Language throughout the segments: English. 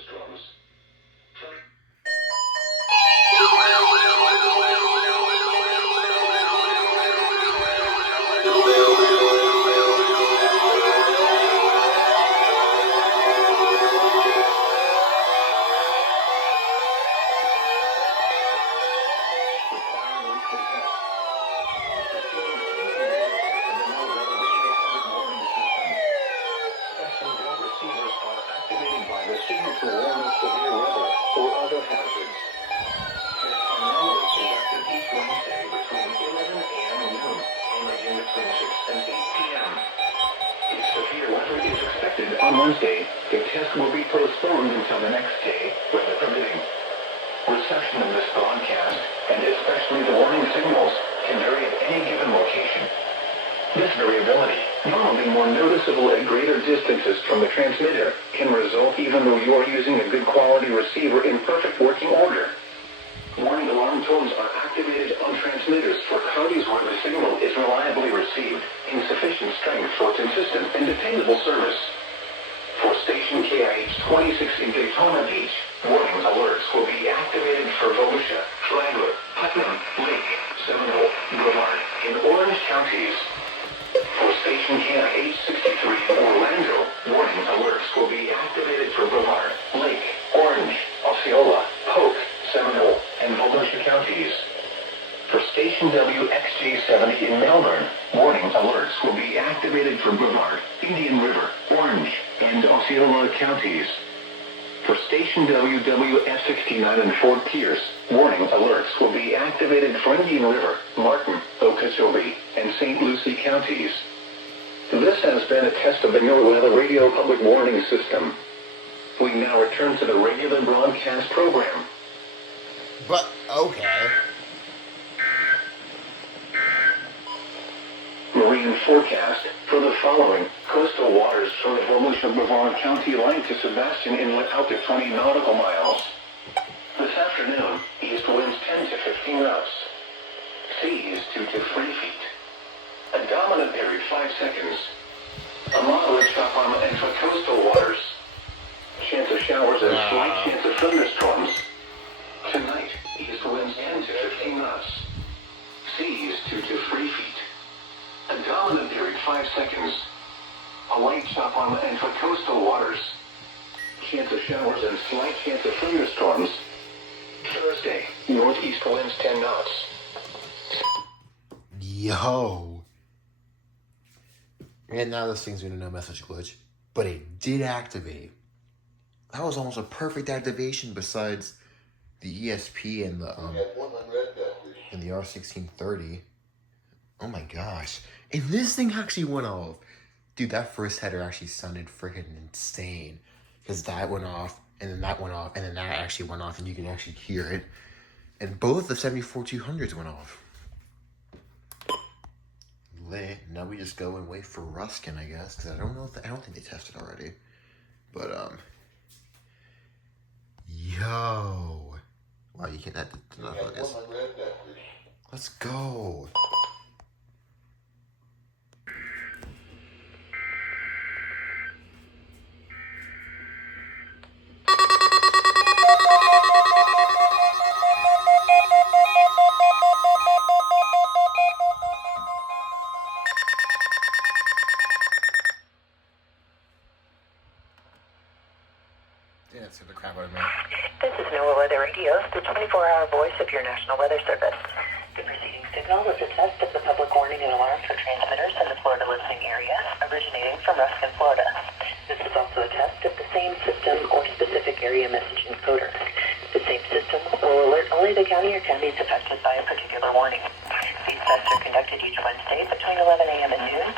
thunderstorms. On Wednesday, the test will be postponed until the next day, weather permitting. Reception of this broadcast, and especially the warning signals, can vary at any given location. This variability, normally more noticeable at greater distances from the transmitter, can result even though you are using a good quality receiver in perfect working order. Warning alarm tones are activated on transmitters for counties where the signal is reliably received in sufficient strength for consistent and dependable service. For station KIH 26 in Daytona Beach, warning alerts will be activated for Volusia, Flagler, Putnam, Lake, Seminole, Brevard, and Orange counties. For station KIH 63 in Orlando, warning alerts will be activated for Brevard, Lake, Orange, Osceola, Polk, Seminole, and Volusia counties. For station WXJ70 in Melbourne, warning alerts will be activated for Brevard, Indian River, Orange, and Osceola counties. For station WWF69 in Fort Pierce, warning alerts will be activated for Indian River, Martin, Okeechobee, and St. Lucie counties. This has been a test of the NOAA Radio Public Warning System. We now return to the regular broadcast program. But, okay. Marine forecast for the following: coastal waters from the Volusia-Brevard County line to Sebastian Inlet out to 20 nautical miles. This afternoon, east winds 10 to 15 knots. Seas 2 to 3 feet. A dominant period 5 seconds. A moderate chop on and for coastal waters. Chance of showers and slight chance of thunderstorms. Tonight, east winds 10 to 15 knots. Seas 2 to 3 feet. A dominant period 5 seconds. A light chop on and for coastal waters. Chance of showers and slight chance of thunderstorms. Thursday, northeast winds 10 knots. Yo. And now this thing's gonna no message glitch. But it did activate. That was almost a perfect activation besides the ESP and the R1630. Oh my gosh. And this thing actually went off. Dude, that first header actually sounded freaking insane. Because that went off, and then that went off, and then that actually went off, and you can actually hear it. And both the 74-200s went off. Now we just go and wait for Ruskin, I guess. Because I don't think they tested already. But, yo. Wow, you can't, let's go. Yeah, it's the crap out of me. This is NOAA Weather Radio, the 24-hour voice of your National Weather Service. The preceding signal was a test of the public warning and alarm for transmitters in the Florida listening area, originating from Ruskin, Florida. This is also a test of the same system or specific area message encoder. The same system will alert only the county or counties affected by a particular warning. These tests are conducted each Wednesday between 11 a.m. and noon,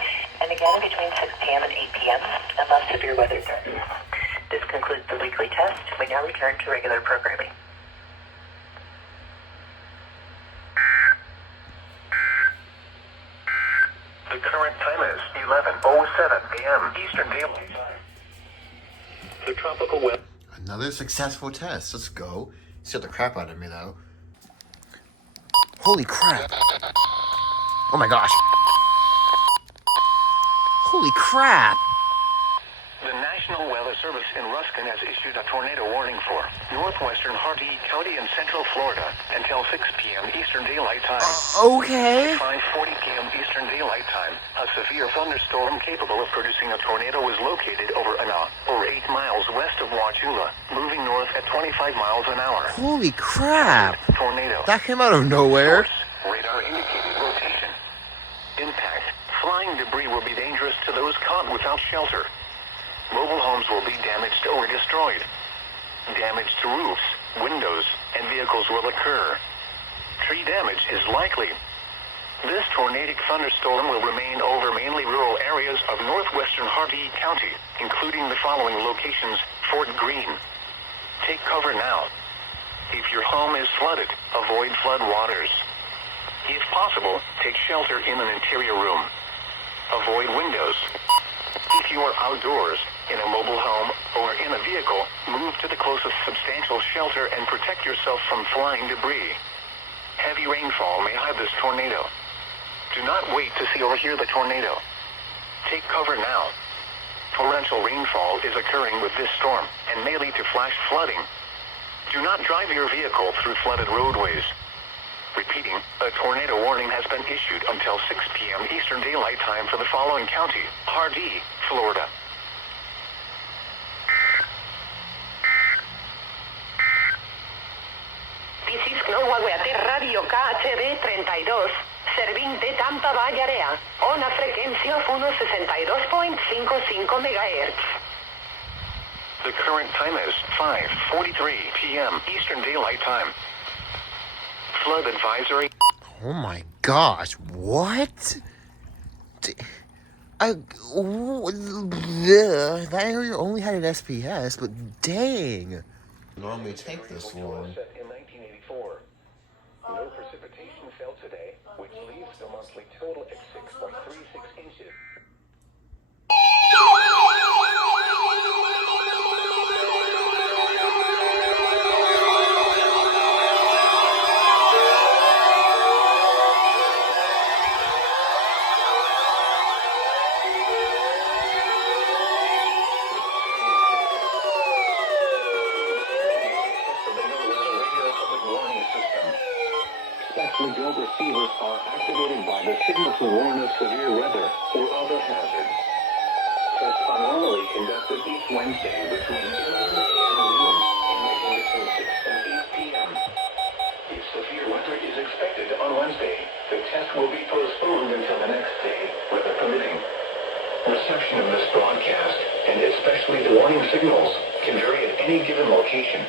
and again between 6 p.m. and 8 p.m. unless severe weather threatens. This concludes the weekly test. We now return to regular programming. The current time is 11:07 a.m. Eastern Daylight Time. The tropical weather. Another successful test. Let's go. Scared the crap out of me, though. Holy crap. Oh my gosh. Holy crap. The National Weather Service in Ruskin has issued a tornado warning for northwestern Hardee County in central Florida until 6 p.m. Eastern Daylight Time. Okay. At 5:40 p.m. Eastern Daylight Time, a severe thunderstorm capable of producing a tornado was located over 8 miles west of Wauchula, moving north at 25 miles an hour. Holy crap. Tornado. That came out of nowhere. Source, radar indicated rotation. Impact. Flying debris will be dangerous to those caught without shelter. Mobile homes will be damaged or destroyed. Damage to roofs, windows, and vehicles will occur. Tree damage is likely. This tornadic thunderstorm will remain over mainly rural areas of northwestern Hardee County, including the following locations: Fort Greene. Take cover now. If your home is flooded, avoid flood waters. If possible, take shelter in an interior room. Avoid windows. If you are outdoors, in a mobile home, or in a vehicle, move to the closest substantial shelter and protect yourself from flying debris. Heavy rainfall may hide this tornado. Do not wait to see or hear the tornado. Take cover now. Torrential rainfall is occurring with this storm and may lead to flash flooding. Do not drive your vehicle through flooded roadways. Repeating, a tornado warning has been issued until 6 p.m. Eastern Daylight Time for the following county: Hardee, Florida. This is WWT Radio KHD 32, servint de Tampa Bay Area, on a freqüència of 162.55 MHz. The current time is 5:43 p.m. Eastern Daylight Time. Flood advisory. Oh my gosh, what? That area only had an SPS, but dang. Normally take this one. In 1984. No precipitation fell today, which leaves the monthly total at 6.36 inches. Specially built receivers are activated by the signal to warn of severe weather or other hazards. Tests are normally conducted each Wednesday between 11 a.m. and noon and between 6 and 8 p.m. If severe weather is expected on Wednesday, the test will be postponed until the next day, weather permitting. Reception of this broadcast, and especially the warning signals, can vary at any given location.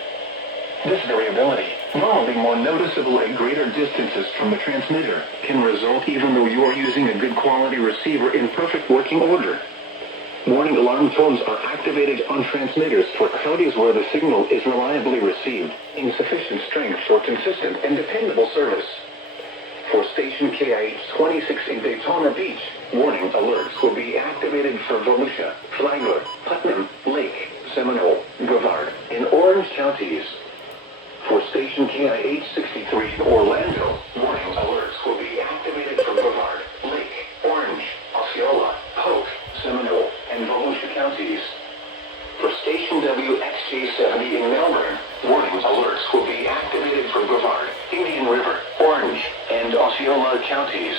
This variability, normally more noticeable at greater distances from the transmitter, can result even though you are using a good quality receiver in perfect working order. Warning alarm tones are activated on transmitters for counties where the signal is reliably received, in sufficient strength for consistent and dependable service. For station KIH 26 in Daytona Beach, warning alerts will be activated for Volusia, Flagler, Putnam, Lake, Seminole, Brevard, and Orange counties. For station KIH 63 in Orlando, warning alerts will be activated for Brevard, Lake, Orange, Osceola, Polk, Seminole, and Volusia counties. For station WXG70 in Melbourne, warning alerts will be activated for Brevard, Indian River, Orange, and Osceola counties.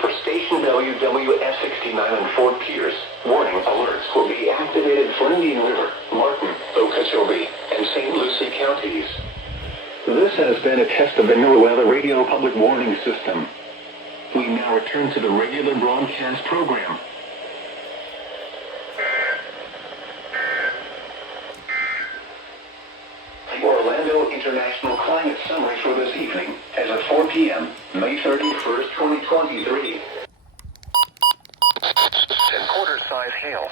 For station WWF69 in Fort Pierce, warning alerts will be activated for Indian River, Martin, Okeechobee, and St. Lucie counties. This has been a test of the NOAA Radio Public Warning System. We now return to the regular broadcast program. The Orlando International Climate Summary for this evening, as of 4 p.m., May 31st, 2023. 10-quarter size hail.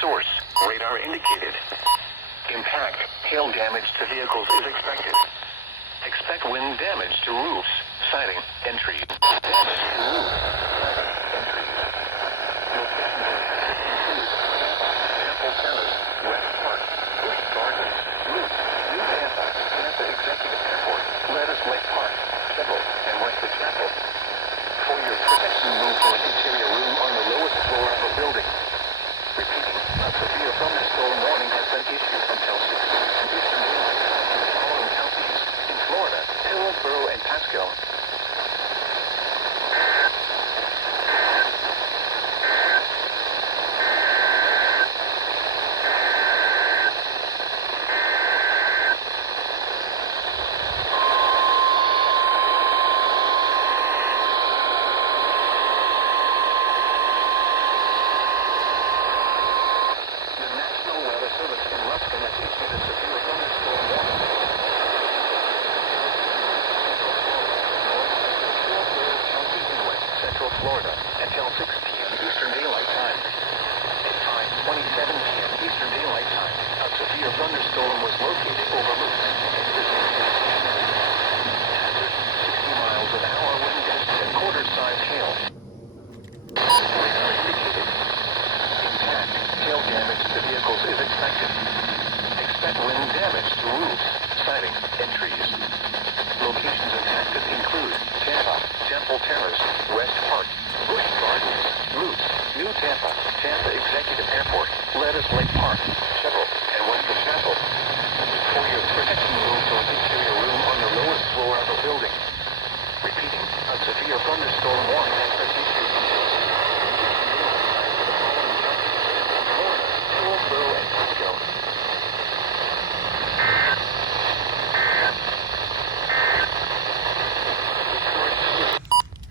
Source, radar indicated. Impact, hail damage to vehicles is expected. Expect wind damage to roofs, siding, and trees. Damage to roofs, siding, and trees. Location: Temple Terrace, West Park, Busch Gardens, Loop, New Tampa, Tampa Executive Airport, Lettuce Lake Park, Temple, and West Chapel. For your protection, move to an interior room on the lowest floor of a building. Repeating, a severe thunderstorm was located over Luke. 60 miles an hour wind gusts and quarter-sized hail. Radar indicated. Impact. Hail damage to vehicles is expected. Expect wind damage to roofs, siding, and trees. Locations impacted include Tampa, Temple Terrace, West Park, Busch Gardens, Roots, New Tampa, Tampa Executive Airport, Lettuce Lake Park, Chevrolet, and West of Chapel. For your protection, move to an interior room on the lowest floor of a building. Repeating, a severe thunderstorm warning has been issued. Hillsborough and Pasco.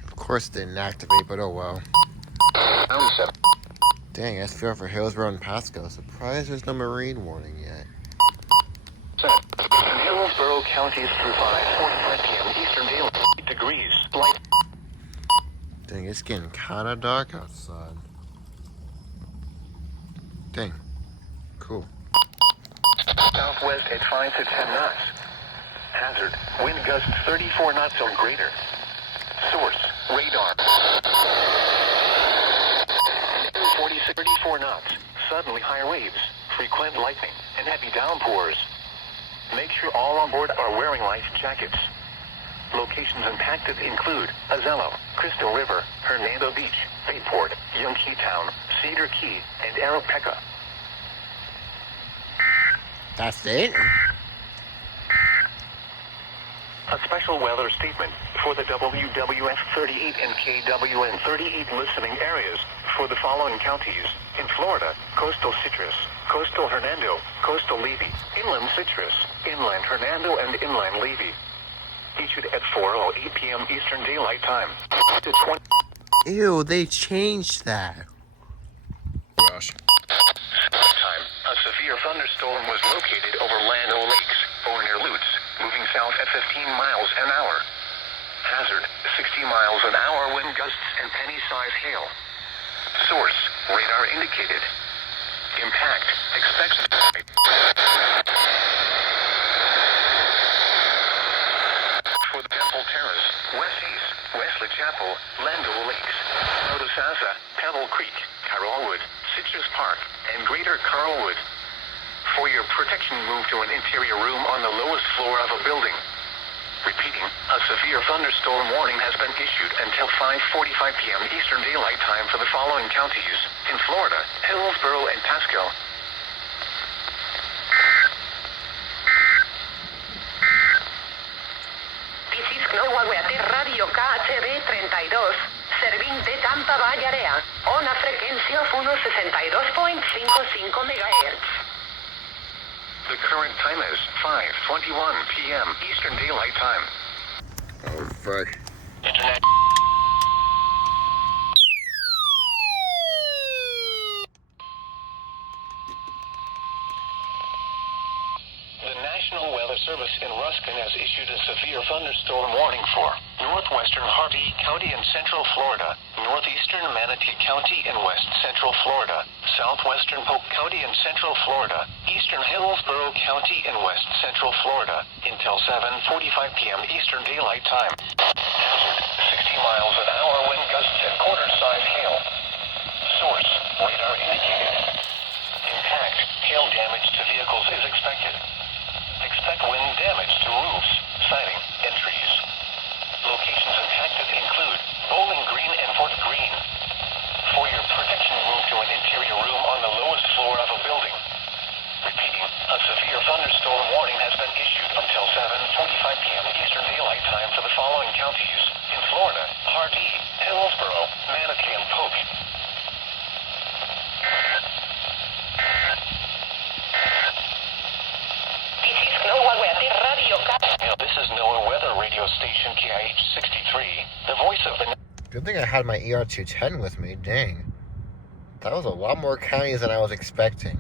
Of course it didn't activate, but oh well. Dang, that's fair for Hillsborough and Pasco. Surprised there's no marine warning yet. Hillsborough counties through 5:45 p.m. Eastern Daylight. 8 degrees. Light. Dang, it's getting kinda dark outside. Dang. Cool. Southwest at 5 to 10 knots. Hazard. Wind gusts 34 knots or greater. Source. Radar. 34 knots. Suddenly high waves. Frequent lightning and heavy downpours. Make sure all on board are wearing life jackets. Locations impacted include Osceola, Crystal River, Hernando Beach, Bayport, Yonge Town, Cedar Key, and Arapaca. That's it? A special weather statement for the WWF 38 and KWN 38 listening areas for the following counties in Florida: coastal Citrus, coastal Hernando, coastal Levy, inland Citrus, inland Hernando, and inland Levy. Issued at 4:08 p.m. Eastern Daylight Time. To 20. Ew, they changed that. Gosh. Time. A severe thunderstorm was located over Lano Lakes, or near Lutz, moving south at 15 miles an hour. Hazard, 60 miles an hour wind gusts and penny-sized hail. Source, radar indicated. Impact, expected. For the Temple Terrace, West East, Wesley Chapel, Lando Lakes, Nodosaza, Pebble Creek, Carrollwood, Citrus Park, and Greater Carrollwood. For your protection, move to an interior room on the lowest floor of a building. Repeating, a severe thunderstorm warning has been issued until 5:45 p.m. Eastern Daylight Time for the following counties in Florida: Hillsborough and Pasco. This is Global Weather Radio KHB 32, serving de Tampa Bay area, on a frequency of 162.55 MHz. The current time is 5:21 p.m. Eastern Daylight Time. Oh, fuck. Internet. The National Weather Service in Ruskin has issued a severe thunderstorm warning for northwestern Harvey County and central Florida, northeastern Manatee County and west central Florida, southwestern Polk County and central Florida, eastern Hillsborough County and west central Florida, until 7:45 p.m. Eastern Daylight Time. Hazard, 60 miles an hour wind gusts and quarter-sized hail. Source, radar indicated. Impact, hail damage to vehicles is expected. Expect wind damage to roofs, siding, and trees. Locations impacted include Bowling Green and Fort Greene. For your protection, move to an interior room on the lowest floor of a building. Repeating, a severe thunderstorm warning has been issued until 7:45 p.m. Eastern Daylight Time for the following counties in Florida: Hardee, Hillsborough, Manatee, and Polk. This is NOAA Weather Radio Station KIH 63, the voice of the... Good thing I had my ER210 with me, dang. That was a lot more counties than I was expecting.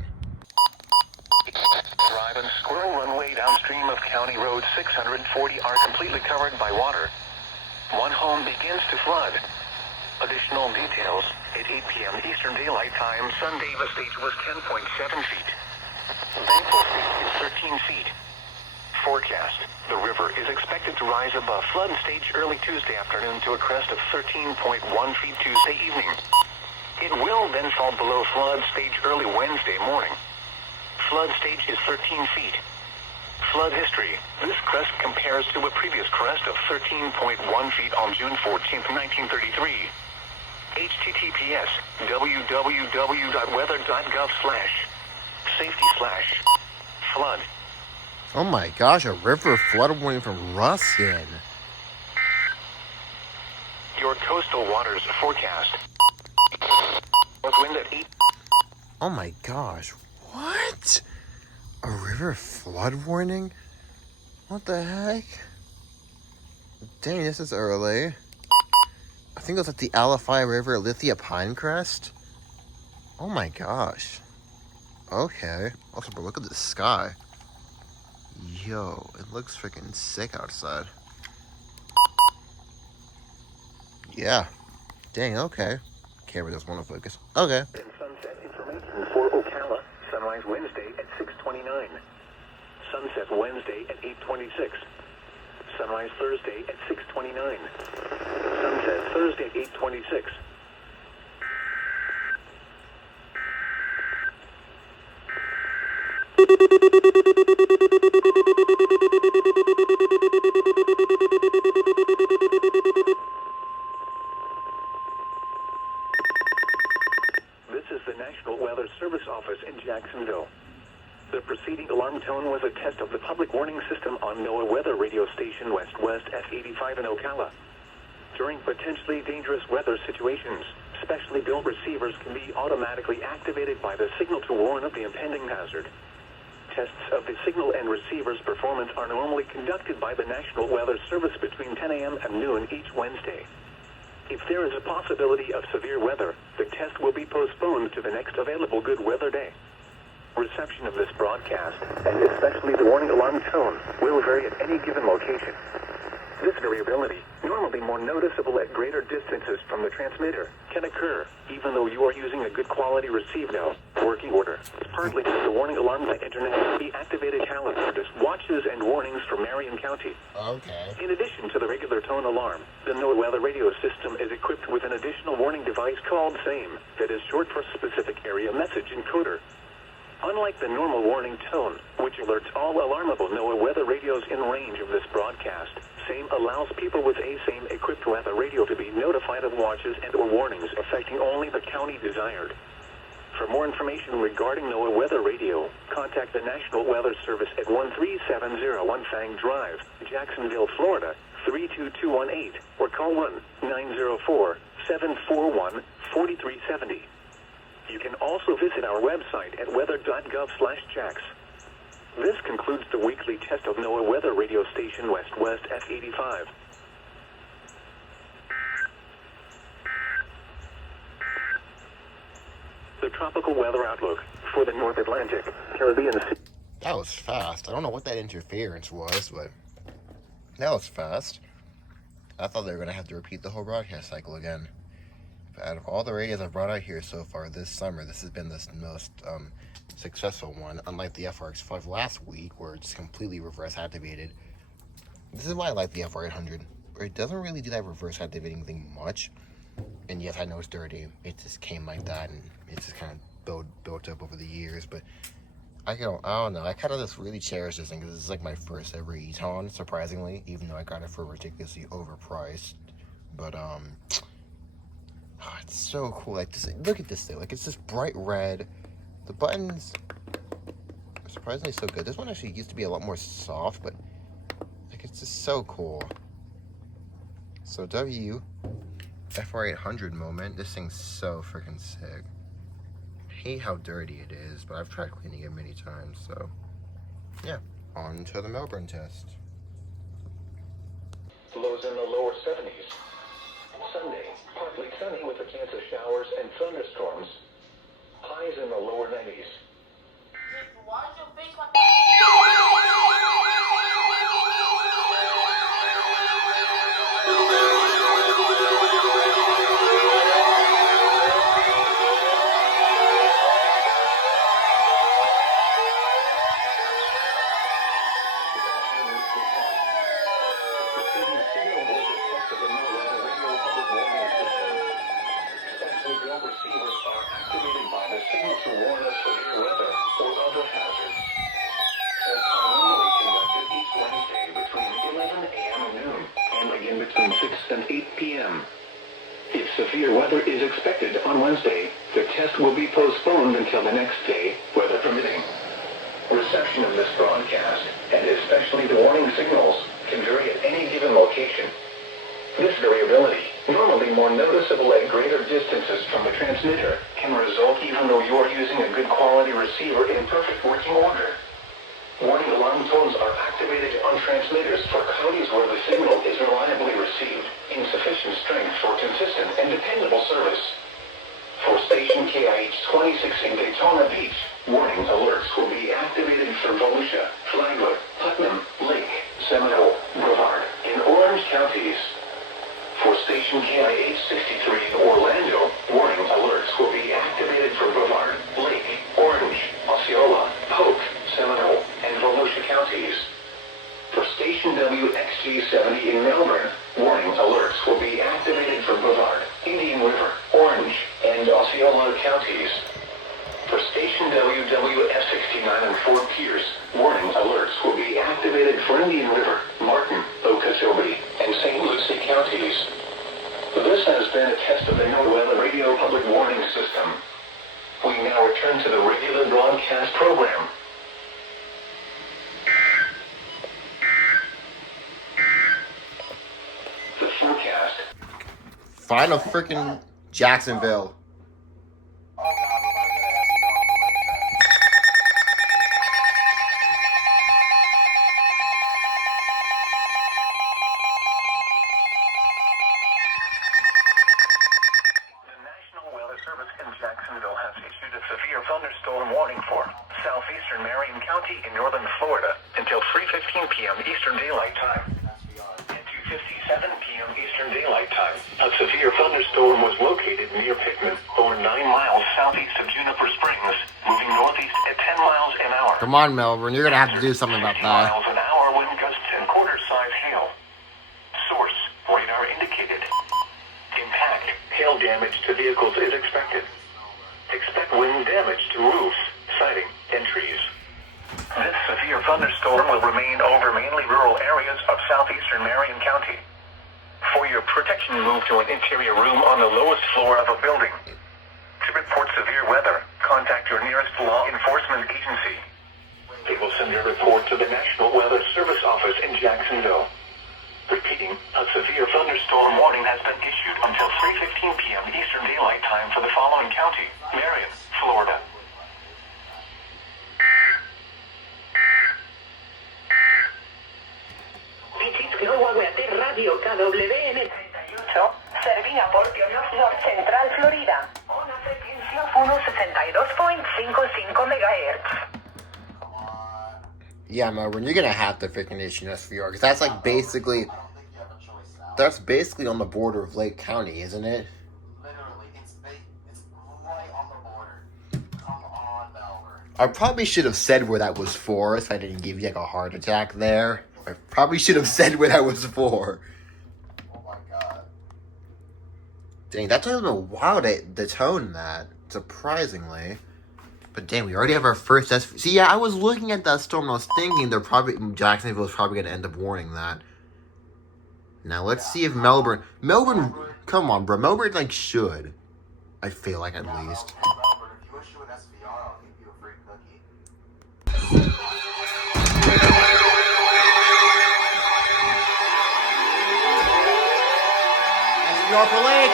Drive and Squirrel Runway downstream of County Road 640 are completely covered by water. One home begins to flood. Additional details, at 8 p.m. Eastern Daylight Time, Sunday the stage was 10.7 feet. Ventful speed is 13 feet. Forecast. The river is expected to rise above flood stage early Tuesday afternoon to a crest of 13.1 feet Tuesday evening. It will then fall below flood stage early Wednesday morning. Flood stage is 13 feet. Flood history. This crest compares to a previous crest of 13.1 feet on June 14, 1933. https www.weather.gov/safety/flood. Oh my gosh, a river flood warning from Ruskin. Your coastal waters forecast. North wind at 8. Oh my gosh, what? A river flood warning? What the heck? Dang, this is early. I think it was at the Alafai River, Lithia Pinecrest. Oh my gosh. Okay. Also, but look at the sky. Yo, it looks freaking sick outside. Yeah. Dang, okay. Camera doesn't want to focus. Okay. Sunset information for Ocala. Sunrise Wednesday at 6:29. Sunset Wednesday at 8:26. Sunrise Thursday at 6:29. Sunset Thursday at 8:26. This is the National Weather Service Office in Jacksonville. The preceding alarm tone was a test of the public warning system on NOAA weather radio station West-West F85 in Ocala. During potentially dangerous weather situations, specially built receivers can be automatically activated by the signal to warn of the impending hazard. Tests of the signal and receiver's performance are normally conducted by the National Weather Service between 10 a.m. and noon each Wednesday. If there is a possibility of severe weather, the test will be postponed to the next available good weather day. Reception of this broadcast, and especially the warning alarm tone, will vary at any given location. This variability, normally more noticeable at greater distances from the transmitter, can occur even though you are using a good quality receiver. Working order. Partly the warning alarm by internet can be activated calendar watches and warnings for Marion County. Okay. In addition to the regular tone alarm, the NOAA weather radio system is equipped with an additional warning device called SAME, that is short for Specific Area Message Encoder. Unlike the normal warning tone, which alerts all alarmable NOAA weather radios in range of this broadcast, SAME allows people with a SAME-equipped weather radio to be notified of watches and or warnings affecting only the county desired. For more information regarding NOAA weather radio, contact the National Weather Service at 13701 Fang Drive, Jacksonville, Florida, 32218, or call 1-904-741-4370. You can also visit our website at weather.gov/jacks. This concludes the weekly test of NOAA weather radio station West-West F85. The tropical weather outlook for the North Atlantic, Caribbean Sea. That was fast. I don't know what that interference was, but that was fast. I thought they were going to have to repeat the whole broadcast cycle again. But out of all the radios I've brought out here so far this summer, this has been the most successful one, unlike the FRX5 last week, where it's completely reverse activated. This is why I like the FR800, where it doesn't really do that reverse activating thing much. And yes, I know it's dirty. It just came like that, and it's just kind of built up over the years. But I don't know. I kind of just really cherish this thing because it's like my first ever Eton, surprisingly, even though I got it for ridiculously overpriced. But it's so cool. Like, just look at this thing. Like, it's just bright red. The buttons are surprisingly so good. This one actually used to be a lot more soft, but like, it's just so cool. So FR800 moment. This thing's so freaking sick. I hate how dirty it is, but I've tried cleaning it many times. So yeah, on to the Melbourne test. Lows in the lower 70s. Sunday, partly sunny with a chance of showers and thunderstorms. Highs in the lower 90s. Why is your face like severe weather is expected on Wednesday. The test will be postponed until the next day, weather permitting. Reception of this broadcast, and especially the warning signals, can vary at any given location. This variability, normally more noticeable at greater distances from the transmitter, can result even though you are using a good quality receiver in perfect working order. Warning alarm tones are activated on transmitters for counties where the signal is reliably received in sufficient strength for consistent and dependable service. For station KIH 26 in Daytona Beach, warning alerts will be activated for Volusia, Flagler, Putnam, Lake, Seminole, Brevard, and Orange counties. For station KIH 63 in Orlando, warning alerts will be activated for Brevard, Lake, Orange, Osceola, Polk, Seminole, and Volusia counties. For station WXG 70 in Melbourne, warning alerts will be activated for Brevard, Indian River, Orange, and Osceola counties. For station WWF 69 in Fort Pierce, warning alerts will be activated for Indian River, Martin, Okeechobee, and St. Lucie counties. This has been a test of the NOAA radio public warning system. We now return to the regular broadcast program. The forecast. Final freaking Jacksonville. Jacksonville has issued a severe thunderstorm warning for southeastern Marion County in northern Florida until 3:15 p.m. Eastern Daylight Time. At 2:57 p.m. Eastern Daylight Time, a severe thunderstorm was located near Pittman, over 9 miles southeast of Juniper Springs, moving northeast at 10 miles an hour. Come on, Melbourne, you're gonna have to do something about 60 that. miles an hour wind gusts and quarter-size hail. Source, radar indicated. Impact, hail damage to vehicles is expected. Expect wind damage to roofs, siding, and trees. This severe thunderstorm will remain over mainly rural areas of southeastern Marion County. For your protection, move to an interior room on the lowest floor of a building. To report severe weather, contact your nearest law enforcement agency. They will send your report to the National Weather Service office in Jacksonville. Repeating, a severe thunderstorm warning has been issued until 3:15 p.m. Eastern Daylight Time for the following county: Marion, Florida. Radio KWN 38, servida por North Central Florida. Una frecuencia 162.55 MHz. Yeah, Melbourne, you're gonna have to freaking issue an SVR, because that's like basically, that's basically on the border of Lake County, isn't it? Literally, it's right on the border. Come on, Melbourne. I probably should have said where that was for, so I didn't give you like a heart attack there. I probably should have said where that was for. Oh my god. Dang, that took them a while to tone that, surprisingly. But damn, we already have our first See, yeah, I was looking at that storm and I was thinking Jacksonville is probably going to end up warning that. Now, let's see if Melbourne, come on, bro. Melbourne, like, should. I feel like, at least. Melbourne, if you issue an SVR, I'll give you a free cookie. SVR for Lake.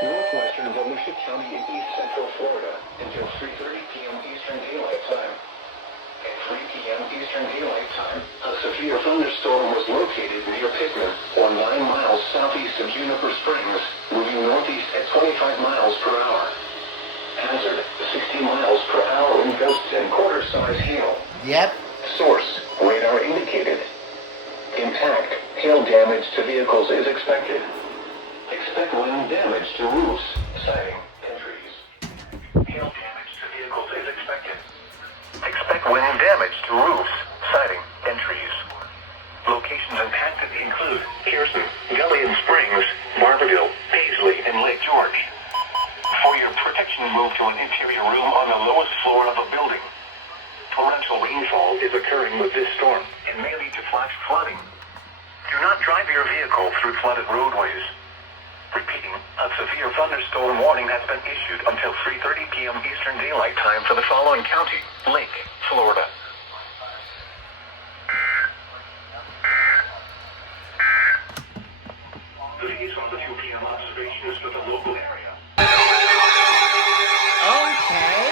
Northwestern Volusia County in East Central Florida until 3:30 p.m. Eastern Daylight Time. At 3 p.m. Eastern Daylight Time, a severe thunderstorm was located near Pittman, or 9 miles southeast of Juniper Springs, moving northeast at 25 miles per hour. Hazard, 60 miles per hour wind gusts and quarter-size hail. Yep. Source, radar indicated. Impact, hail damage to vehicles is expected. Expect wind damage to roofs, siding, and trees. Hail damage to vehicles is expected. Expect wind damage to roofs, siding, and trees. Locations impacted include Pearson, Gully and Springs, Barberville, Paisley, and Lake George. For your protection, move to of a building. Torrential rainfall is occurring with this storm and may lead to flash flooding. Do not drive your vehicle through flooded roadways. Repeating, a severe thunderstorm warning has been issued until 3:30 p.m. Eastern Daylight Time for the following county: Lake, Florida. These are the 2 p.m. observations for the local area. Okay,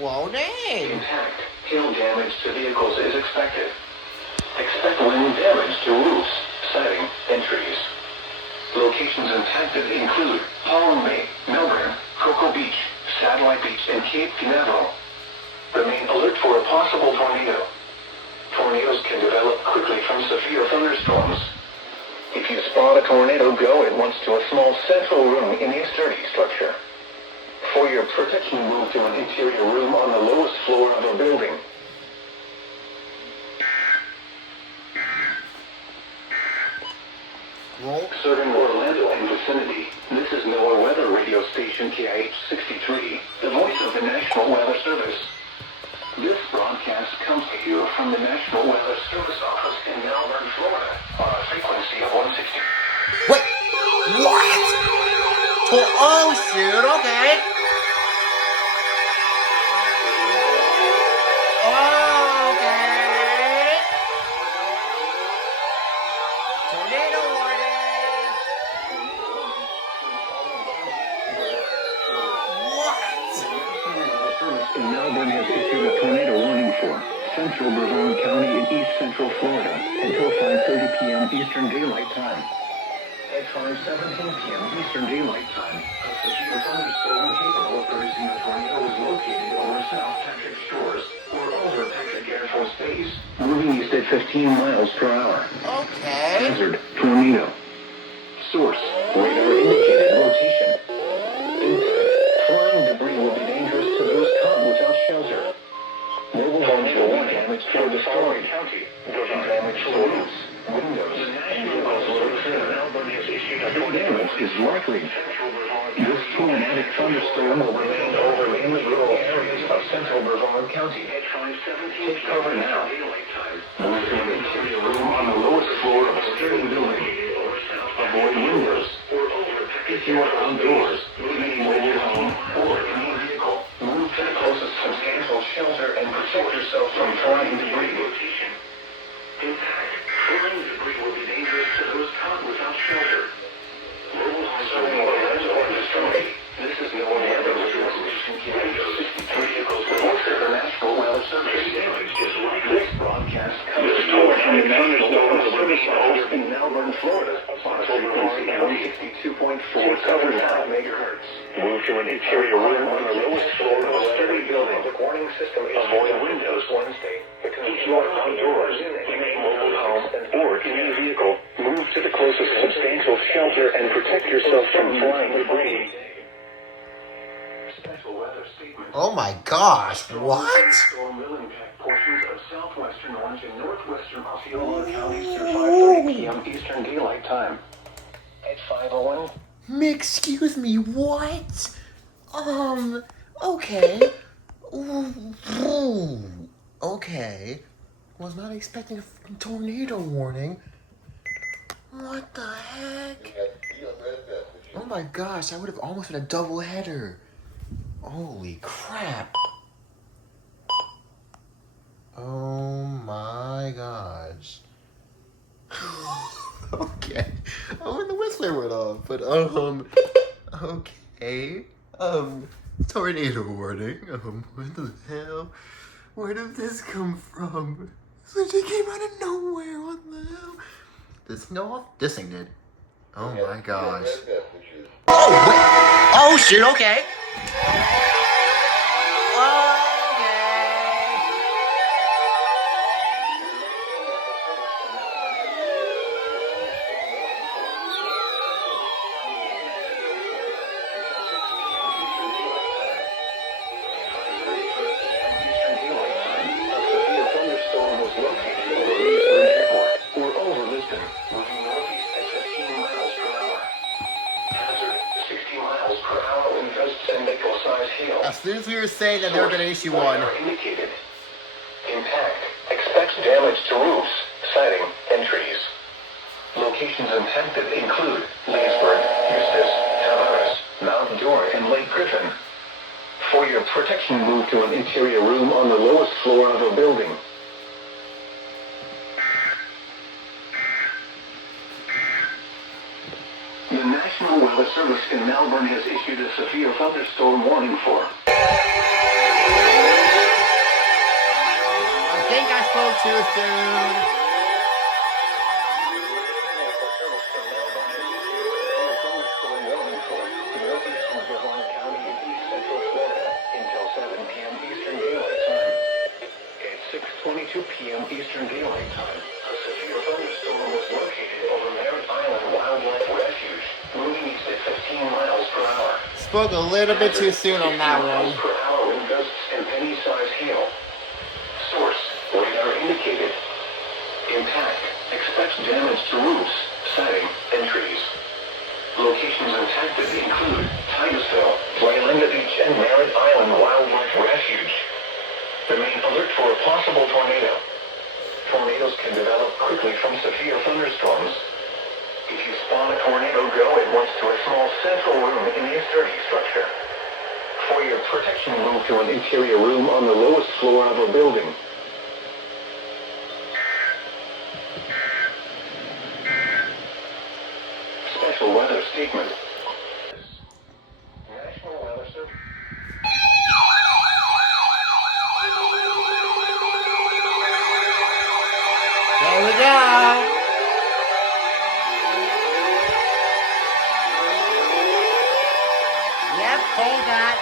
whoa, dang. Intact. Hail damage to vehicles is expected. Expect wind damage to roofs, siding, and trees. Locations impacted include Palm Bay, Melbourne, Cocoa Beach, Satellite Beach, and Cape Canaveral. Remain alert for a possible tornado. Tornadoes can develop quickly from severe thunderstorms. If you spot a tornado, go at once to a small central room in a sturdy structure. For your protection, move to an interior room on the lowest floor of a building. Serving Orlando and vicinity, this is NOAA weather radio station KIH-63, the voice of the National Weather Service. This broadcast comes to you from the National Weather Service office in Melbourne, Florida, on a frequency of 160. Wait, what? Oh, shoot, okay. Okay. Tornado warning. What? In Melbourne has issued a tornado warning for central Brevard County and east central Florida until 5:30 p.m. Eastern Daylight Time. At 5:17 p.m. Eastern Daylight Time, a severe thunderstorm capable of producing a tornado is located over South Patrick Shores or over Patrick Air Force Base, moving east at 15 miles per hour. Okay. Hazard, tornado. Source, radar indicated rotation. Input, flying debris will be dangerous to those caught without shelter. Mobile homes will be damaged for the following county. Damage for roofs, windows, and vehicles located. Melbourne has issued a damage is likely. This tornadic thunderstorm will remain over mainly rural areas of central Brevard County. Take cover now. Move to an interior room on the lowest floor of a sturdy building. Avoid windows. If you are outdoors, leave your home or any vehicle. Move to the closest substantial shelter and protect yourself from flying debris. Flying debris will be dangerous to those caught without shelter. Mobile homes serving Orlando or vicinity. This is no weather radio station KIH-63 vehicles with the National Weather Service. This broadcast comes to you from the National Weather Service office in Melbourne, Florida, on a frequency of 62.4 cover 5 megahertz. Move to an interior room on the lowest floor of a sturdy building. Warning system is avoid windows Wednesday. If you are outdoors, in a mobile home or in a vehicle, move to the closest substantial shelter and protect yourself from flying debris. Special weather statement. Oh my gosh, what? Storm will impact portions of southwestern Orange and northwestern Osceola counties through 5:30 p.m. Eastern Daylight Time. At 5:01. Excuse me, what? Okay. Ooh, okay. Was not expecting a freaking tornado warning. What the heck? Oh my gosh, I would have almost been a double header. Holy crap. Oh my gosh. Okay. Oh, and the whistler went off, but okay. Tornado warning. What the hell? Where did this come from? It came out of nowhere. What the hell? Did this thing go off? This thing did. Oh my gosh. Oh, wait. Oh, shit, okay. As soon as we were saying that they were going to issue one. Indicated. Impact. Expects damage to roofs, siding, and trees. Locations impacted include Leesburg, Eustis, Tavares, Mount Dore, and Lake Griffin. For your protection, move to an interior room on the lowest floor of a building. The National Weather Service in Melbourne has issued a severe thunderstorm warning for. I think I spoke too soon. At 6:22 p.m. Eastern Daylight Time, a severe thunderstorm was located over Marion Island Wildlife Refuge, moving east at 15 miles per hour. Spoke a little bit too soon on that one. Per hour wind gusts and penny-sized hail. Source: radar indicated. Impact: expects damage to roofs, siding, and trees. Locations impacted include Titusville, Lakeland Beach, and Marion Island Wildlife Refuge. Remain alert for a possible tornado. Tornadoes can develop quickly from severe thunderstorms. If you spot a tornado, go at once to a small central room in the sturdy structure. For your protection, move to an interior room on the lowest floor of a building. Special weather statement. National Weather Service. There we go. Yep, hold that.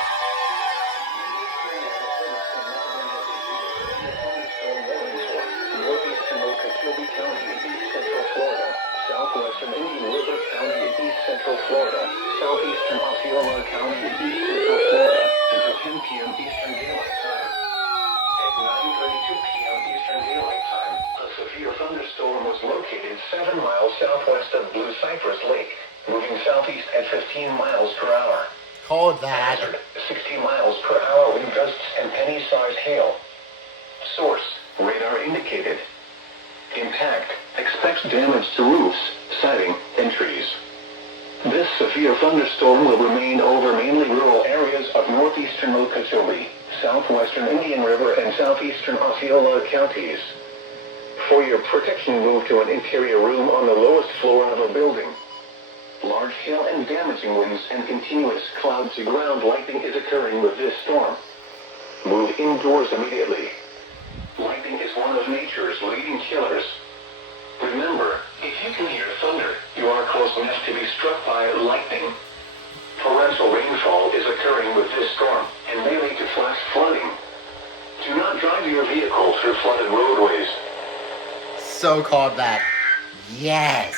Northeastern Okeechobee County in East Central Florida, southwestern Indian River County in East Central Florida, southeastern Osceola County in East Central Florida, until 10 p.m. Eastern Daylight Time. At 9:32 p.m. Eastern Daylight Time, a severe thunderstorm was located 7 miles southwest of Blue Cypress Lake, moving southeast at 15 miles per hour. Hold that. Hazard: 60 miles per hour wind gusts and penny-sized hail. Source: radar indicated. Impact: expects damage to roofs, siding, and trees. This severe thunderstorm will remain over mainly rural areas of northeastern Okeechobee, southwestern Indian River, and southeastern Osceola counties. For your protection, move to an interior room on the lowest floor of a building. Large hail and damaging winds and continuous cloud-to-ground lightning is occurring with this storm. Move indoors immediately. Lightning is one of nature's leading killers. Remember, if you can hear thunder, you are close enough to be struck by lightning. Torrential rainfall is occurring with this storm and may lead to flash flooding. Do not drive your vehicle through flooded roadways. So called that. Yes.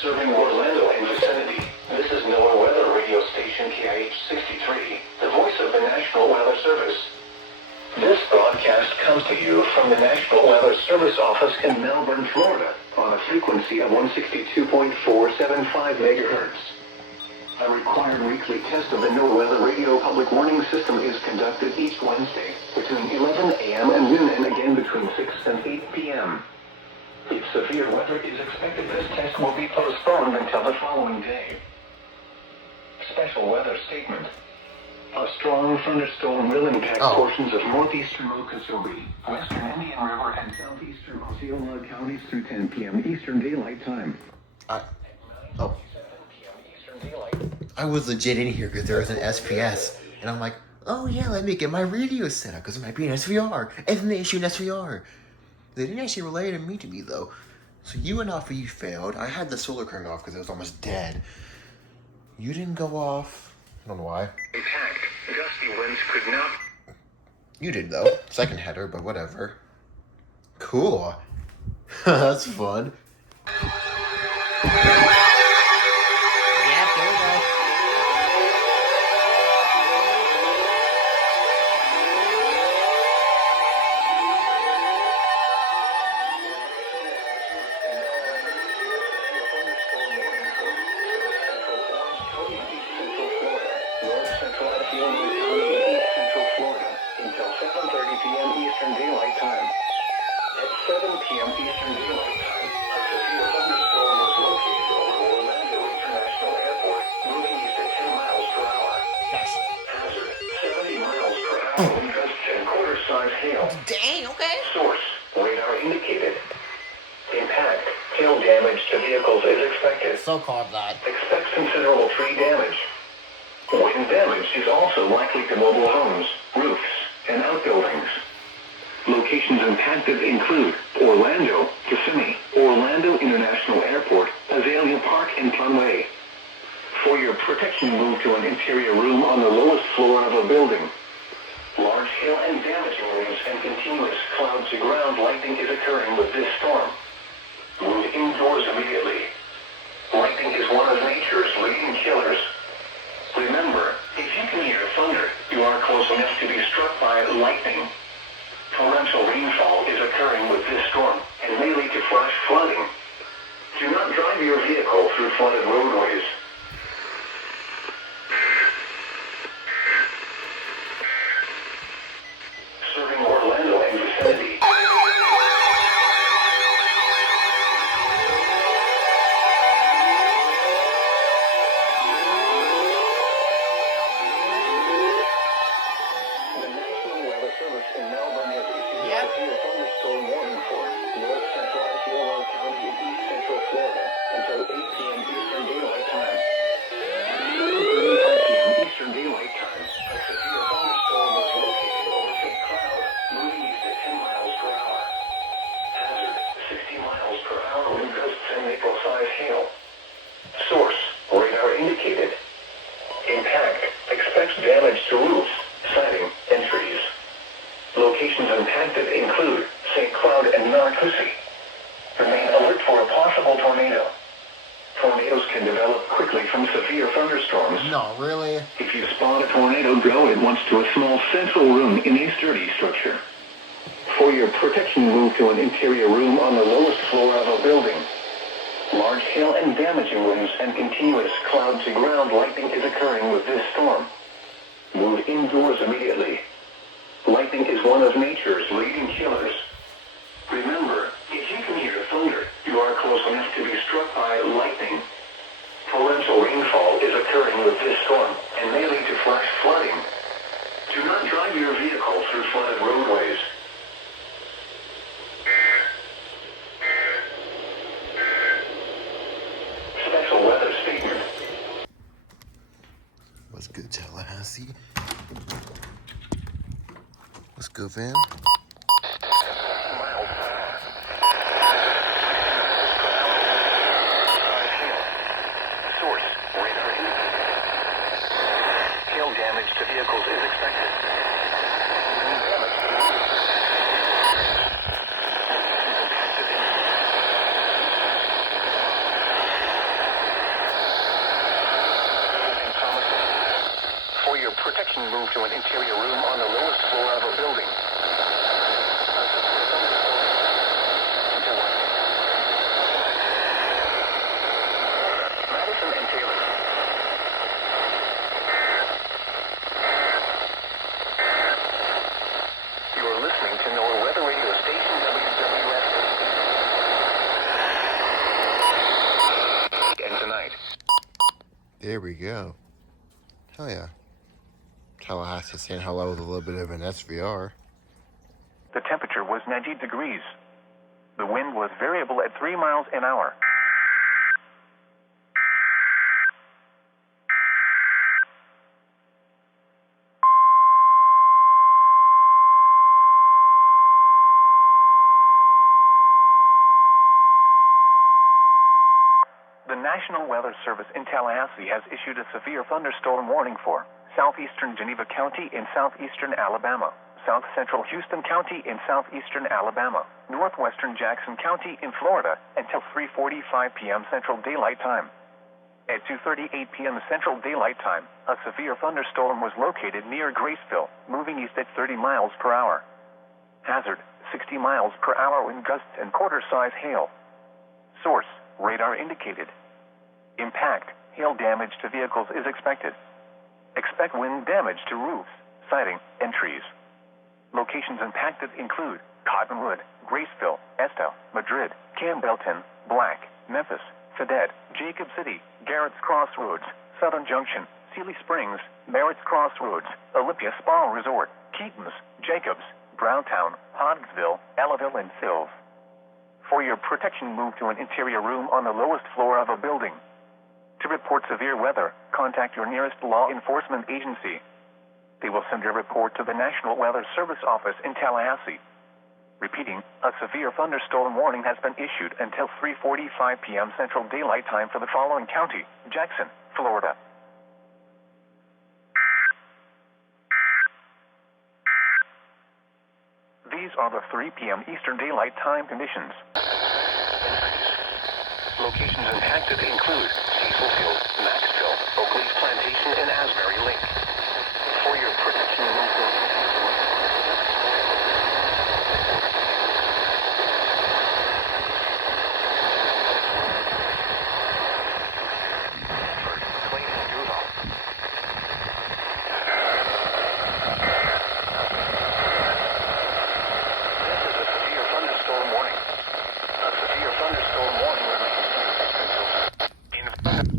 Serving Orlando and vicinity, this is NOAA Weather Radio Station KIH 63, the voice of the National Weather Service. This broadcast comes to you from the National Weather Service office in Melbourne, Florida, on a frequency of 162.475 megahertz. A required weekly test of the NOAA Weather Radio Public Warning System is conducted each Wednesday between 11 a.m. and noon, and again between 6 and 8 p.m. If severe weather is expected, this test will be postponed until the following day. Special weather statement. A strong thunderstorm will impact portions of northeastern Okeechobee, western Indian River, and southeastern Osceola counties through 10 p.m. Eastern Daylight Time. I was legit in here because there was an SPS, and I'm like, Oh yeah, let me get my radio set up because it might be an SVR. And then they issue an SVR. They didn't actually relay it to me though. So you went off, you failed. I had the solar current off because it was almost dead. You didn't go off. I don't know why. Impact. Gusty winds could not. You did though. Second header, but whatever. Cool. That's fun. Yeah, there we go. Eastern Daylight Time. At 7 p.m. Eastern Daylight Time, a severe thunderstorm was located over Orlando International Airport, moving east at 10 miles per hour. Yes. Hazard, 70 miles per hour wind gusts and quarter-size hail. Dang, okay. Source, radar indicated. Impact, hail damage to vehicles is expected. So called that. Expect considerable tree damage. Wind damage is also likely to mobile homes, roofs, and outbuildings. Locations impacted include Orlando, Kissimmee, Orlando International Airport, Azalea Park, and Conway. For your protection, move to an interior room on the lowest floor of a building. Large hail and damaging winds and continuous cloud-to-ground lightning is occurring with this storm. Move indoors immediately. Lightning is one of nature's leading killers. Remember, if you can hear thunder, you are close enough to be struck by lightning. Torrential rainfall is occurring with this storm and may lead to flash flooding. Do not drive your vehicle through flooded roadways. Serving Orlando and vicinity. The National Weather Service in Melbourne has issued a severe thunderstorm warning for north central Osceola County and east central Florida until 8 p.m. Eastern Daylight Time. At 7:35 p.m. Eastern Daylight Time, a severe thunderstorm was located over St. Cloud, moving east at 10 miles per hour. Hazard, 60 miles per hour wind gusts and April-size hail. Source, radar indicated. Impact, expects damage to roofs, siding, and trees. Locations impacted include St. Cloud and Marion. Remain alert for a possible tornado. Tornadoes can develop quickly from severe thunderstorms. No, really? If you spot a tornado, go at once to a small central room in a sturdy structure. For your protection, move to an interior room on the lowest floor of a building. Large hail and damaging winds and continuous cloud-to-ground lightning is occurring with this storm. Move indoors immediately. Lightning is one of nature's leading killers. Remember, if you can hear thunder, you are close enough to be struck by lightning. Torrential rainfall is occurring with this storm and may lead to flash flooding. Do not drive your vehicle through flooded roadways. Special weather statement. What's good, Tallahassee? What's good, fam? Source, radar indicated. Hail damage to vehicles is expected. Wind damage to roofs. For your protection, move to an interior room on the lowest floor of a building. Madison and Taylor. You are listening to NOAA Weather Radio Station WWS. And tonight. There we go. Hell yeah. Tallahassee saying hello with a little bit of an SVR. The temperature was 90 degrees. The wind was variable at 3 miles an hour. National Weather Service in Tallahassee has issued a severe thunderstorm warning for southeastern Geneva County in southeastern Alabama, south central Houston County in southeastern Alabama, northwestern Jackson County in Florida until 3:45 p.m. Central Daylight Time. At 2:38 p.m. Central Daylight Time, a severe thunderstorm was located near Graceville, moving east at 30 miles per hour. Hazard, 60 miles per hour wind gusts and quarter-size hail. Source, radar indicated. Impact, hail damage to vehicles is expected. Expect wind damage to roofs, siding, and trees. Locations impacted include Cottonwood, Graceville, Estill, Madrid, Campbellton, Black, Memphis, Fayette, Jacob City, Garrett's Crossroads, Southern Junction, Sealy Springs, Merritt's Crossroads, Olympia Spa Resort, Keaton's, Jacobs, Browntown, Hodgsville, Ellaville, and Sills. For your protection, move to an interior room on the lowest floor of a building. To report severe weather, contact your nearest law enforcement agency. They will send a report to the National Weather Service office in Tallahassee. Repeating, a severe thunderstorm warning has been issued until 3:45 p.m. Central Daylight Time for the following county: Jackson, Florida. These are the 3 p.m. Eastern Daylight Time conditions. Locations impacted include Cecilfield, Maxville, Oakleaf Plantation, and Asbury Lake. For your protection, move to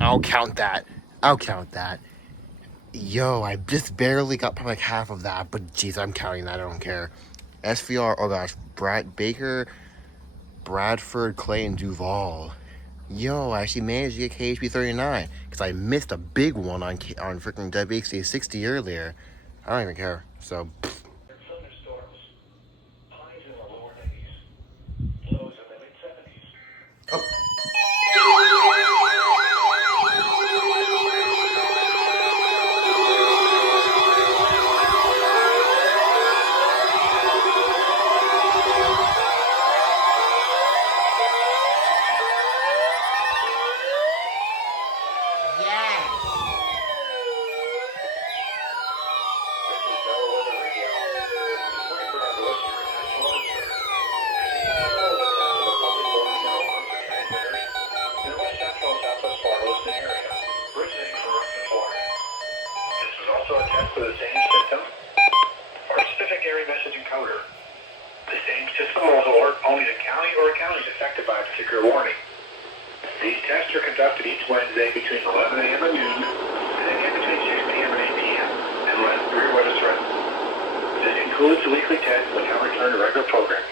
I'll count that. I'll count that. Yo, I just barely got probably like half of that, but jeez, I'm counting that. I don't care. SVR, oh gosh, Brad Baker, Bradford, Clay, and Duval. Yo, I actually managed to get KHB 39 because I missed a big one on freaking WXD 60 earlier. I don't even care. So. Thunderstorms. Highs in the lower 90s. Lows in the mid 70s. Oh. For the same system, or specific area message encoder. The same system will alert only the county or counties affected by a particular warning. These tests are conducted each Wednesday between 11 a.m. and noon, and again between 6 p.m. and 8 p.m., unless severe weather threatens. This includes the weekly tests that now return to regular programming.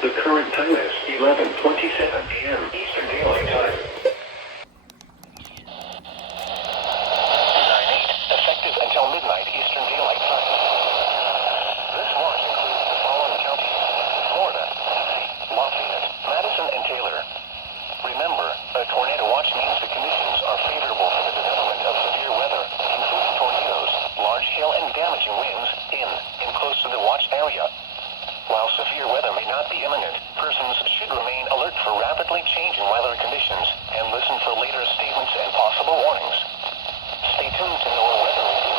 The current time is 11:27 p.m. Eastern Daylight Time. 9/8, effective until midnight Eastern Daylight Time. This watch includes the following counties: Florida, Lafayette, Madison, and Taylor. Remember, a tornado watch means the conditions are favorable for the development of severe weather, including tornadoes, large hail, and damaging winds in and close to the watch area. While severe weather may not be imminent, persons should remain alert for rapidly changing weather conditions and listen for later statements and possible warnings. Stay tuned to NOAA Weather Radio.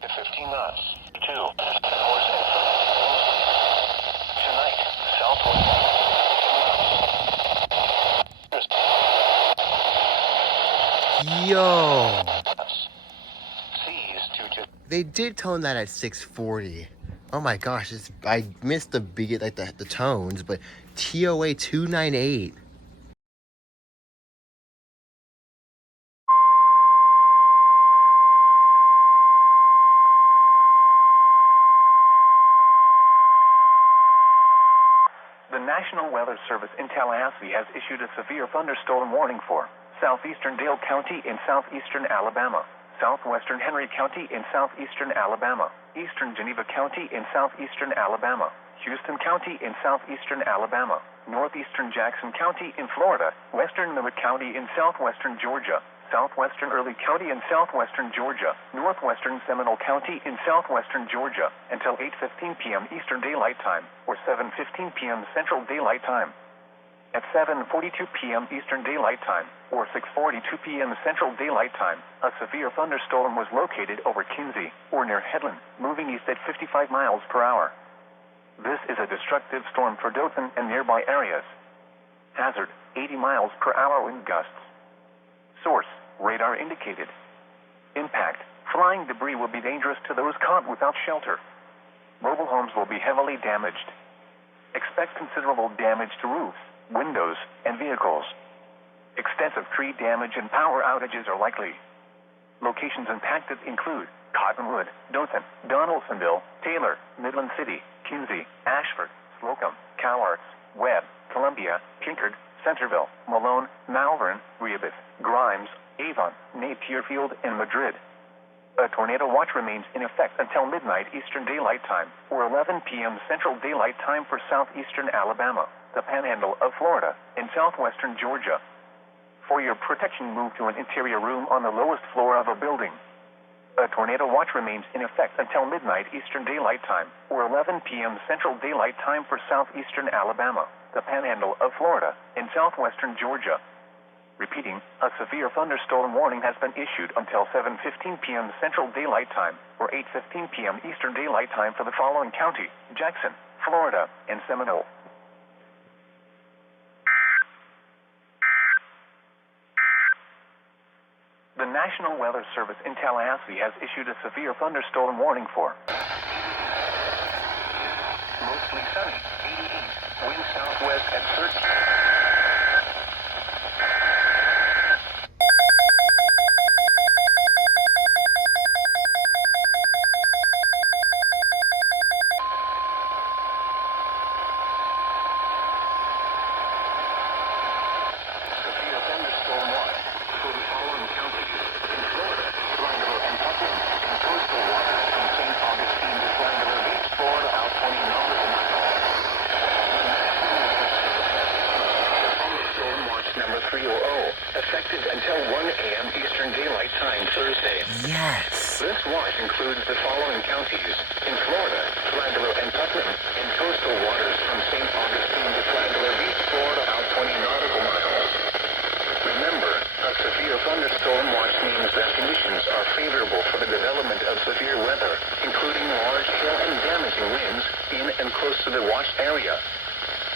At 15 knots. 2. Course and tonight, southwest. Yo. They did tone that at 640. Oh my gosh, I missed the beat, like the tones, but TOA 298. National Weather Service in Tallahassee has issued a severe thunderstorm warning for southeastern Dale County in southeastern Alabama, southwestern Henry County in southeastern Alabama, eastern Geneva County in southeastern Alabama, Houston County in southeastern Alabama, northeastern Jackson County in Florida, western Levy County in southwestern Georgia, southwestern Early County in southwestern Georgia, northwestern Seminole County in southwestern Georgia, until 8:15 p.m. Eastern Daylight Time, or 7:15 p.m. Central Daylight Time. At 7:42 p.m. Eastern Daylight Time, or 6:42 p.m. Central Daylight Time, a severe thunderstorm was located over Kinsey, or near Headland, moving east at 55 miles per hour. This is a destructive storm for Dothan and nearby areas. Hazard, 80 miles per hour wind gusts. Source, radar indicated. Impact, flying debris will be dangerous to those caught without shelter. Mobile homes will be heavily damaged. Expect considerable damage to roofs, windows, and vehicles. Extensive tree damage and power outages are likely. Locations impacted include Cottonwood, Dothan, Donaldsonville, Taylor, Midland City, Kinsey, Ashford, Slocum, Cowarts, Webb, Columbia, Kinkard, Centerville, Malone, Malvern, Rehoboth, Grimes, Avon, Napierfield, and Madrid. A tornado watch remains in effect until midnight Eastern Daylight Time, or 11 p.m. Central Daylight Time for southeastern Alabama, the Panhandle of Florida, and southwestern Georgia. For your protection, move to an interior room on the lowest floor of a building. A tornado watch remains in effect until midnight Eastern Daylight Time, or 11 p.m. Central Daylight Time for southeastern Alabama, the Panhandle of Florida, and southwestern Georgia. Repeating, a severe thunderstorm warning has been issued until 7:15 p.m. Central Daylight Time, or 8:15 p.m. Eastern Daylight Time for the following county: Jackson, Florida, and Seminole. The National Weather Service in Tallahassee has issued a severe thunderstorm warning for mostly sunny, 88, wind southwest at 13. Severe thunderstorm watch for the following counties in Florida: Flagler and Lakeland, and coastal waters from St. Augustine to Flagler Beach, Florida, out 20 nautical miles. Thunderstorm watch number 300, effective until 1 a.m. Eastern Daylight Time Thursday. Yes. This watch includes the following counties in Florida: Flagler and Putnam, and coastal waters from St. Augustine to Flagler Beach, Florida, out 20 nautical miles. Remember, a severe thunderstorm watch means that conditions are favorable for the development of severe weather, including large hail and damaging winds in and close to the watched area.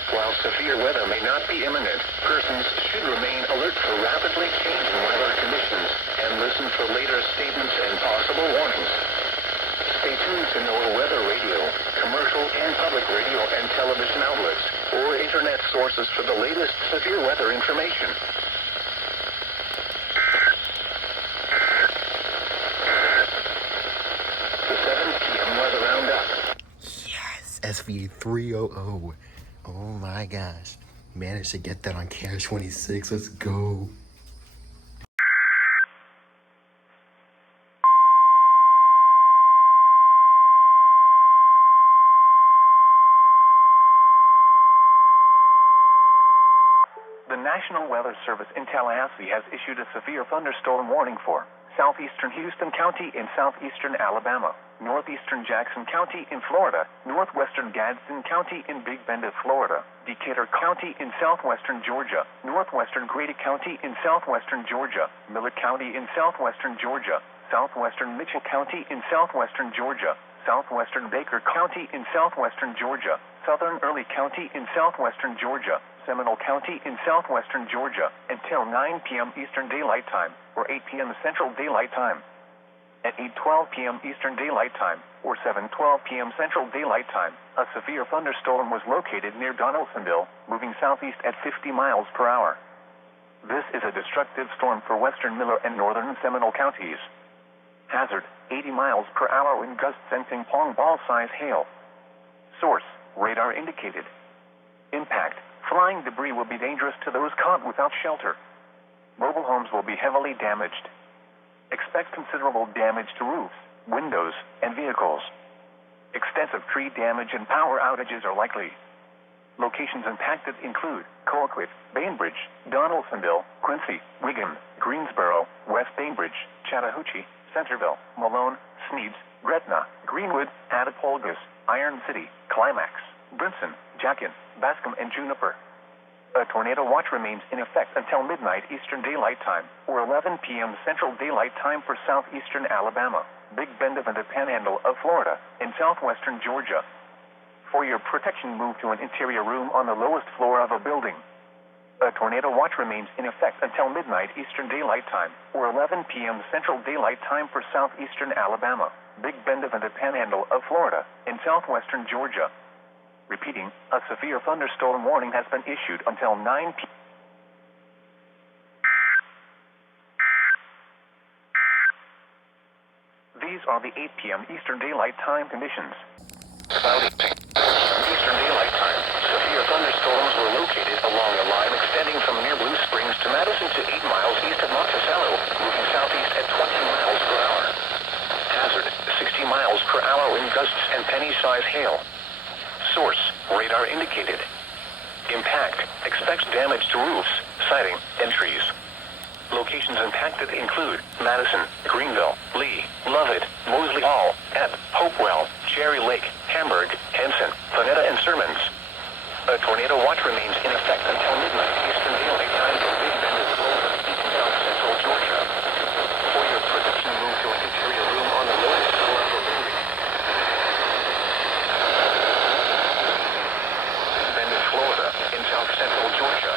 While severe weather may not be imminent, persons should remain alert for rapidly changing weather conditions and listen for later statements and possible warnings. Stay tuned to NOAA Weather Radio, commercial and public radio and television outlets, or internet sources for the latest severe weather information. The 7 p.m. Weather Roundup. Yes. SV 300. Oh my gosh. Managed to get that on Cash 26. Let's go. The National Weather Service in Tallahassee has issued a severe thunderstorm warning for southeastern Houston County in southeastern Alabama, northeastern Jackson County in Florida, northwestern Gadsden County in Big Bend of Florida, Decatur County in southwestern Georgia, northwestern Grady County in southwestern Georgia, Miller County in southwestern Georgia, southwestern Mitchell County in southwestern Georgia, southwestern Baker County in southwestern Georgia, southern Early County in southwestern Georgia, Seminole County in southwestern Georgia, until 9 p.m. Eastern Daylight Time, or 8 p.m. Central Daylight Time. At 8:12 p.m. Eastern Daylight Time, or 7:12 p.m. Central Daylight Time, a severe thunderstorm was located near Donaldsonville, moving southeast at 50 miles per hour. This is a destructive storm for western Miller and northern Seminole counties. Hazard, 80 miles per hour wind gusts and ping-pong ball-size hail. Source, radar indicated. Impact. Flying debris will be dangerous to those caught without shelter. Mobile homes will be heavily damaged. Expect considerable damage to roofs, windows, and vehicles. Extensive tree damage and power outages are likely. Locations impacted include Colquitt, Bainbridge, Donaldsonville, Quincy, Wigan, Greensboro, West Bainbridge, Chattahoochee, Centerville, Malone, Sneeds, Gretna, Greenwood, Attapulgis, Iron City, Climax, Brinson, Jackin, Bascom, and Juniper. A tornado watch remains in effect until midnight Eastern Daylight Time, or 11 p.m. Central Daylight Time for southeastern Alabama, Big Bend and the Panhandle of Florida, and southwestern Georgia. For your protection, move to an interior room on the lowest floor of a building. A tornado watch remains in effect until midnight Eastern Daylight Time, or 11 p.m. Central Daylight Time for southeastern Alabama, Big Bend and the Panhandle of Florida, and southwestern Georgia. Repeating, a severe thunderstorm warning has been issued until 9 p.m. These are the 8 p.m. Eastern Daylight Time conditions. Cloudy. Eastern Daylight Time. Severe thunderstorms were located along a line extending from near Blue Springs to Madison to 8 miles east of Monticello, moving southeast at 20 miles per hour. Hazard, 60 miles per hour wind gusts and penny-size hail. Source, radar indicated. Impact, expects damage to roofs, siding, and trees. Locations impacted include Madison, Greenville, Lee, Lovett, Moseley Hall, Ebb, Hopewell, Cherry Lake, Hamburg, Henson, Vanetta, and Sermons. A tornado watch remains in effect until midnight Eastern Daylight Time for Big Bend, Florida, and south central Georgia. For your protection, move to an interior room on the lowest floor of a building. Big Bend, Florida, in south central Georgia.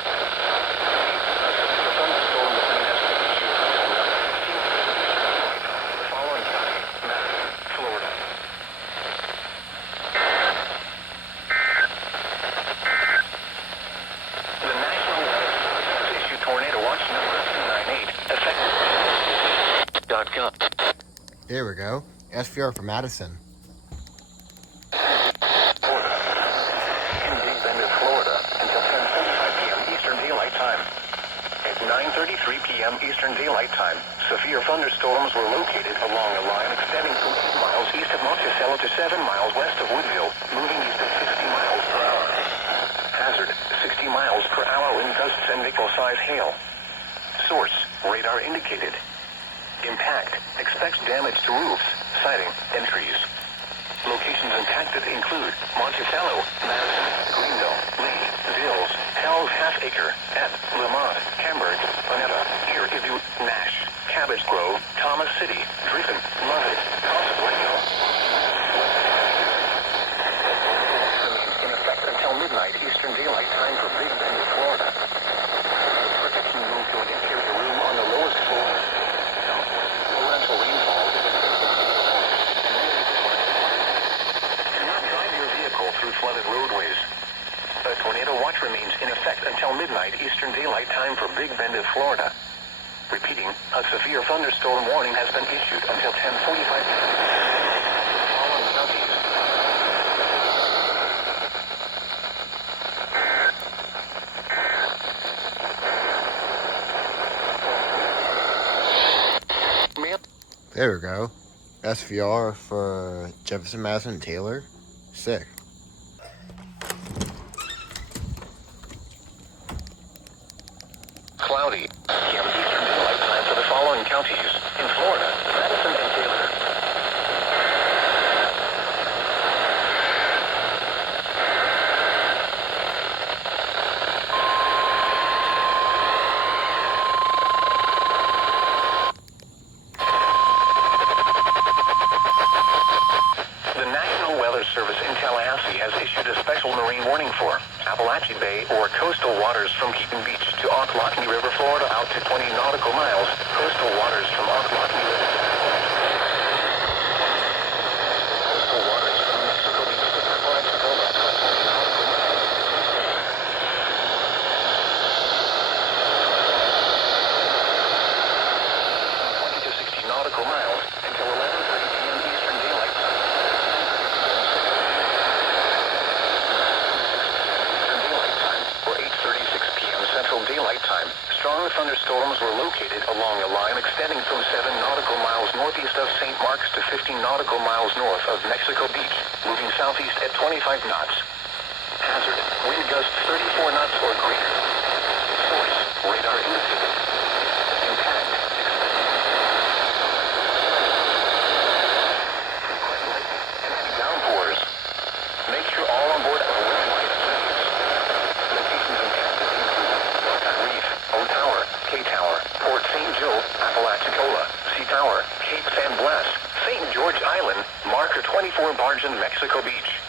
There we go. SVR for Madison. Florida. In Big Bend, Florida, until 10:45 p.m. Eastern Daylight Time. At 9:33 p.m. Eastern Daylight Time, severe thunderstorms were located along a line extending from 8 miles east of Monticello to 7 miles west of Woodville, moving east at 60 miles per hour. Hazard, 60 miles per hour wind gusts and nickel-size hail. Source, radar indicated. Impact, expects damage to roofs, siding, and trees. Locations impacted include Monticello, Madison, Greenville, Lee, Dills, Hell's Half-Acre, Ebb, Lamont, Hamburg, Vanetta, Erie, Nash, Cabbage Grove, Thomas City, Griffin, Lovett, Casablanca. Remains in effect until midnight Eastern Daylight Time for Big Bend, Florida. Protection moved to an interior room on the lowest floor. Torrential rainfall is do not drive your vehicle through flooded roadways. A tornado watch remains in effect until midnight Eastern Daylight Time for Big Bend, Florida. Repeating, a severe thunderstorm warning has been issued until 10:45 p.m. Following counties. There we go. SVR for Jefferson, Madison, and Taylor. Sick. Cloudy. PM Eastern Daylight Time for the following counties in Florida, Madison, and Taylor. The National Weather Service in Tallahassee has issued a special marine warning for Appalachia Bay or coastal waters from Keaton Beach to Ocklawahamie River, Florida, out to 20 nautical miles. Coastal waters from Ocklawahamie River. Coastal waters from Mexico Beach to Pennsylvania, out to 20 nautical miles. 20 to 60 nautical miles until 11:30 p.m. Eastern Daylight Time. strong thunderstorms were located along a line extending from 7 nautical miles northeast of St. Mark's to 15 nautical miles north of Mexico Beach, moving southeast at 25 knots. Hazard, wind gusts 34 knots or greater. Source, radar indicated. Impact, and heavy downpours. Make sure all on board have a weather line of settings. Locations impacted include Rocket Reef, O Tower, K Tower, Port St. Joe, Apalachicola, C Tower, Cape San Blas, St. George Island, Marker 24 barge in Mexico Beach.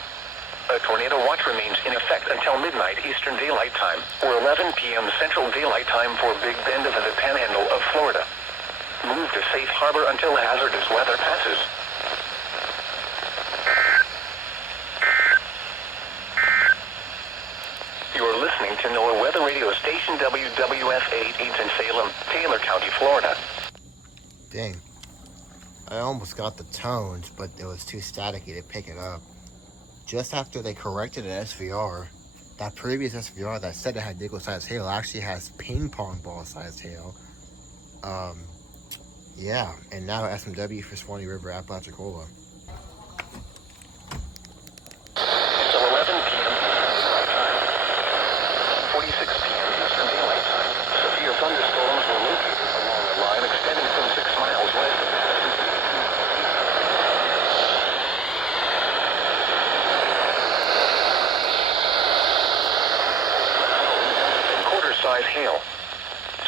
A tornado watch remains in effect until midnight Eastern Daylight Time, or 11 p.m. Central Daylight Time for Big Bend of the Panhandle of Florida. Move to safe harbor until hazardous weather passes. You're listening to NOAA Weather Radio Station WWF 88 in Salem, Taylor County, Florida. Dang. I almost got the tones, but it was too staticky to pick it up. Just after they corrected an SVR, that previous SVR that said it had nickel-sized hail actually has ping-pong ball-sized hail. Yeah, and now SMW for Suwannee River, Apalachicola. Until 11 p.m. Daylight Time. 46 p.m. Eastern Daylight Time. Severe thunderstorms were located along a line extending from 6 miles west of Madison. Quarter-size hail.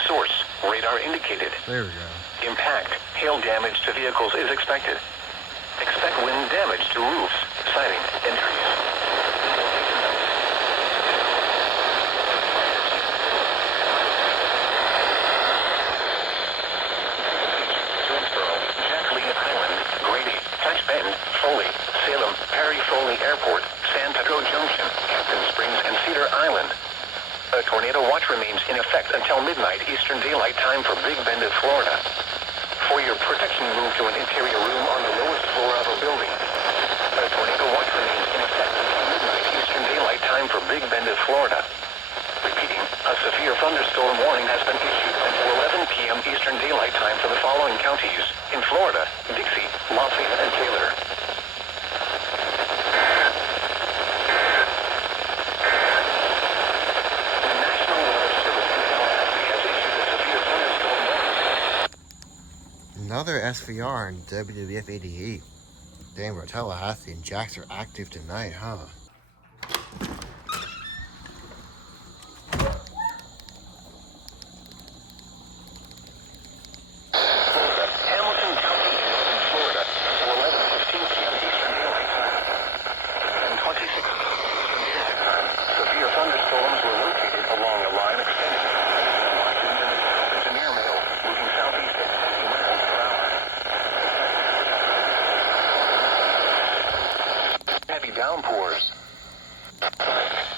Source, radar indicated. There we go. Impact, hail damage to vehicles is expected. Expect wind damage to roofs, siding, and trees. Jonesboro, Jacqueline Island, Grady, Touch Bend, Foley, Salem, Perry Foley Airport, San Pedro Junction, Captain Springs, and Cedar Island. A tornado watch remains in effect until midnight Eastern Daylight Time for Big Bend of Florida. For your protection, move to an interior room on the lowest floor of a building. A tornado watch remains in effect until midnight Eastern Daylight Time for Big Bend of Florida. Repeating, a severe thunderstorm warning has been issued until 11 p.m. Eastern Daylight Time for the following counties in Florida: Dixie, Lafayette, and Taylor. Another SVR in WWF 88. Damn, bro, Tallahassee and Jacks are active tonight, huh? Hamilton County in northern Florida until 11:15 p.m. Eastern Daylight Time. And 26 p.m. Eastern Daylight Time. Severe thunderstorms were located along a line extending from Washington to near Middle, moving southeast at 50 miles per hour. Heavy downpours.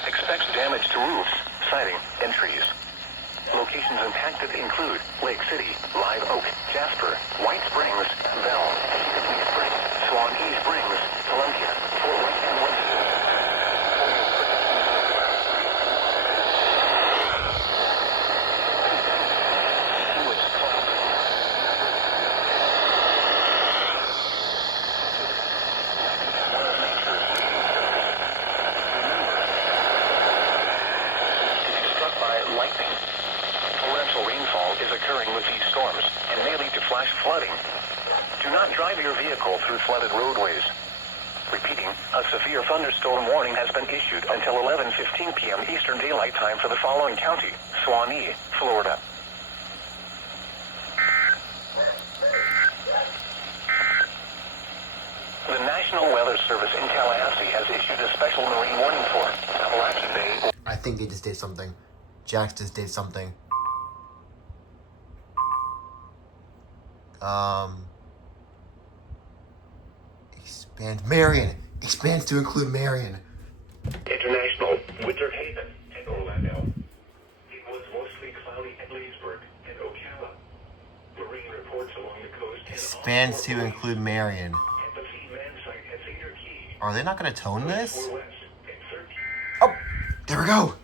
Expects damage to roofs, siding, and trees. Locations impacted include Lake City, Live Oak, Jasper, White Springs, Bell, Kissimmee Springs, Suwannee Springs, Columbia, Fort Worth, and Williston. Struck by lightning. Torrential rainfall is occurring with these storms and may lead to flash flooding. Do not drive your vehicle through flooded roadways. Repeating, a severe thunderstorm warning has been issued until 11:15 p.m. Eastern Daylight Time for the following county: Suwannee, Florida. The National Weather Service in Tallahassee has issued a special marine warning for Appalachian Bay. I think they just did something. Jacks just did something. Expand Marion. Expands to include Marion. International, Winter Haven, and Orlando. It was mostly cloudy at Leesburg and Ocala. Marine reports along the coast and Expands to include Marion. at the Seaman site at Cedar Key. Are they not gonna tone this? 4 west and 13. Oh, there we go.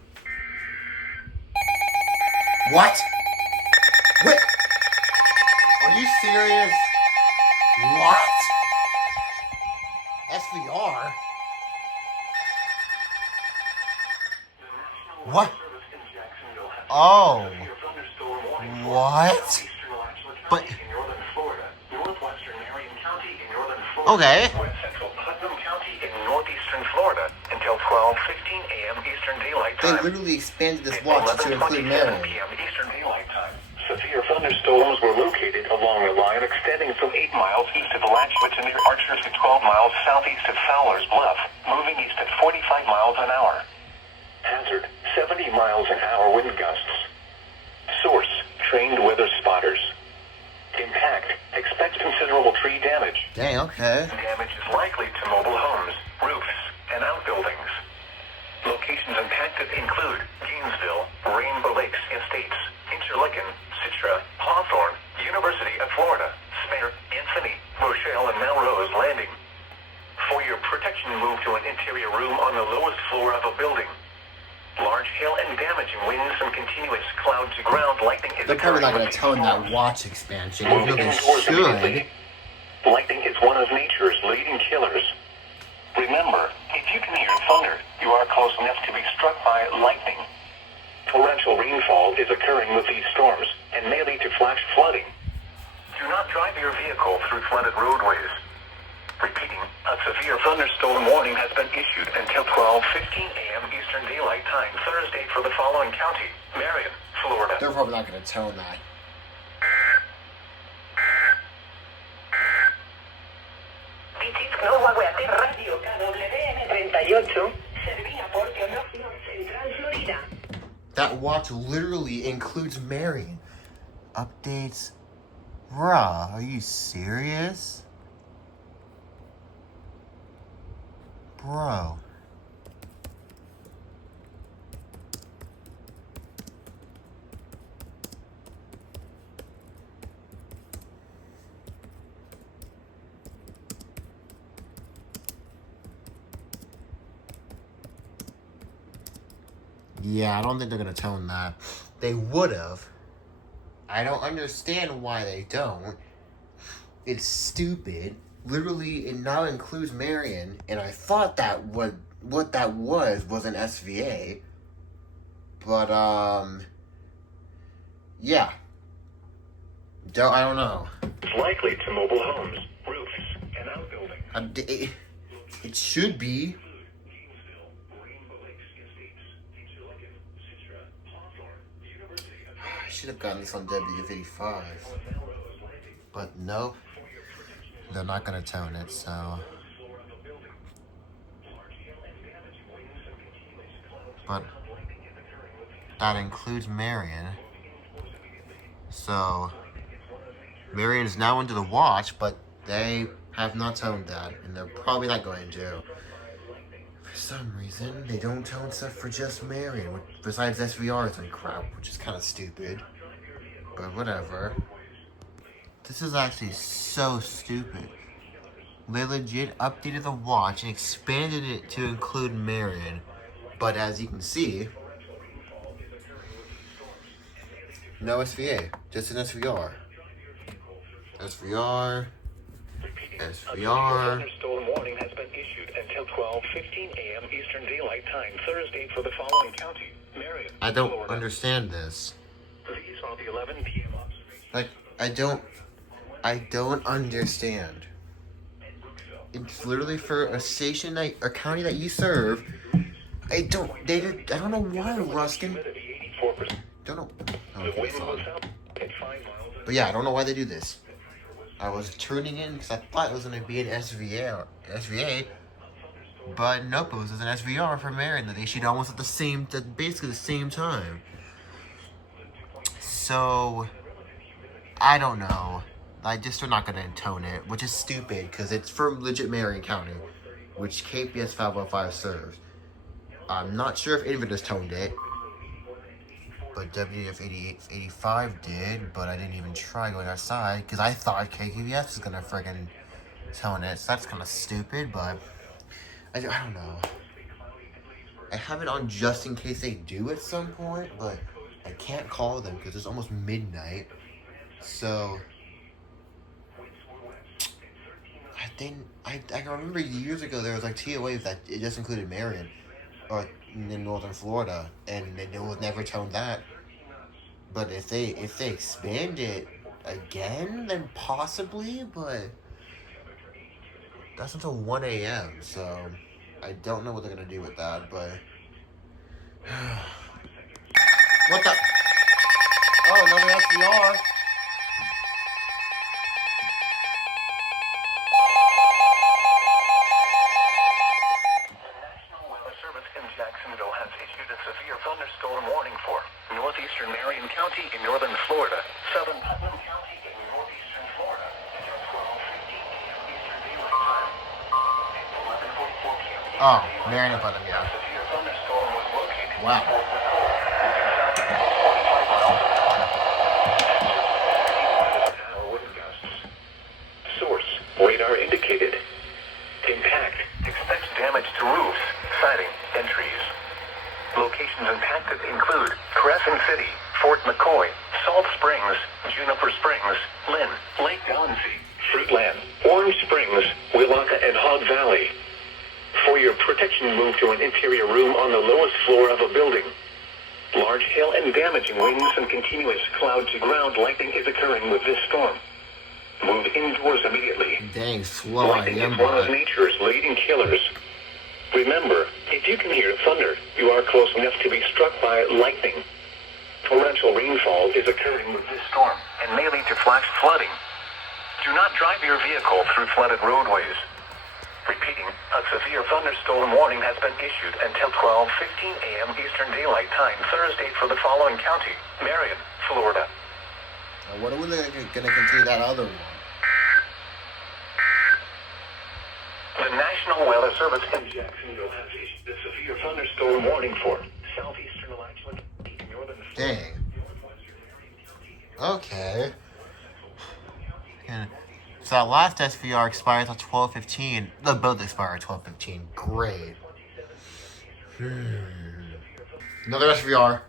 What? serious? What? SVR? What? Oh. What? But. Okay. Northeastern Florida until 12:15 a.m. Eastern Daylight They Time. literally expanded this watch to include Marion. p.m. Eastern Daylight Time. Severe thunderstorms were located along a line extending from 8 miles east of Alachua to near Archers and 12 miles southeast of Fowler's Bluff, moving east at 45 miles an hour. Hazard, 70 miles an hour wind gusts. Source, trained weather spotters. Impact, expect considerable tree damage. Dang, okay. Damage is likely to mobile homes, roofs, and outbuildings. Locations impacted include Gainesville, Rainbow Lakes Estates, Interlaken, Citra, Hawthorne, University of Florida, Spare, Anthony, Rochelle, and Melrose Landing. For your protection, move to an interior room on the lowest floor of a building. Large hail and damaging winds and continuous cloud to ground lightning is They're probably not going to tone that watch expansion, even though they should. Lightning is one of nature's leading killers. Remember, if you can hear thunder, you are close enough to be struck by lightning. Torrential rainfall is occurring with these storms and may lead to flash flooding. Do not drive your vehicle through flooded roadways. Repeating, a severe thunderstorm warning has been issued until 12:15 a.m. Eastern Daylight Time Thursday for the following county: Marion, Florida. They're probably not going to tone that. Radio KWM38, servida por Central Florida. That watch literally includes Marion. Updates. Bruh, are you serious? Bro. Yeah, I don't think they're gonna tone that. They would've. I don't understand why they don't. It's stupid. Literally, it now includes Marion, and I thought that what that was an SVA. But, yeah. I don't know. It's likely to mobile homes, roofs, and outbuildings. It should be. I should have gotten this on WF85. But no. They're not going to tone it, so. But that includes Marion. So Marion is now into the watch, but they have not toned that, and they're probably not going to. For some reason, they don't tone stuff for just Marion, besides SVRs and crap, which is kind of stupid. But whatever. This is actually so stupid. They legit updated the watch and expanded it to include Marion. But as you can see, no SVA, just an SVR. SVR. Thunderstorm warning has been issued until 12:15 a.m. Eastern Daylight Time Thursday for the following county: Marion. I don't Florida. understand this. These are the 11 p.m. observations. Like, I don't understand. It's literally for a station that, a county that you serve. I don't know why Ruskin. Don't know. Okay, it's on. But yeah, I don't know why they do this. I was tuning in because I thought it was going to be an SVA. But nope, it was an SVR for Marion that they issued almost at basically the same time. So, I don't know. They're not going to tone it, which is stupid because it's from legit Marion County, which KPS 515 serves. I'm not sure if Inverters toned it, but WF85 did, but I didn't even try going outside because I thought KPS was going to friggin' tone it, so that's kind of stupid, but I don't know. I have it on just in case they do at some point, but I can't call them because it's almost midnight, so then I remember years ago there was like TOAs that it just included Marion, or in northern Florida, and it was never shown that. But if they expand it again, then possibly, but that's until 1 a.m., so I don't know what they're gonna do with that, but what the? Oh, another SVR. Jacksonville has issued a severe thunderstorm warning for northeastern Marion County in northern Florida, southern Putnam County in northeastern Florida, until 12:15 a.m. Eastern Daylight Time. At 11:44 p.m. Oh, Marion and Putnam, yeah. A severe thunderstorm was located. Wow. Wind gusts. Source: radar indicated. Impact: expects damage to roofs, siding, and trees. Locations impacted include Crescent City, Fort McCoy, Salt Springs, Juniper Springs, Lynn, Lake Delancey, Fruitland, Orange Springs, Willacca, and Hog Valley. For your protection, move to an interior room on the lowest floor of a building. Large hail and damaging winds and continuous cloud-to-ground lightning is occurring with this storm. Move indoors immediately. Dang, slow I Lightning am, is one of but nature's leading killers. Remember, if you can hear thunder, you are close enough to be struck by lightning. Torrential rainfall is occurring with this storm and may lead to flash flooding. Do not drive your vehicle through flooded roadways. Repeating, a severe thunderstorm warning has been issued until 12:15 a.m. Eastern Daylight Time Thursday for the following county: Marion, Florida. what are we gonna continue that other one? The National Weather Service in Jacksonville has issued a severe thunderstorm warning for southeastern Lakeland and northern Dang. Okay. So that last SVR expires at 12:15. The both expire at 12:15. Great. Another SVR.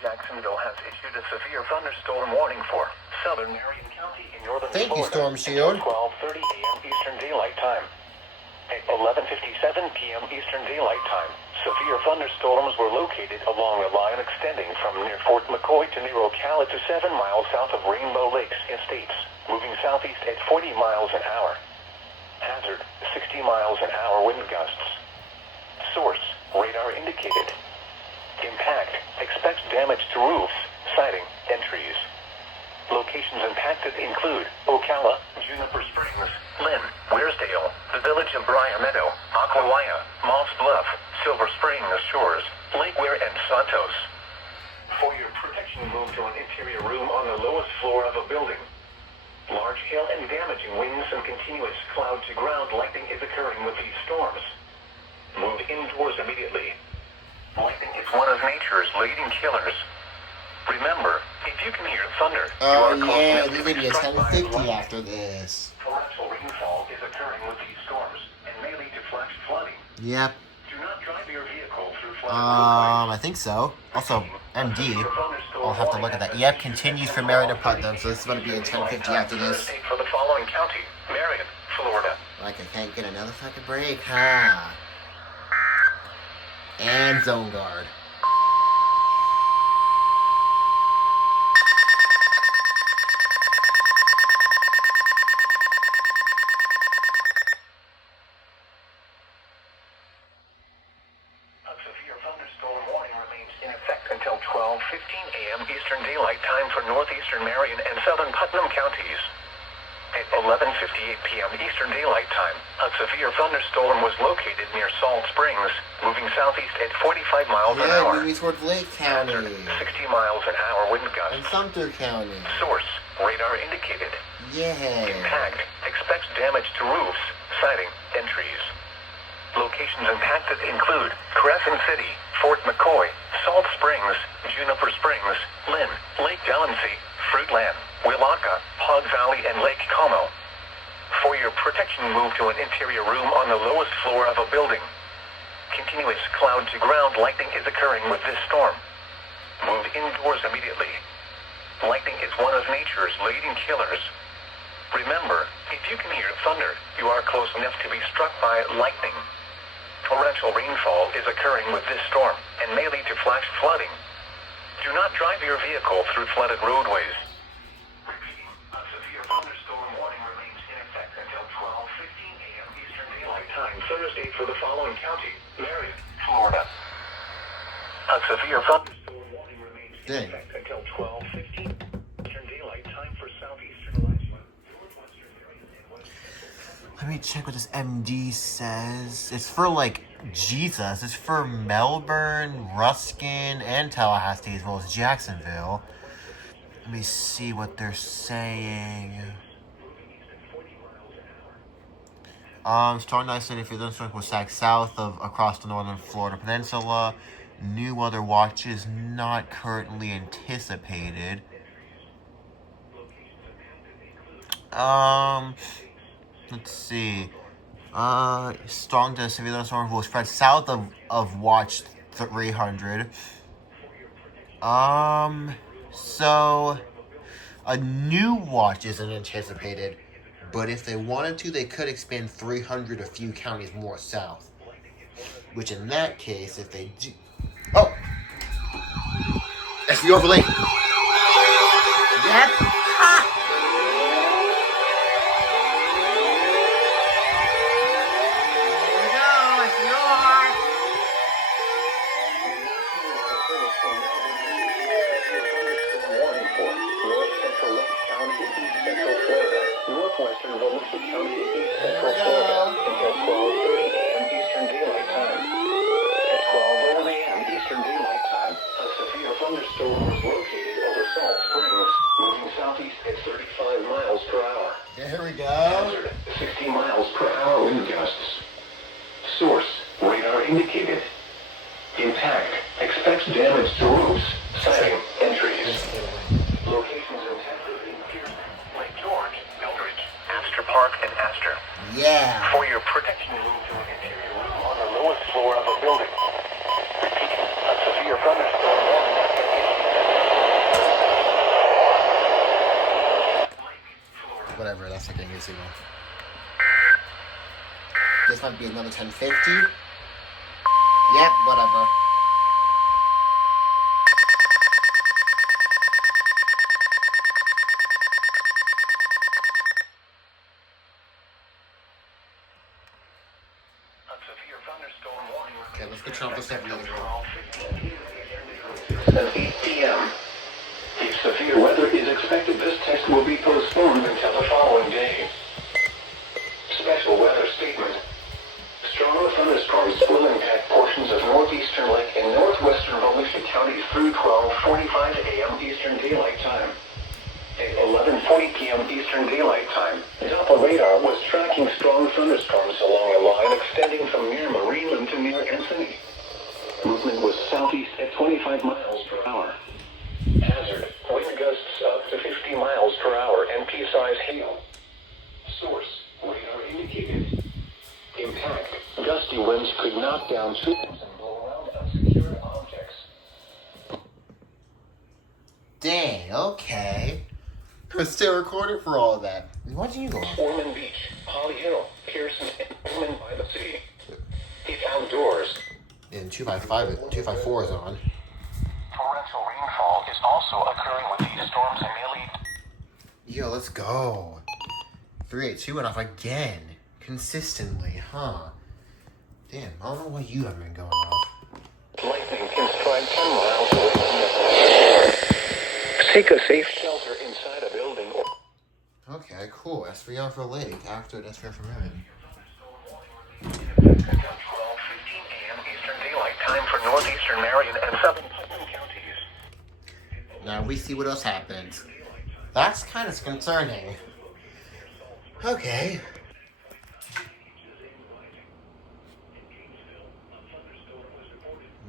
Jacksonville has issued a severe thunderstorm warning for southern Marion County in northern Thank you, Florida. Storm Shield. 12:30 a.m. Eastern Daylight Time. At 11:57 p.m. Eastern Daylight Time, severe thunderstorms were located along a line extending from near Fort McCoy to near Ocala to 7 miles south of Rainbow Lakes Estates, moving southeast at 40 miles an hour. Hazard: 60 miles an hour wind gusts. Source: radar indicated. Impact: expects damage to roofs, siding, and trees. Locations impacted include Ocala, Juniper Springs, Lynn, Weirsdale, the village of Briar Meadow, Aquawaya, Moss Bluff, Silver Springs Shores, Lake Ware, and Santos. For your protection, move to an interior room on the lowest floor of a building. Large hail and damaging winds and continuous cloud-to-ground lightning is occurring with these storms. Move indoors immediately. Lightning is one of nature's leading killers. Remember, if you can hear thunder, you are close Yeah, enough this to will be be a struck by 1050 lightning. after this. Torrential rainfall is occurring with these storms and may lead to flash flooding. Yep. Do not drive your vehicle through flooded roadways. I think so. Also, MD. I'll have to look at that. Yep, continues for Marion and Putnam, so this is going to be a 1050 after this. For the following county: Marion, Florida. Like I can't get another fucking break, huh? And Zone Guard. A severe thunderstorm warning remains in effect until 12:15 a.m. Eastern Daylight Time for northeastern Marion and southern Putnam counties. At 11:58 p.m. Eastern Daylight Time, a severe thunderstorm was located near Salt Springs, moving southeast at 45 miles an Yeah, hour. moving towards Lake County. 60 miles an hour wind And gusts. Sumter County. Source: radar indicated. Yeah. Impact: expects damage to roofs, siding, and trees. Locations impacted include Crescent City, Fort McCoy, Salt Springs, Juniper Springs, Lynn, Lake Delancey, Fruitland, Willacca, Hog Valley, and Lake Como. For your your protection, move to an interior room on the lowest floor of a building. Continuous cloud-to-ground lightning is occurring with this storm. Move indoors immediately. Lightning is one of nature's leading killers. Remember, if you can hear thunder, you are close enough to be struck by lightning. Torrential rainfall is occurring with this storm and may lead to flash flooding. Do not drive your vehicle through flooded roadways. A severe thunderstorm warning remains in effect until 12:15 a.m. Eastern Daylight Time Thursday for the following county: Marion, Florida. A severe thunderstorm warning remains in effect until 12:15 Eastern Daylight Time for southeastern Alaska, northwestern Marion, and western. Let me check what this MD says. It's for like Jesus. It's for Melbourne, Ruskin, and Tallahassee, as well as Jacksonville. Let me see what they're saying. Strong nice city for thunderstorms will sack south of across the northern Florida peninsula. New weather watch is not currently anticipated. Let's see. Strong to severe thunderstorms will spread south of watch 300. So a new watch isn't anticipated, but if they wanted to, they could expand 300 a few counties more south. Which in that case, if they do... Oh! That's the overlay. Yep. Ha! There we go. It's yours. Warning for North Central Lake County, East Central Florida, northwestern Williston County, East Central Florida, until 12:30 a.m. Eastern Daylight Time. At 12:00 a.m. Eastern Daylight Time, a severe thunderstorm was located over Salt Springs, moving southeast at 35 miles per hour. There we go. Hazard, 60 miles per hour wind gusts. Source, radar indicated. Impact, expects damage to roofs, siding, and trees. Locations in Tampa, Pearson, Lake George, Eldridge, Astor Park, and Astor. Yeah. For your protection, move to an interior room on the lowest floor of a building. Repeating, a severe thunderstorm warning has been issued. Whatever, that's not getting a signal. This might be another 1050. Yep, whatever. Okay, let's get Trump to 7 at 8 p.m. If severe weather is expected, this test will be postponed until the following day. Special weather statement. Stronger thunderstorms will impact portions of northeastern Lake and northwestern Volusia counties through 12:45 a.m. Eastern Daylight Time. At 11:40 p.m. Eastern Daylight Time, Doppler radar was tracking strong thunderstorms along a line extending from near Marion to near Kissimmee. Movement was southeast at 25 miles per hour. Hazard, wind gusts up to 50 miles per hour and pea-size hail. Source, radar indicated. Impact, gusty winds could knock down trees and blow around unsecured objects. Dang, okay. I still recorded for all of that. Why didn't you go on? Ormond Beach, Holly Hill, Pearson, and Ormond by the sea. If outdoors. And 254 is on. Torrential rainfall is also occurring with these storms and may lead. Yo, let's go. 382 went off again. Consistently, huh? Damn, I don't know why you haven't been going off. Lightning can strike 10 miles away from the Seek a safe shelter inside a building or... Okay, cool. S3 for Lake after S3 for Marion. Until 12:15 a.m. Eastern Daylight Time for northeastern Marion and southern counties. Now we see what else happens. That's kind of concerning. Okay.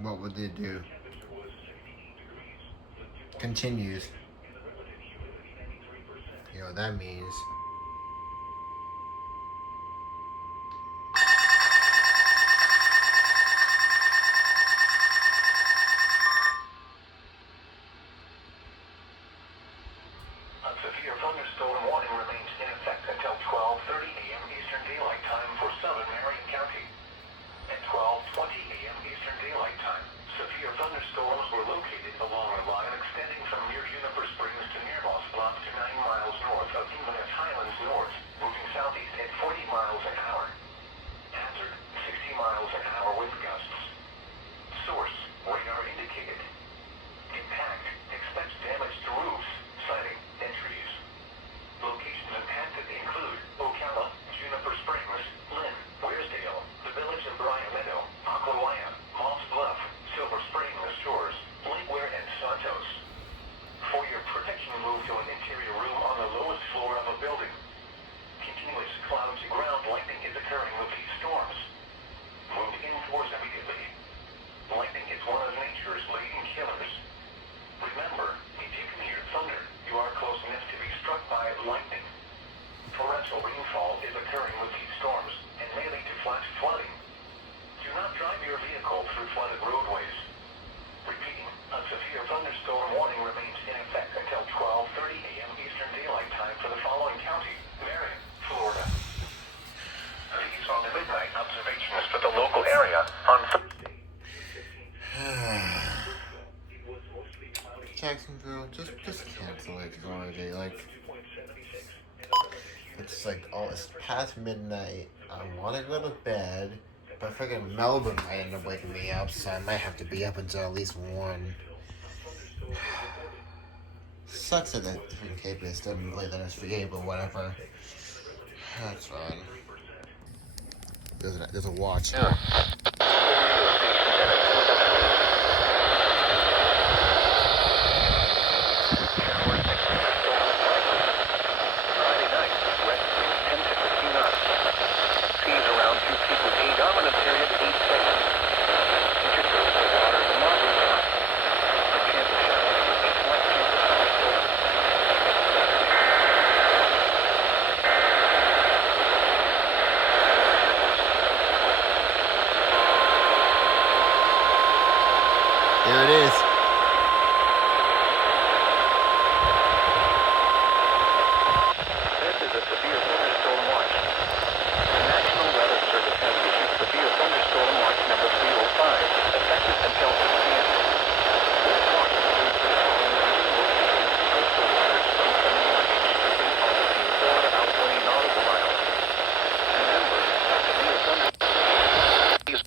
What would they do? Continues. You know what that means? severe thunderstorm warning remains in effect until 12:30 a.m. Eastern Daylight Time for southern Marion County. At 12:20 a.m. Eastern Daylight Time, severe thunderstorms were located along a line extending from near Juniper Springs to near Moss Bluff to 9 miles north of Inverness Highlands North, moving southeast at 40 miles an hour. Hazard, 60 miles an hour wind gusts. Source, radar indicated. Impact, expects damage to roofs, siding, and trees. Locations impacted include Ocala, Juniper Springs, Lynn, Wearsdale, the village of Briar Meadow, Aquawaya, Moss Bluff, Silver Springs Shores, Lake Ware, and Santos. For your protection, move to an interior room on the lowest floor of a building. Continuous cloud-to-ground lightning is occurring with these storms. Move indoors immediately. Lightning is one of nature's leading killers. Remember, if you can hear thunder, you are close enough to be struck by lightning. Torrential rainfall is occurring with these storms and may lead to flash flooding. Do not drive your vehicle through flooded roadways. Repeating, a severe thunderstorm warning remains in effect until 12:30 a.m. Eastern Daylight Time for the following county: Marion, Florida. These are the midnight observations for the local area on Thursday. Jacksonville, just cancel it already. Like, it's like, oh, it's past midnight. I want to go to bed, but freaking Melbourne might end up waking me up, so I might have to be up until at least 1. Sucks that the freaking Cape is still later than it's free, but whatever. That's fine. There's a watch. Yeah. There it is. This is a severe thunderstorm watch. The National Weather Service has issued severe thunderstorm watch number 305, effective until 6 p.m. This watch includes the following coastal waters from Florida out 20 nautical miles. Remember, severe thunderstorm is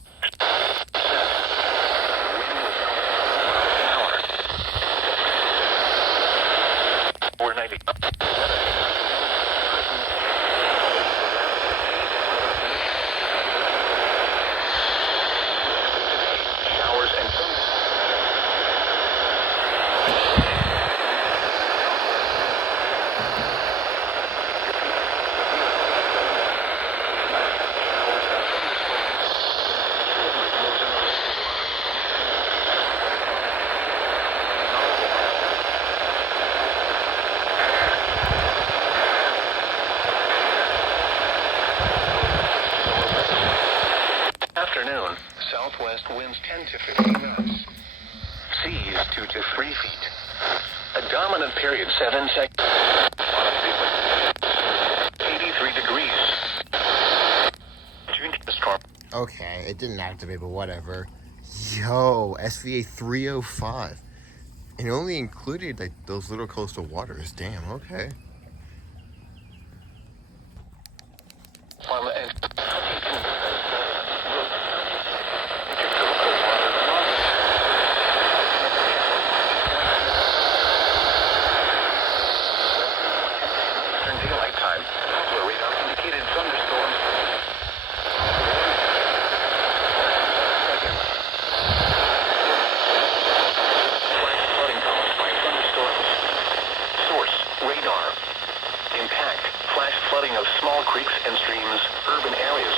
afternoon, southwest winds 10 to 15 knots. Seas 2 to 3 feet. A dominant period 7 seconds. 83 degrees. Okay, it didn't activate, but whatever. Yo, SVA 305. It only included like those little coastal waters. Damn, okay. Flooding of small creeks and streams, urban areas.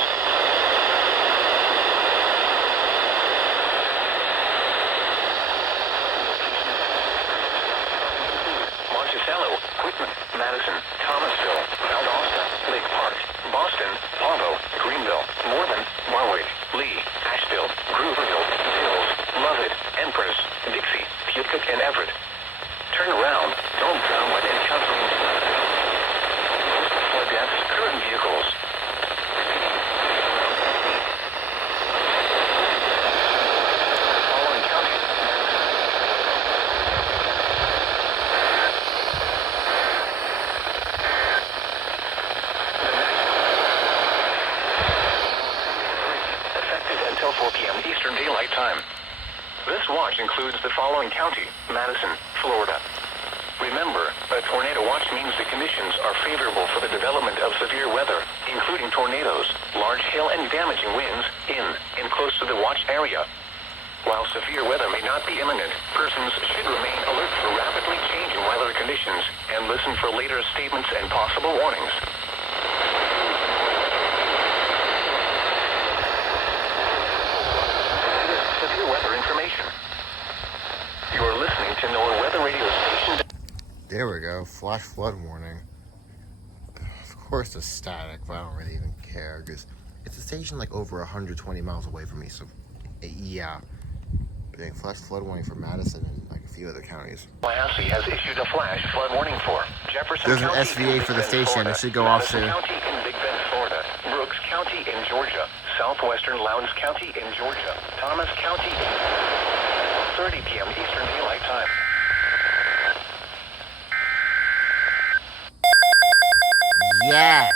Monticello, Whitman, Madison, Thomasville, Valdosta, Lake Park, Boston, Pavo, Greenville, Morven, Warwick, Lee, Asheville, Grooveville, Hills, Lovett, Empress, Dixie, Putkick, and Everett. Turn around. Don't drown when encountering vehicles. Following counties. Effective until 4 p.m. Eastern Daylight Time. This watch includes the following county: Madison, Florida. Remember, a tornado watch means the conditions are favorable for the development of severe weather, including tornadoes, large hail and damaging winds in and close to the watch area. While severe weather may not be imminent, persons should remain alert for rapidly changing weather conditions and listen for later statements and possible warnings. Severe weather information. You are listening to NOAA Weather Radio Station. There we go. Flash flood warning. Of course it's static, but I don't really even care because it's a station like over 120 miles away from me. So, yeah. But dang, flash flood warning for Madison and like a few other counties. Tallahassee has issued a flash flood warning for Jefferson There's an County SVA in for the Big Bend, station. Florida, It should go off Madison soon. County in Big Bend, Florida, Brooks County in Georgia, Southwestern Lowndes County in Georgia, Thomas County in 30 p.m. Eastern Daylight Time. Yes!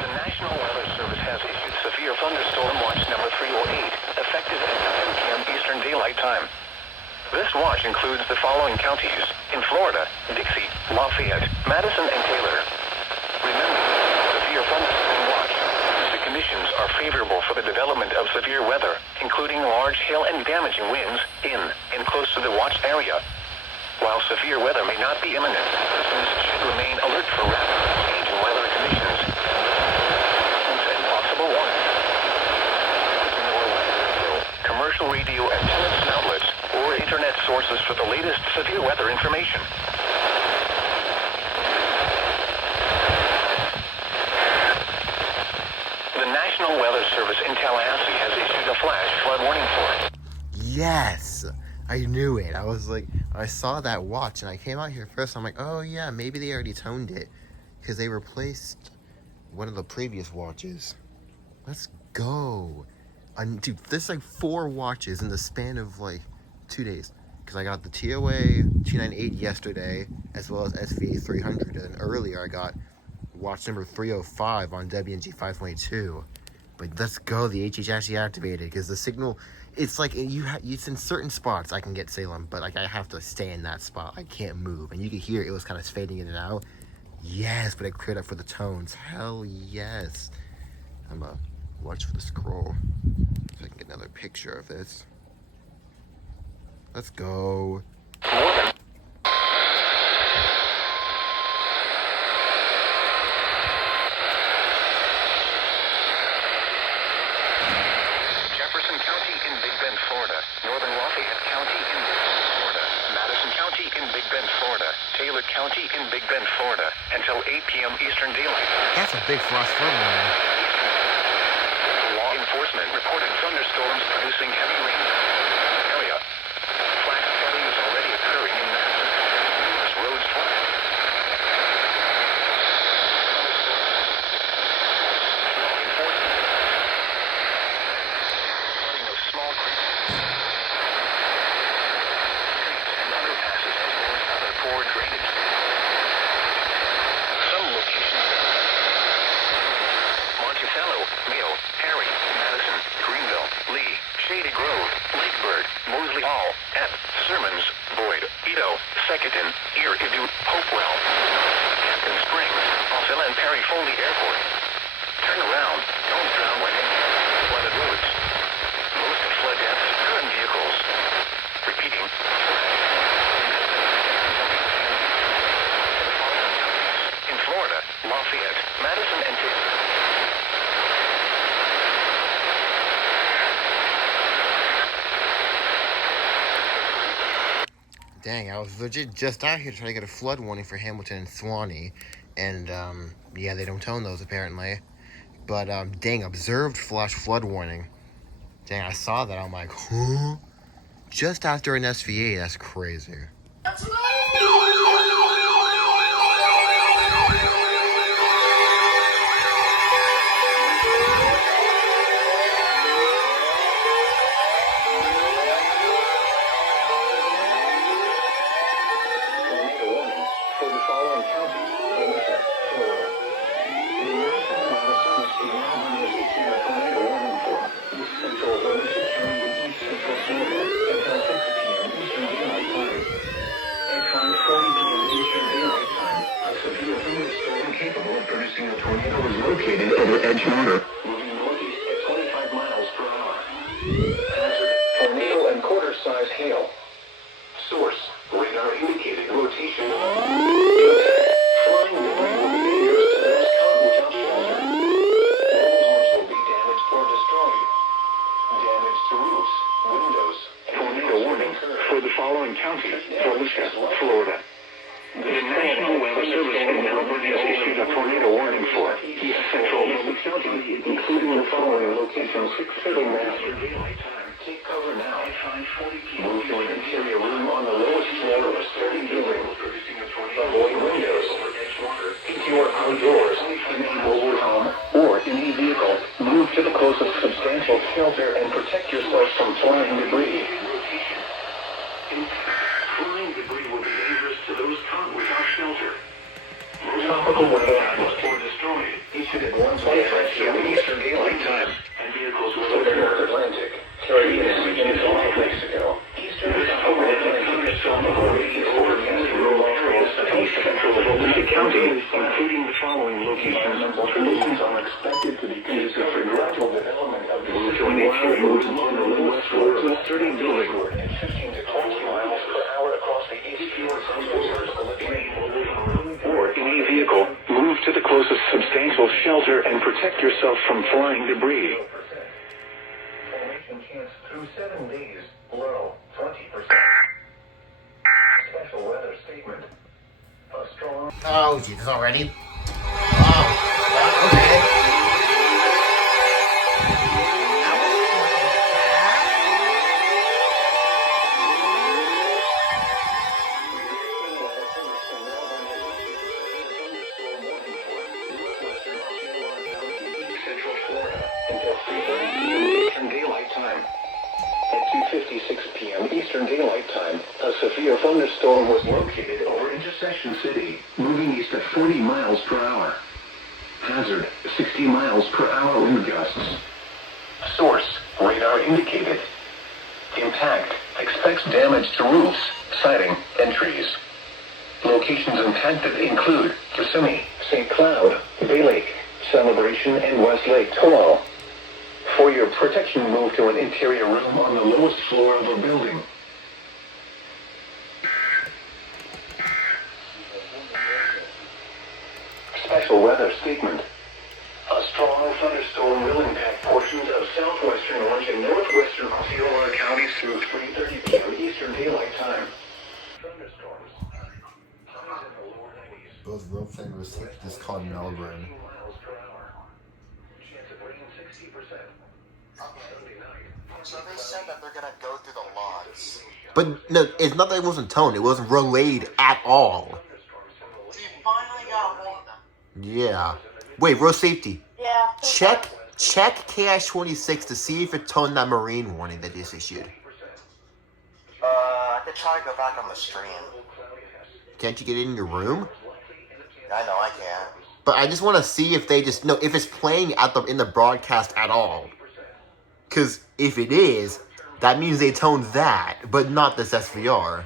The National Weather Service has issued severe thunderstorm watch number 308, effective at 10 p.m. Eastern Daylight Time. This watch includes the following counties: in Florida, Dixie, Lafayette, Madison, and Taylor. Remember, severe thunderstorm watch means the conditions are favorable for the development of severe weather, including large hail and damaging winds in and close to the watch area. While severe weather may not be imminent, persons should remain alert for rapid change in weather conditions and possible warnings. Commercial radio and television outlets or internet sources for the latest severe weather information. The National Weather Service in Tallahassee has issued a flash flood warning for. Yes! I knew it. I was like, I saw that watch and I came out here first. I'm like, oh yeah, maybe they already toned it because they replaced one of the previous watches. Let's go. Dude, there's like 4 watches in the span of like 2 days. Because I got the TOA 298 yesterday, as well as SVA 300. And earlier I got watch number 305 on WNG 5.2. But let's go, the HH actually activated. Because the signal, it's like, it's in certain spots I can get Salem. But like I have to stay in that spot. I can't move. And you could hear it was kind of fading in and out. Yes, but it cleared up for the tones. Hell yes. I'm a watch for the scroll. So I can get another picture of this. Let's go. Jefferson County in Big Bend, Florida. Northern Lafayette County in Big Bend, Florida. Madison County in Big Bend, Florida. Taylor County in Big Bend, Florida. Until 8 p.m. Eastern Daylight. That's a big frost flood warning. Law enforcement reported thunderstorms producing heavy rain area. Flash flooding is already occurring in Madison. Numerous roads flooded. Law enforcement. Flooding of small creeks. Streets and underpasses as well as other poor drainage. Some locations. Monticello, Mayo, Harry, Madison, Greenville, Lee, Shady Grove, Lakebird, Moseley Hall, Epp, Sermons, Boyd, Edo, Secaton, Ear Idu, Hopewell, Hampton Springs, Osceola and Perry Foley Airport. Turn around, don't drown when in flooded roads. Most of flood deaths occur in vehicles. Repeating, in Florida, Lafayette, Madison, and Taylor. Dang, I was legit just out here trying to get a flood warning for Hamilton and Suwannee. And, yeah, they don't tone those apparently. But, dang, observed flash flood warning. Dang, I saw that. I'm like, huh? Just after an SVA, that's crazy. Located over Edge Motor, moving northeast at 25 miles per hour. Hazard, tornado and quarter-size hail. Source, radar indicated rotation. Flying debris will be dangerous to those caught without shelter. Homes will be damaged or destroyed. Damage to roofs, windows. Tornado warning for the following counties: Williston, Florida. The National Weather Service in Melbourne has issued a tornado warning for East Central Levy County, including the following locations: 6:30 daylight time. Take cover now. Move to an interior room on the lowest floor of a sturdy building. Avoid windows. If you are outdoors, in a mobile home, or in a vehicle, move to the closest substantial shelter and protect yourself from flying debris. Flying debris will be dangerous to those caught without shelter. Tropical weather or destroyed. Issued at 1:25 p.m. Eastern Daylight Time. And vehicles will the North Atlantic, Caribbean, and Gulf of Mexico. Eastern thunderstorm radius forecast rural areas of East Central Levy County, including the following locations. Conditions are expected to be conducive for gradual development of the interior roads on the lowest floor of a sturdy building. At 15 to 20 miles per hour across the east fjords of or in a vehicle, move to the closest substantial shelter and protect yourself from flying debris. Formation chance through 7 days, low 20%. Special weather statement. A strong... Oh, Jesus, already? Oh, okay. Central Florida until 3:30 p.m. Eastern Daylight Time. At 2:56 p.m. Eastern Daylight Time, a severe thunderstorm was located over Intersection City, moving east at 40 miles per hour. Hazard, 60 miles per hour wind gusts. Source, radar indicated. Impact, expects damage to roofs, siding, and trees. Locations impacted include Kissimmee, St. Cloud, Bay Lake, Celebration, and West Lake Tahoe. For your protection, move to an interior room on the lowest floor of a building. Special weather statement. A strong thunderstorm will impact portions of southwestern Orange and northwestern Osceola counties through 3:30 p.m. Eastern Daylight Time. Thunderstorms. Highs in the lower 90s. Those real things just called Melbourne. So they said that they're gonna go through the lots. But no, it's not that it wasn't toned. It wasn't relayed at all. So you finally got a hold of them. Yeah. Wait, road safety. Yeah. Check KH26 to see if it toned that marine warning that just issued. I could try to go back on the stream. Can't you get it in your room? I know I can. But I just want to see if they just if it's playing in the broadcast at all. Because if it is, that means they toned that, but not this SVR.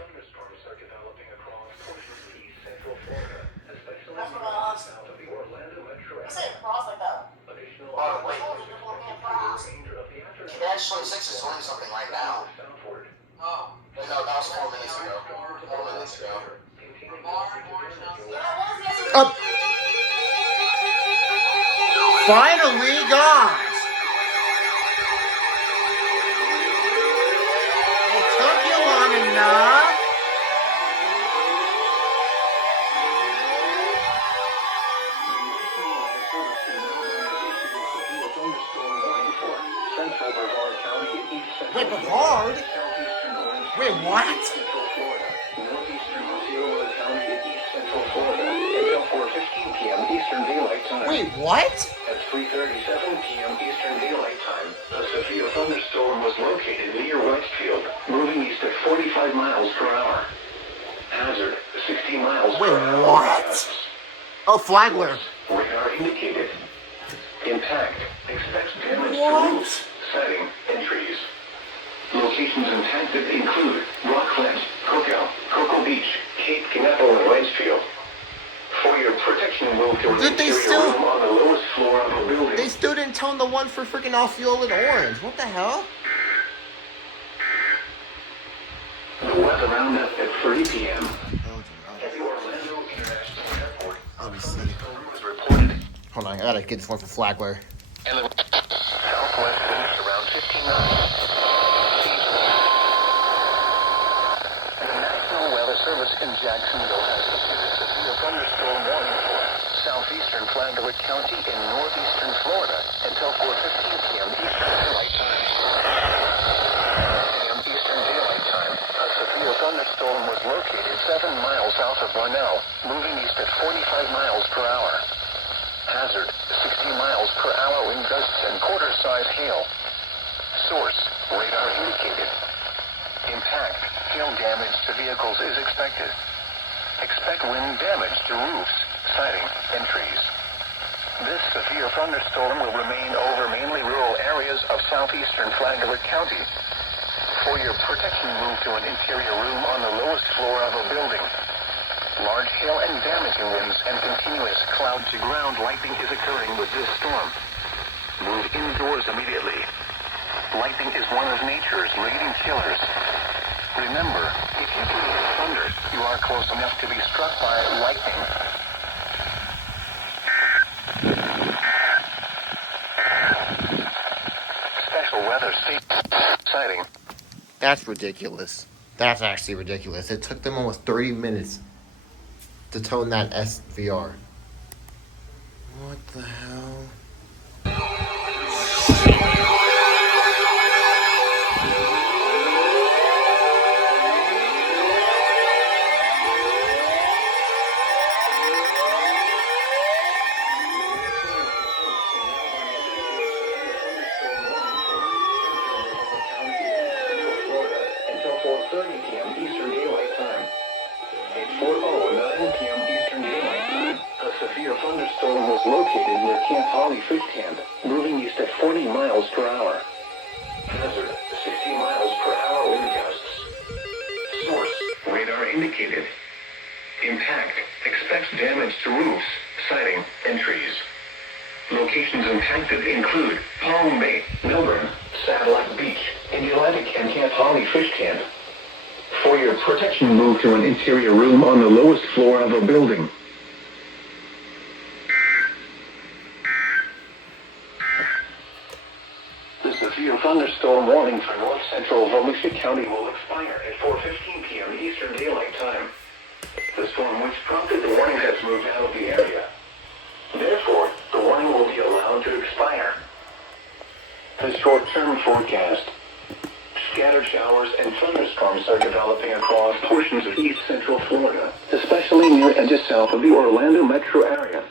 Oh, wait. KH26 is doing something right now. Oh. No, that was 4 minutes ago. 4 minutes ago. Finally, guys! It took you long enough. Central Brevard County Wait, Brevard? Southeastern Orange Wait, County, what? Central Florida, northeastern Osceola County in East Central Florida, until 4:15 p.m. Eastern Daylight Time. Wait, what? At 3:37 p.m. Eastern Daylight Time, a severe thunderstorm was located near Whitefield, moving east at 45 miles per hour. Hazard, 60 miles Wait, per hour. what? Oh, Flagler. Radar indicated. Impact. Expect damage What? to roofs, siding, and trees. Locations impacted include Rockland, Cocoa Beach, Cape Canaveral, and Whitefield. For your protection, move to an Did they interior still- room on the lowest floor of the building. They still didn't tone the one for freaking Osceola and Orange. What the hell? The weather roundup at 3 p.m. At the Orlando International Airport, Let me see. was reported. Hold on, I gotta get this one for Flagler. And the Southwest winds around 15 knots. The National Weather Service in Jacksonville has issued a severe thunderstorm warning for southeastern Flagler County in northeastern Florida until 4:15 p.m. Eastern Daylight Time. Eastern Daylight Time, a severe thunderstorm was located 7 miles south of Warnell, moving east at 45 miles per hour. Hazard, 60 miles per hour wind gusts and quarter-size hail. Source, radar indicated. Impact, hail damage to vehicles is expected. Expect wind damage to roofs, siding, and trees. This severe thunderstorm will remain over mainly rural areas of southeastern Flagler County. For your protection, move to an interior room on the lowest floor of a building. Large hail and damaging winds and continuous cloud-to-ground lightning is occurring with this storm. Move indoors immediately. Lightning is one of nature's leading killers. Remember, if you can hear thunder, you are close enough to be struck by lightning. Special weather state sighting. That's ridiculous. That's actually ridiculous. It took them almost 30 minutes to tone that SVR. What the hell? Until 4:30 p.m. Eastern Daylight Time. At 4:09 p.m. Eastern Daylight Time, a severe thunderstorm was located near Camp Holly Fish Camp, moving east at 40 miles per hour. Hazard, 60 miles per hour wind gusts. Source, radar indicated. Impact, expect damage to roofs, siding, and trees. Locations impacted include Palm Bay, Melbourne, Satellite Beach, Indialantic, and Camp Holly Fish Camp. For your protection, move to an interior room on the lowest floor of a building. The severe thunderstorm warning for north central Volusia County will expire at 4:15 p.m. Eastern Daylight Time. The storm which prompted the warning has moved out of the area. Therefore, the warning will be allowed to expire. The short-term forecast. Scattered showers and thunderstorms are developing across portions of east central Florida, especially near and just south of the Orlando metro area.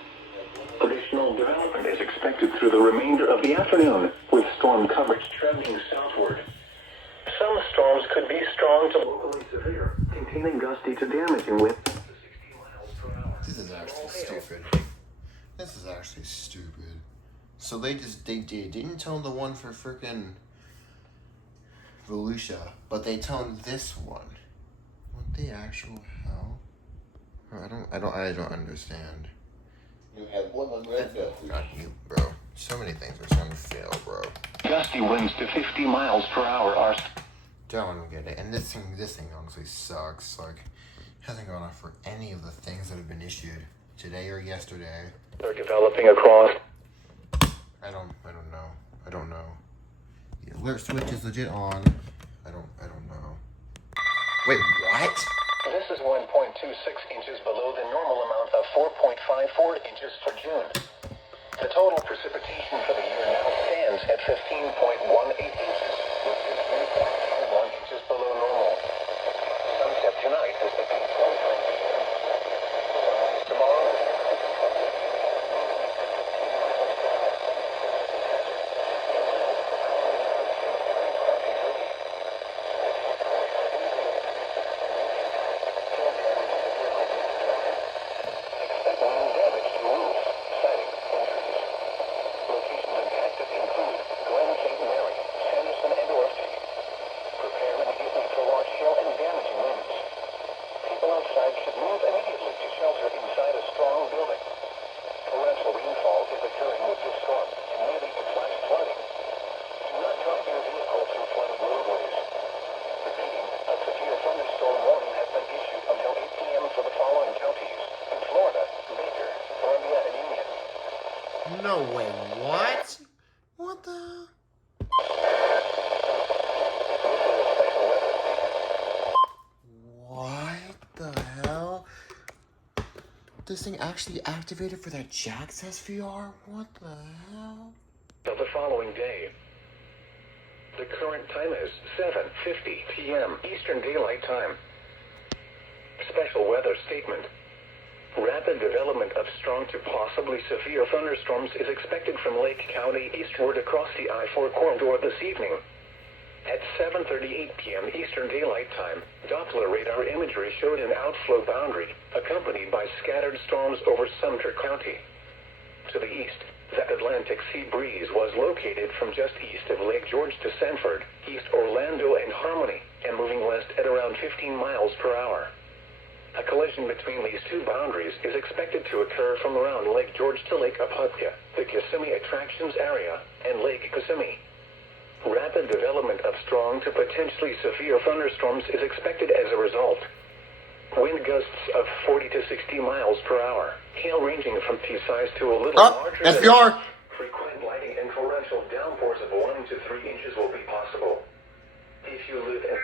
Additional development is expected through the remainder of the afternoon, with storm coverage trending southward. Some storms could be strong to locally severe, containing gusty to damaging winds up to 60 miles per hour. This is actually stupid. This is actually stupid. So they didn't tone the one for freaking Volusia, but they toned this one. What the actual hell? I don't understand. You had one on red dust. Not you, bro. So many things are starting to fail, bro. Gusty winds to 50 miles per hour are Don't get it. And this thing honestly sucks. Like, hasn't gone off for any of the things that have been issued today or yesterday. They're developing across. I don't know. The alert switch is legit on. I don't know. Wait, what? This is 1.26 inches below the normal amount of 4.54 inches for June. The total precipitation for the year now stands at 15.18 inches, which is No way, what? What the? What the hell? This thing actually activated for that Jax SVR? What the hell? Of the following day. The current time is 7:50 p.m. Eastern Daylight Time. Special weather statement. Rapid development of strong to possibly severe thunderstorms is expected from Lake County eastward across the I-4 corridor this evening. At 7:38 p.m. Eastern Daylight Time, Doppler radar imagery showed an outflow boundary, accompanied by scattered storms over Sumter County. To the east, the Atlantic Sea breeze was located from just east of Lake George to Sanford, East Orlando and Harmony, and moving west at around 15 miles per hour. A collision between these two boundaries is expected to occur from around Lake George to Lake Apopka, the Kissimmee Attractions Area, and Lake Kissimmee. Rapid development of strong to potentially severe thunderstorms is expected as a result. Wind gusts of 40 to 60 miles per hour, hail ranging from pea-size to a little larger than SVR! frequent lightning and torrential downpours of 1 to 3 inches will be possible. If you live in...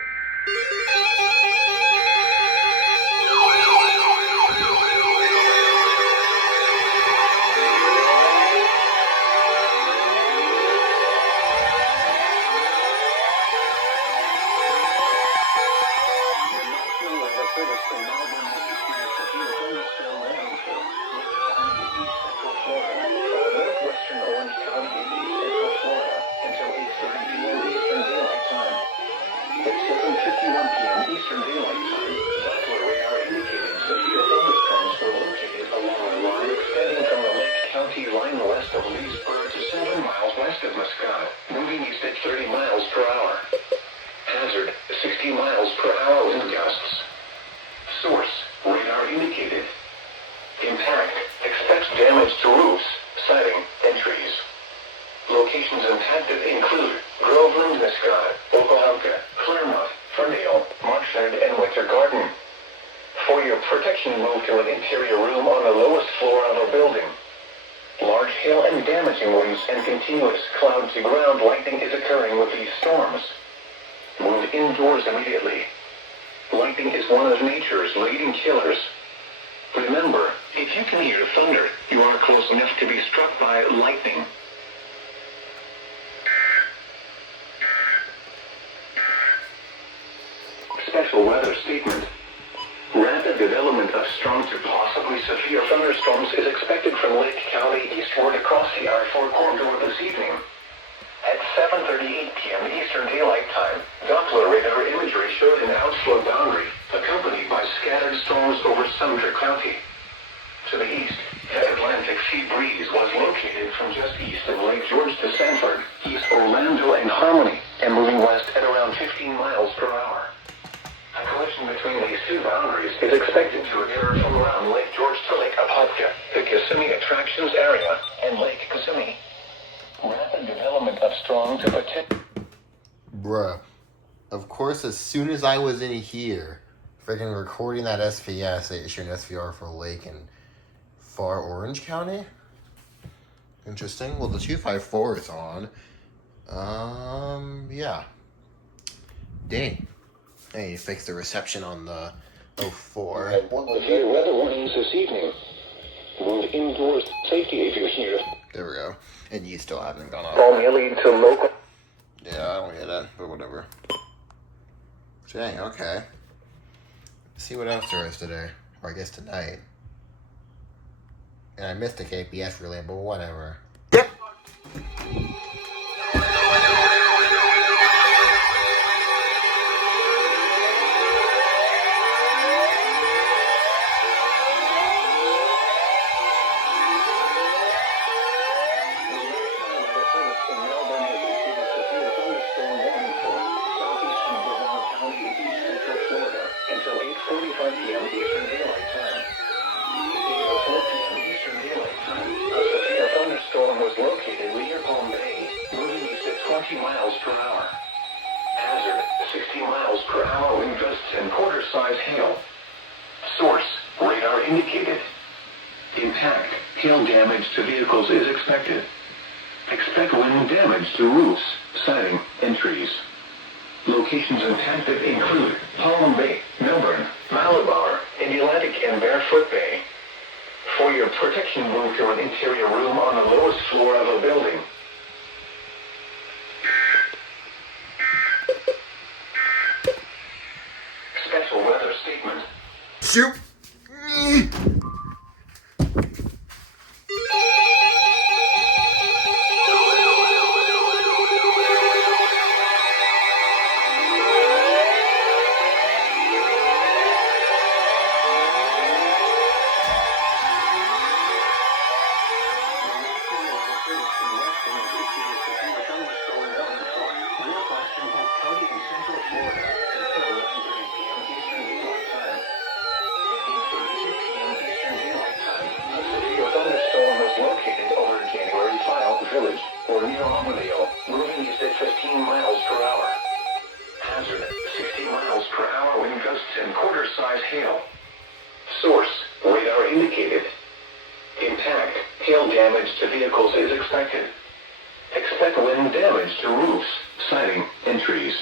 Hazard, 60 miles per hour wind gusts. Source, radar indicated. Impact, expect damage to roofs, siding, and trees. Locations impacted include Groveland, Mescott, Oklahoma, Claremont, Ferndale, Marshland, and Winter Garden. For your protection, move to an interior room on the lowest floor of a building. Large hail and damaging winds and continuous cloud-to-ground lightning is occurring with these storms. Move indoors immediately. Lightning is one of nature's leading killers. Remember, if you can hear thunder, you are close enough to be struck by lightning. Special weather statement. Rapid development of strong to possibly severe thunderstorms is expected from Lake County eastward across the I-4 corridor this evening. At 7:38 p.m. Eastern Daylight Time, Doppler radar imagery showed an outflow boundary, accompanied by scattered storms over Sumter County. To the east, the Atlantic Sea breeze was located from just east of Lake George to Sanford, East Orlando and Harmony, and moving west at around 15 miles per hour. A collision between these two boundaries is expected to occur from around Lake George to Lake Apopka, the Kissimmee Attractions Area, and Lake Kissimmee. Rapid development of strong to potential... Bruh. Of course, as soon as I was in here, freaking recording that SVS, they issued an SVR for Lake in far Orange County? Interesting. Well, the 254 is on. Yeah. Dang. Hey, you fixed the reception on the 04. Severe weather warnings this evening. Move indoors safety if you're here. There we go. And you still haven't gone off. Primarily to local... Yeah, I don't hear that, but whatever. Dang, okay. Let's see what else there is today. Or I guess tonight. And I missed the KPS relay, but whatever. Yep. Miles per hour. Hazard, 60 miles per hour wind gusts and quarter-size hail. Source, radar indicated. Impact, hail damage to vehicles is expected. Expect wind damage to roofs, siding, and trees. Locations impacted include Palm Bay, Melbourne, Malabar, and Atlantic and Barefoot Bay. For your protection, move to an interior room on the lowest floor of a building. Special weather statement. Shoot! Located over January File Village or near Osceola, moving east at 15 miles per hour. Hazard, 60 miles per hour wind gusts and quarter-size hail. Source, radar indicated. Impact, hail damage to vehicles is expected. Expect wind damage to roofs, siding, and trees.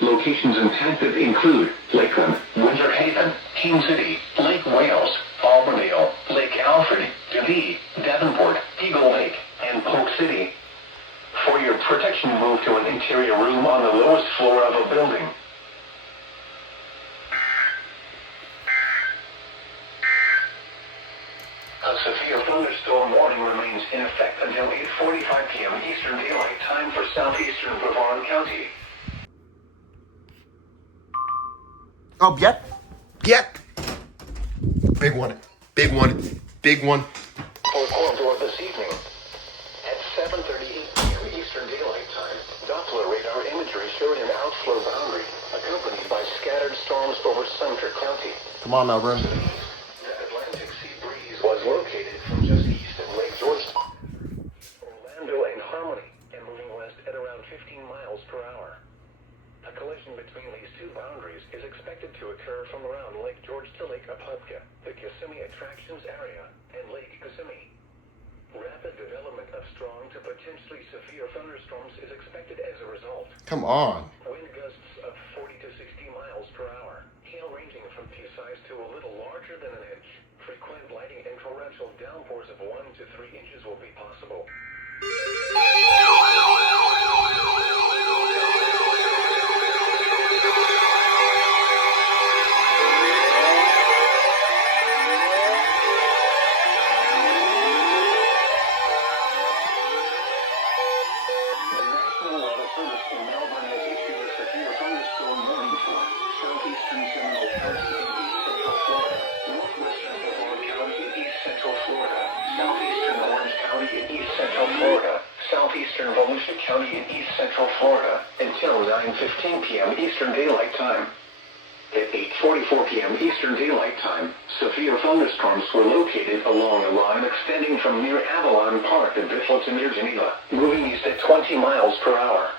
Locations impacted include Lakeland, Winter Haven, King City, Lake Wales, Albanyville, Lake Alfred, Devee, Devonport, Eagle Lake, and Polk City. For your protection, move to an interior room on the lowest floor of a building. A severe thunderstorm warning remains in effect until 8:45 p.m. Eastern Daylight Time for southeastern Brevard County. Oh, yep. Big one. For corridor this evening, at 7:38 p.m. Eastern Daylight Time, Doppler radar imagery showed an outflow boundary, accompanied by scattered storms over Sumter County. Come on, Melbourne. The Atlantic Sea breeze was located from just east of Lake George, Orlando, and Harmony, and moving west at around 15 miles per hour. A collision between these two boundaries is expected to occur from around Lake George to Lake Apopka, the Kissimmee Attractions Area, and Lake Kissimmee. Rapid development of strong to potentially severe thunderstorms is expected as a result. Come on. Wind gusts of 40 to 60 miles per hour. Hail ranging from pea-size to a little larger than an inch. Frequent blighting and torrential downpours of 1 to 3 inches will be possible. Southeastern Volusia County in East Central Florida until 9:15 p.m. Eastern Daylight Time. At 8:44 p.m. Eastern Daylight Time, severe thunderstorms were located along a line extending from near Avalon Park to Bethel to near Geneva, moving east at 20 miles per hour.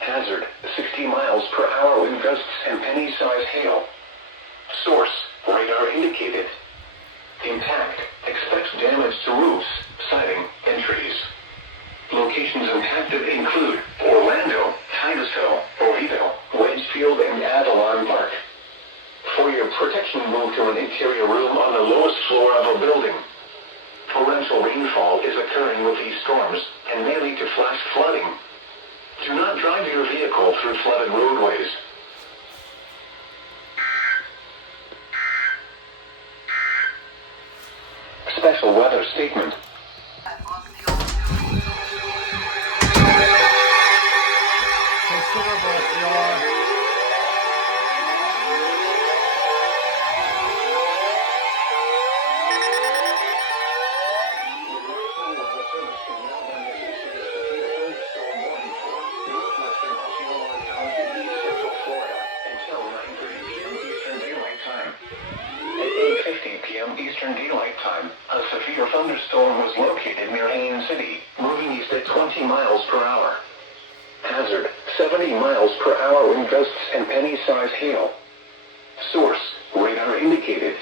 Hazard, 60 miles per hour wind gusts and penny-size hail. Source, radar indicated. Impact, expect damage to roofs, siding, and trees. Locations impacted include Orlando, Titusville, Oviedo, Wedgefield, and Avalon Park. For your protection, move to an interior room on the lowest floor of a building. Torrential rainfall is occurring with these storms and may lead to flash flooding. Do not drive your vehicle through flooded roadways. Special weather statement. Eastern Daylight Time, a severe thunderstorm was located near Haines City, moving east at 20 miles per hour. Hazard, 70 miles per hour wind gusts and penny-size hail. Source, radar indicated.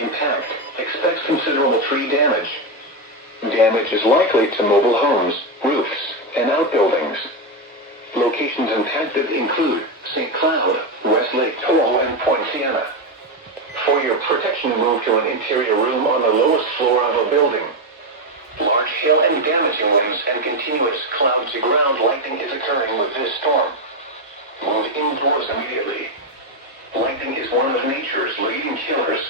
Impact. Expect considerable tree damage. Damage is likely to mobile homes, roofs, and outbuildings. Locations impacted include St. Cloud, Westlake, Toronto, and Point Siena. For your protection, move to an interior room on the lowest floor of a building. Large hail and damaging winds and continuous cloud-to-ground lightning is occurring with this storm. Move indoors immediately. Lightning is one of nature's leading killers.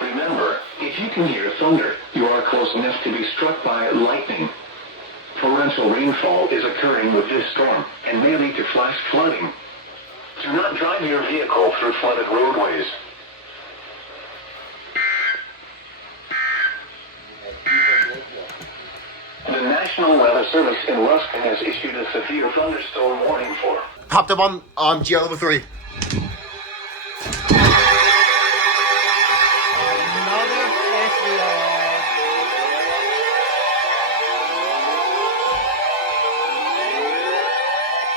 Remember, if you can hear thunder, you are close enough to be struck by lightning. Torrential rainfall is occurring with this storm and may lead to flash flooding. Do not drive your vehicle through flooded roadways. The National Weather Service in Williston has issued a severe thunderstorm warning for Popped up on GL level 3. Another festival.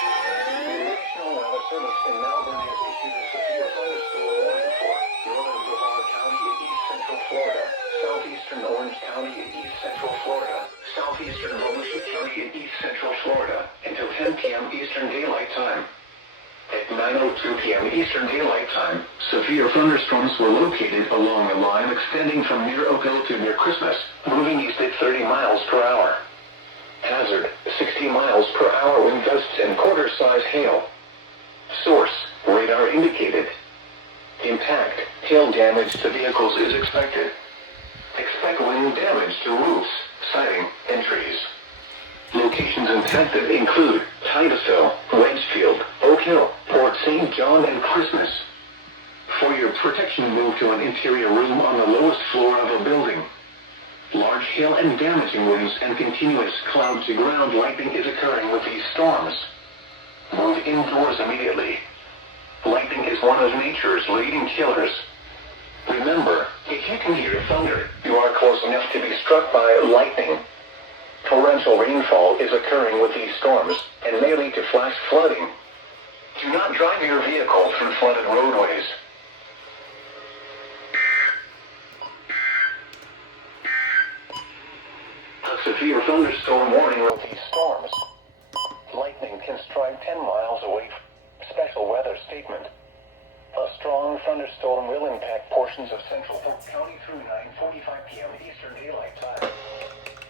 National Weather Service in Melbourne has issued a severe thunderstorm warning for northern Brevard County in east central Florida, southeastern Orange County in east central Florida, southeastern Williston County in east central Florida until 10 p.m. Eastern Daylight Time. At 9:02 p.m. Eastern Daylight Time, severe thunderstorms were located along a line extending from near Ocala to near Christmas, moving east at 30 miles per hour. Hazard, 60 miles per hour wind gusts and quarter-size hail. Source, radar indicated. Impact, hail damage to vehicles is expected. Expect wind damage to roofs, siding, and trees. Locations impacted include Titusville, Wedgefield, Oak Hill, Port St. John, and Christmas. For your protection, move to an interior room on the lowest floor of a building. Large hail and damaging winds and continuous cloud-to-ground lightning is occurring with these storms. Move indoors immediately. Lightning is one of nature's leading killers. Remember, if you can hear thunder, you are close enough to be struck by lightning. Torrential rainfall is occurring with these storms and may lead to flash flooding. Do not drive your vehicle through flooded roadways. A severe thunderstorm warning with these storms. Lightning can strike 10 miles away. Special weather statement. A strong thunderstorm will impact portions of central Polk County through 9:45 p.m. Eastern Daylight Time.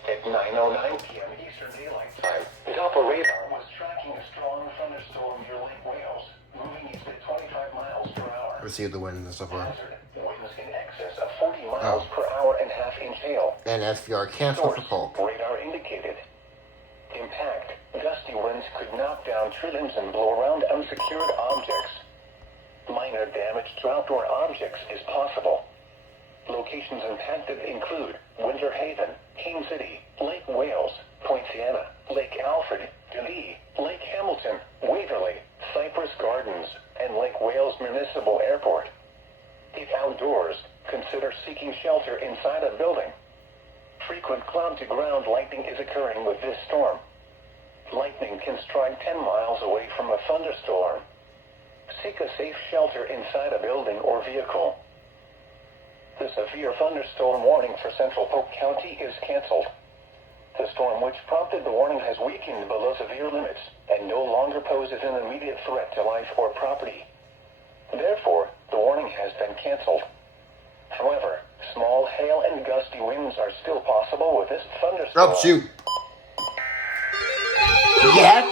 At 9:09 p.m. Eastern Daylight Time, Doppler radar was tracking a strong thunderstorm near Lake Wales, moving east at 25 miles per hour. Receive the wind and stuff. Hazard, winds in excess of 40 miles per hour and half-inch hail. And SVR canceled for Source, Polk. radar indicated. Impact, gusty winds could knock down tree limbs and blow around unsecured objects. Minor damage to outdoor objects is possible. Locations impacted include Winter Haven, King City, Lake Wales, Point Siena, Lake Alfred, Dundee, Lake Hamilton, Waverly, Cypress Gardens, and Lake Wales Municipal Airport. If outdoors, consider seeking shelter inside a building. Frequent cloud-to-ground lightning is occurring with this storm. Lightning can strike 10 miles away from a thunderstorm. Seek a safe shelter inside a building or vehicle. The severe thunderstorm warning for central Polk County is canceled. The storm which prompted the warning has weakened below severe limits and no longer poses an immediate threat to life or property. Therefore, the warning has been canceled. However, small hail and gusty winds are still possible with this thunderstorm. Oh, shoot. Yeah.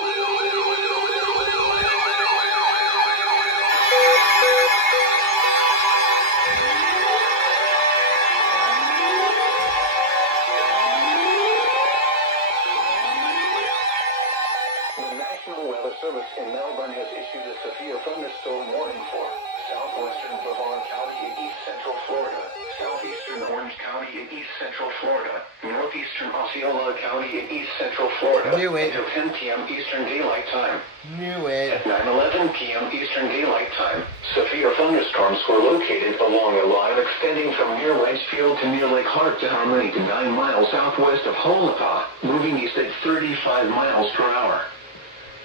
The National Weather Service in Melbourne has issued a severe thunderstorm warning for southwestern Brevard County in east central Florida, southeastern Orange County in east central Florida, northeastern Osceola County in east central Florida Knew it. until 10 p.m. Eastern Daylight Time. Knew it. At 9:11 p.m. Eastern Daylight Time, severe thunderstorms were located along a line extending from near Wedgefield to near Lake Hart to Harmony to 9 miles southwest of Holapa, moving east at 35 miles per hour.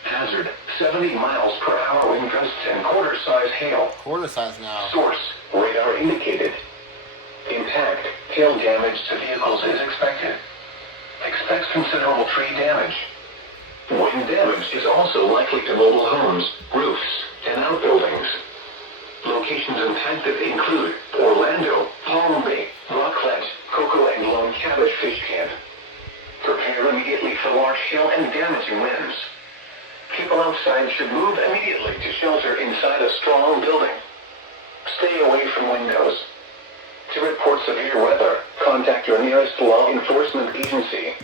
Hazard, 70 miles per hour wind gusts and quarter-size hail. Quarter size now. Source, radar indicated. Impact, hail damage to vehicles is expected. Expect considerable tree damage. Wind damage is also likely to mobile homes, roofs, and outbuildings. Locations impacted include Orlando, Palm Bay, Lakeland, Cocoa and Long Cabbage Fish Camp. Prepare immediately for large hail and damaging winds. People outside should move immediately to shelter inside a strong building. Stay away from windows. To report severe weather, contact your nearest law enforcement agency.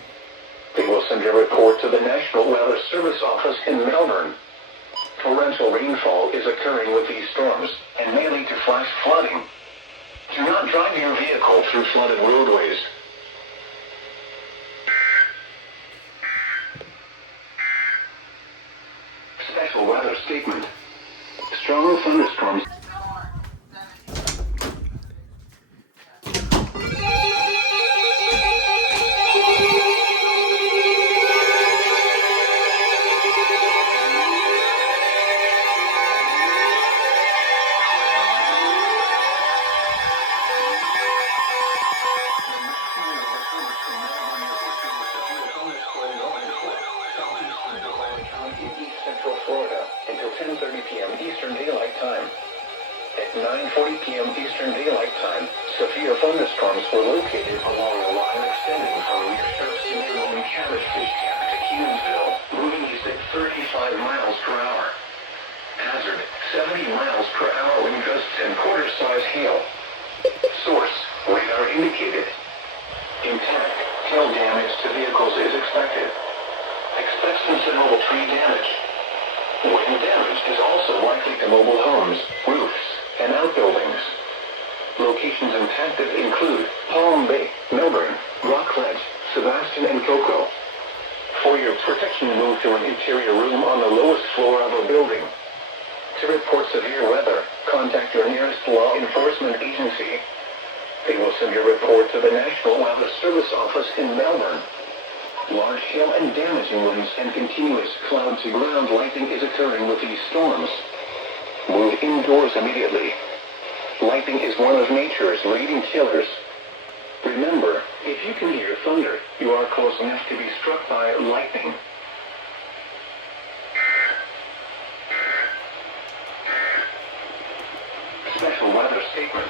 They will send a report to the National Weather Service office in Melbourne. Torrential rainfall is occurring with these storms and may lead to flash flooding. Do not drive your vehicle through flooded roadways. Special weather statement. Strong thunderstorms. Until 10:30 p.m. Eastern Daylight Time. At 9:40 p.m. Eastern Daylight Time, severe thunderstorms were located along a line extending from near Sharp's Long Cabbage Fish Camp to Kenansville, moving east at 35 miles per hour. Hazard, 70 miles per hour wind gusts and quarter-size hail. Source, radar indicated. Impact, hail damage to vehicles is expected. Expect considerable tree damage. Wind damage is also likely to mobile homes, roofs, and outbuildings. Locations impacted include Palm Bay, Melbourne, Rockledge, Sebastian, and Cocoa. For your protection, move to an interior room on the lowest floor of a building. To report severe weather, contact your nearest law enforcement agency. They will send your report to the National Weather Service office in Melbourne. Large hail and damaging winds and continuous cloud-to-ground lightning is occurring with these storms. Move indoors immediately. Lightning is one of nature's leading killers. Remember, if you can hear thunder, you are close enough to be struck by lightning. Special weather statement.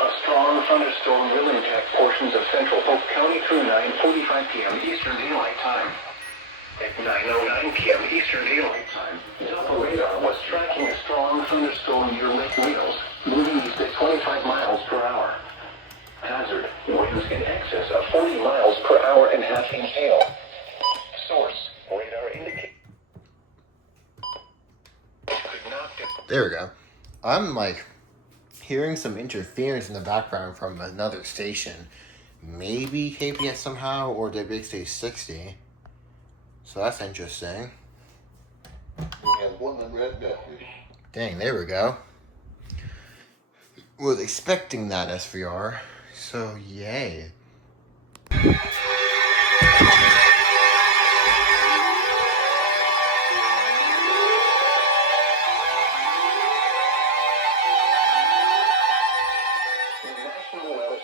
A strong thunderstorm will impact portions of central Polk County through 9:45 p.m. Eastern Daylight Time. At 9:09 p.m. Eastern Daylight Time, Tampa radar was tracking a strong thunderstorm near Lake Wales, moving east at 25 miles per hour. Hazard, winds in excess of 40 miles per hour and hatching hail. Source, radar indicate. There we go. I'm like hearing some interference in the background from another station. Maybe KPS somehow, or the Big Stage 60. So that's interesting. We have one in red message. Dang, there we go. Was expecting that, SVR. So, yay.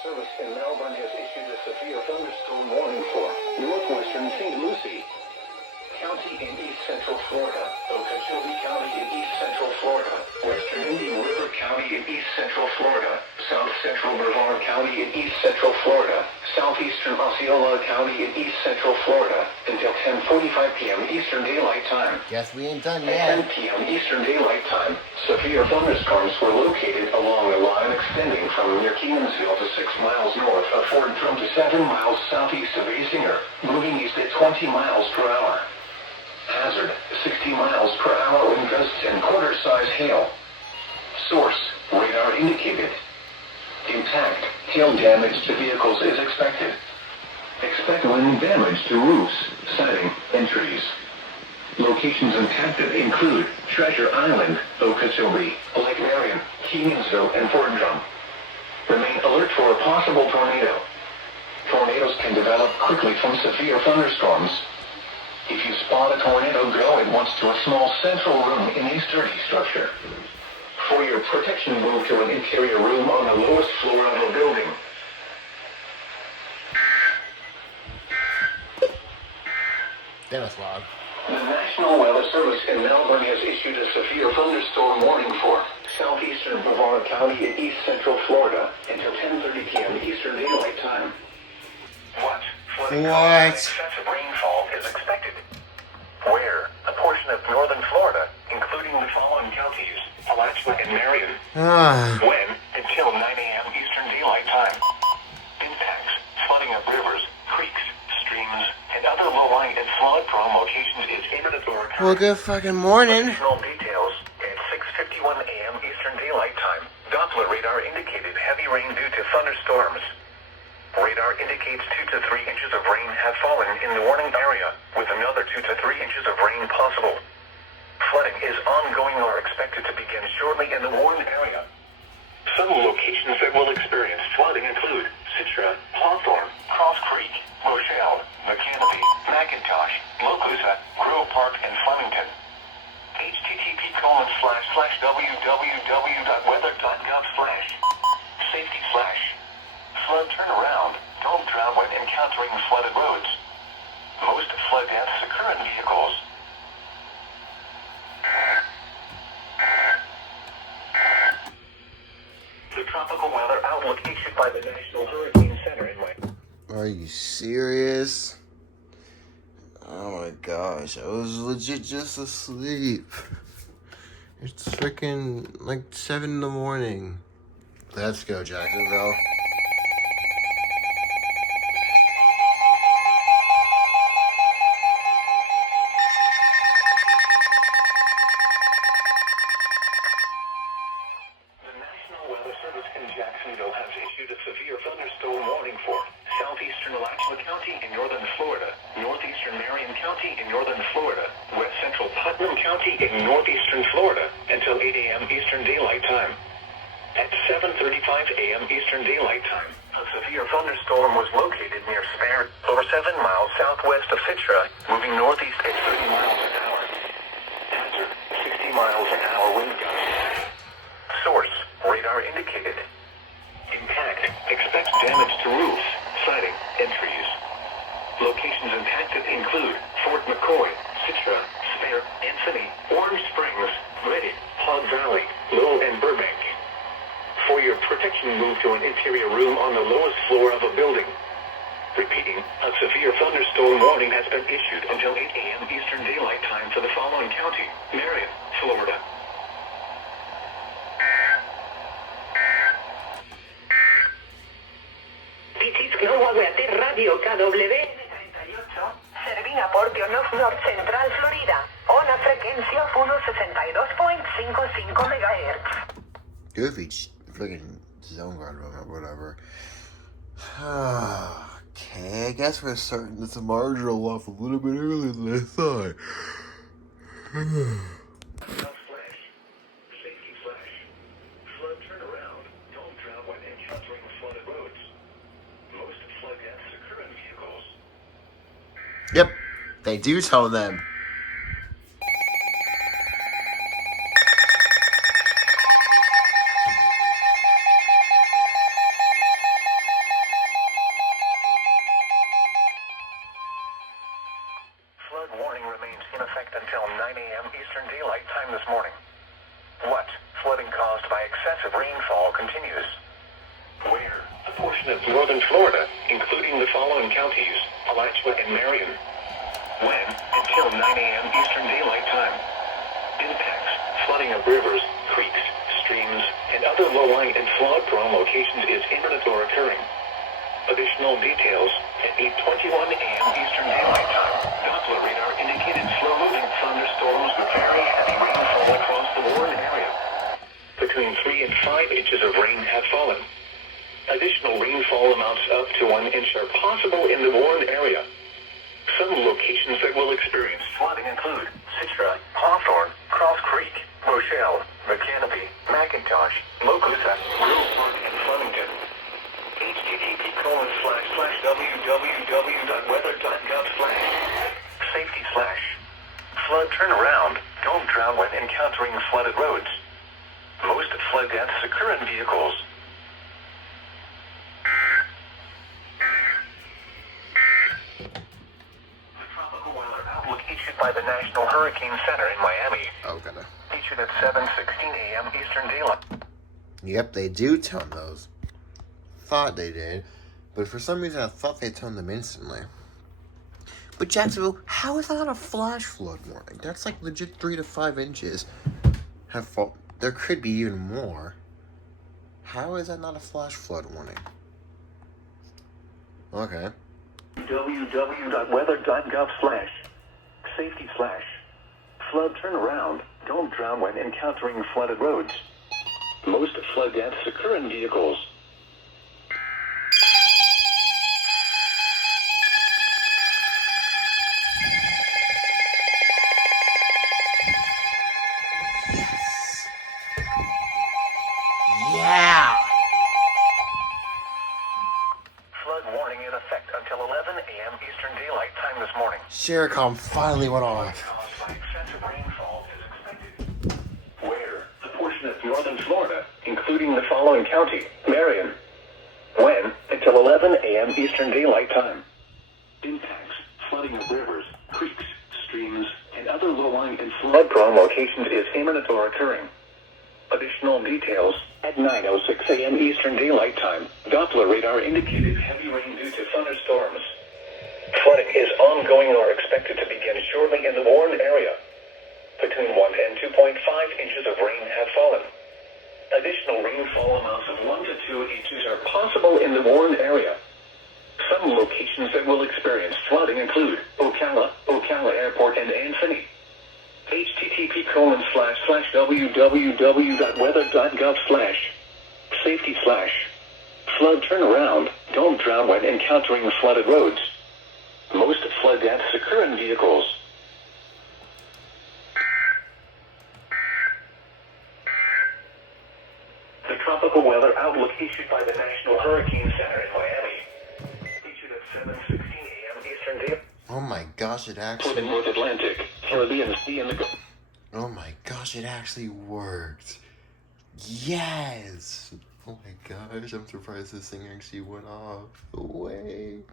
Service in Melbourne has issued a severe thunderstorm warning for northwestern St. Lucie County in East Central Florida, Okeechobee County in East Central Florida, Western Indian River County in East Central Florida, South Central Brevard County in East Central Florida, Southeastern Osceola County in East Central Florida, until 10:45 p.m. Eastern Daylight Time. Guess we ain't done At yet. 10 p.m. Eastern Daylight Time, severe thunderstorms were located along a line extending from near Kenansville to 6 miles north of Fort Drum to 7 miles southeast of Asinger, moving east at 20 miles per hour. Hazard, 60 miles per hour wind gusts and quarter-size hail. Source, radar indicated. Impact, hail damage to vehicles is expected. Expect wind damage to roofs, siding, and trees. Locations impacted include Treasure Island, Okeechobee, Lake Marion, Kenansville, and Fort Drum. Remain alert for a possible tornado. Tornadoes can develop quickly from severe thunderstorms. If you spot a tornado, go at once to a small central room in a sturdy structure. For your protection, move to an interior room on the lowest floor of a building. Damn, that's loud. The National Weather Service in Melbourne has issued a severe thunderstorm warning for southeastern Brevard County and east central Florida until 10:30 p.m. Eastern Daylight Time. Flooding caused by excessive rainfall is expected. Where a portion of northern Florida, including the following counties, Alachua and Marion. When until 9 a.m. Eastern Daylight Time. Impacts: flooding of rivers, creeks, streams, and other low-lying and flood-prone locations is imminent or occurring. Well, good fucking morning. Additional details at 6:51 a.m. Eastern Daylight Time. Doppler radar indicated heavy rain due to thunderstorms. Radar indicates 2 to 3 inches of rain have fallen in the warning area, with another 2 to 3 inches of rain possible. Flooding is ongoing or expected to begin shortly in the warned area. Some locations that will experience flooding include Citra, Hawthorne, Cross Creek, Rochelle, McCanopy, McIntosh, Locusa, Grove Park, and Flemington. http://www.weather.gov/safety/ flood turnaround. Don't drown when encountering flooded roads. Most flood deaths occur in vehicles. The tropical weather outlook issued by the National Hurricane Center in Are you serious? Oh my gosh, I was legit just asleep. It's freaking like 7 in the morning. Let's go, Jacksonville. The National Weather Service in Jacksonville has issued a severe thunderstorm warning for southeastern Alachua County in northern Florida, northeastern Marion County in northern Florida, west central Putnam County in northeastern Florida until 8 a.m. Eastern Daylight Time. At 7:35 a.m. Eastern Daylight Time, a severe thunderstorm was located near Spare, over 7 miles southwest of Citra, moving northeast at 30 miles an hour. Hazard: 60 miles an hour wind gusts. Source: radar indicated. Impact: expect damage to roofs, siding, and trees. Locations impacted include Fort McCoy, Citra, Spare, Anthony, Orange Springs, Reddit, Hog Valley, Lowell, and Burbank. For your protection, move to an interior room on the lowest floor of a building. Repeating, a severe thunderstorm warning has been issued until 8 a.m. Eastern Daylight Time for the following county: Marion, Florida. Radio KWN38, servida por Pionof North Central, Florida. Una frecuencia 162.55 MHz. Goofy freaking zone guard or whatever. Okay, I guess we're starting this marginal off a little bit earlier than I thought. Flood turnaround. Don't drown when encountering flooded roads. Most flood deaths occur in vehicles. Yep, they do tell them. Flood warning remains in effect until 9 a.m. Eastern Daylight Time this morning. What? Flooding caused by excessive rainfall continues. Where? A portion of northern Florida, including the following counties: Alachua and Marion. When? Until 9 a.m. Eastern Daylight Time. Impacts: flooding of rivers, creeks, streams, and other low-lying and flood-prone locations is imminent or occurring. Additional details at 8:21 a.m. Eastern Daylight Time. Doppler radar indicated slow-moving thunderstorms with very heavy rainfall across the warned area. Between 3 and 5 inches of rain have fallen. Additional rainfall amounts up to 1 inch are possible in the warned area. Some locations that will experience flooding include Citra, Hawthorne, Cross Creek, Rochelle, McCanopy, McIntosh, Locusa, Grove Park, and Flemington. http://www.weather.gov/safety/ flood turnaround. Don't drown when encountering flooded roads. Most flood deaths occur in vehicles. The tropical weather outlook issued by the National Hurricane Center in Miami. Oh, gotta. Issued at 7:16 a.m. Eastern Daylight. Yep, they do tone those. Thought they did, but for some reason I thought they toned them instantly. But Jacksonville, how is that not a flash flood warning? That's like legit 3 to 5 inches. There could be even more. How is that not a flash flood warning? Okay. www.weather.gov/safety/flood turnaround. Don't drown when encountering flooded roads. Most flood deaths occur in vehicles. Yeah! Flood warning in effect until 11 a.m. Eastern Daylight Time this morning. Shericom finally went off. Excessive rainfall is expected. Where? A portion of northern Florida, including the following county: Marion. When? Until 11 a.m. Eastern Daylight Time. Impacts: flooding of rivers, creeks, streams, and other low-lying and flood-prone locations is imminent or occurring. Additional details: at 9:06 a.m. Eastern Daylight Time, Doppler radar indicated heavy rain due to thunderstorms. Flooding is ongoing or expected to begin shortly in the warned area. Between 1 and 2.5 inches of rain have fallen. Additional rainfall amounts of 1 to 2 inches are possible in the warned area. Some locations that will experience flooding include Ocala Airport, and Anthony. http://www.weather.gov/safety/flood turnaround. Don't drown when encountering flooded roads. Most flood deaths occur in vehicles. The tropical weather outlook issued by the National Hurricane Center in Miami. Issued at 7:16 a.m. Eastern Daylight. Oh my gosh, it For the actually... North Atlantic, Caribbean Sea, and the Gulf. Oh my gosh, it actually worked. Yes! Oh my gosh, I'm surprised this thing actually went off. Away.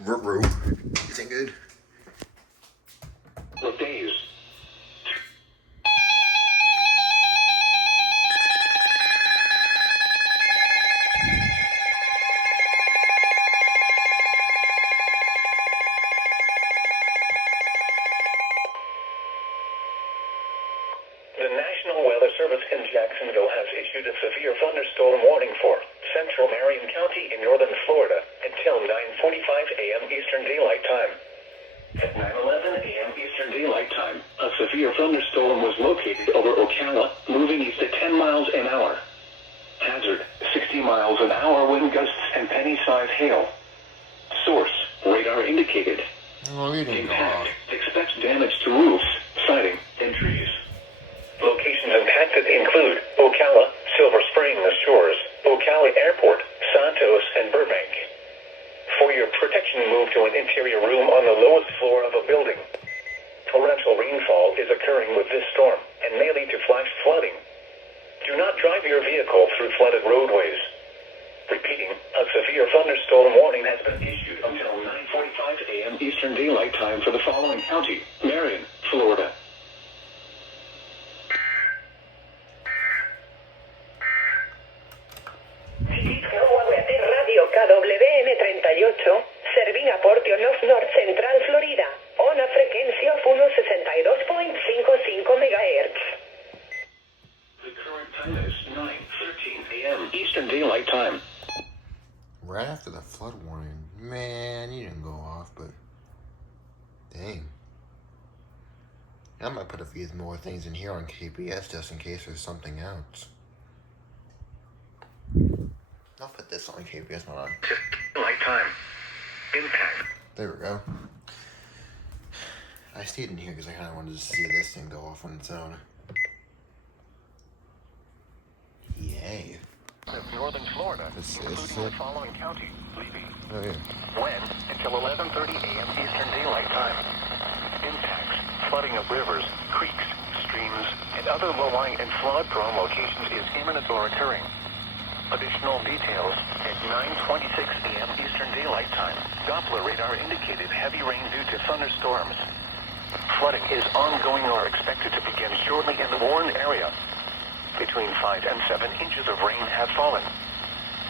Ruh-roh. Is it good? Of days. The National Weather Service in Jacksonville has issued a severe thunderstorm warning for central Marion County in northern Florida until 9:45 a.m. Eastern Daylight Time. At 9:11 a.m. Eastern Daylight Time, a severe thunderstorm was located over Ocala, moving east at 10 miles an hour. Hazard: 60 miles an hour wind gusts and penny-sized hail. Source: radar indicated. Oh, you didn't go off. Impact: expects damage to roofs, siding, and trees. Locations impacted include Ocala, Silver Spring Shores, Ocala Airport, Santos, and Burbank. For your protection, move to an interior room on the lowest floor of a building. Torrential rainfall is occurring with this storm and may lead to flash flooding. Do not drive your vehicle through flooded roadways. Repeating, a severe thunderstorm warning has been issued until 9:45 a.m. Eastern Daylight Time for the following county: Marion, Florida. Radio KWM38, Servina Portio North Central Florida, una frecuencia 162.55 MHz. The current time is 9:13 a.m. Eastern Daylight Time. Right after the flood warning. Man, you didn't go off, but... Dang. I might put a few more things in here on KPS just in case there's something else. I'll put this on KPS, hold on. Daylight Time. Impact. There we go. I stayed in here because I kind of wanted to see this thing go off on its own. Yay. Of northern Florida, This is including the it. following county: Levy. Oh, yeah. When? Until 11:30 a.m. Eastern Daylight Time. Impacts: flooding of rivers, creeks, streams, and other low-lying and flood prone locations is imminent or occurring. Additional details at 9:26 a.m. Eastern Daylight Time. Doppler radar indicated heavy rain due to thunderstorms. Flooding is ongoing or expected to begin shortly in the warned area. Between 5 and 7 inches of rain have fallen.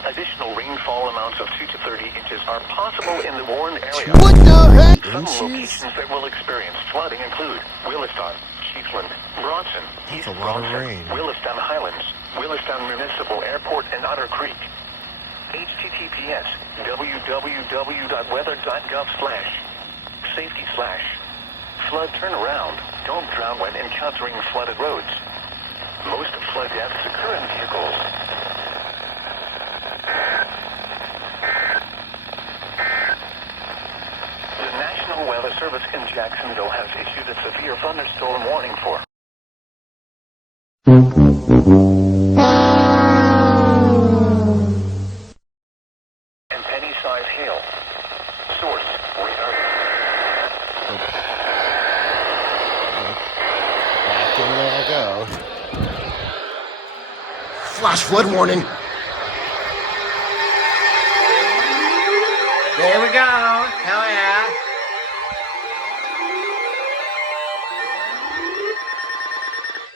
Additional rainfall amounts of 2 to 30 inches are possible in the warned area. What the heck? Some Inches? locations that will experience flooding include Williston, Chiefland, Bronson, That's East a lot of Bronson, rain. Williston Highlands, Williston Municipal Airport, and Otter Creek. https www.weather.gov/safety/flood turnaround. Don't drown when encountering flooded roads. Most flood deaths occur in vehicles. The National Weather Service in Jacksonville has issued a severe thunderstorm warning for and penny-sized hail. Source, radar. Back in there I go. Flash flood warning. There we go. Hell yeah.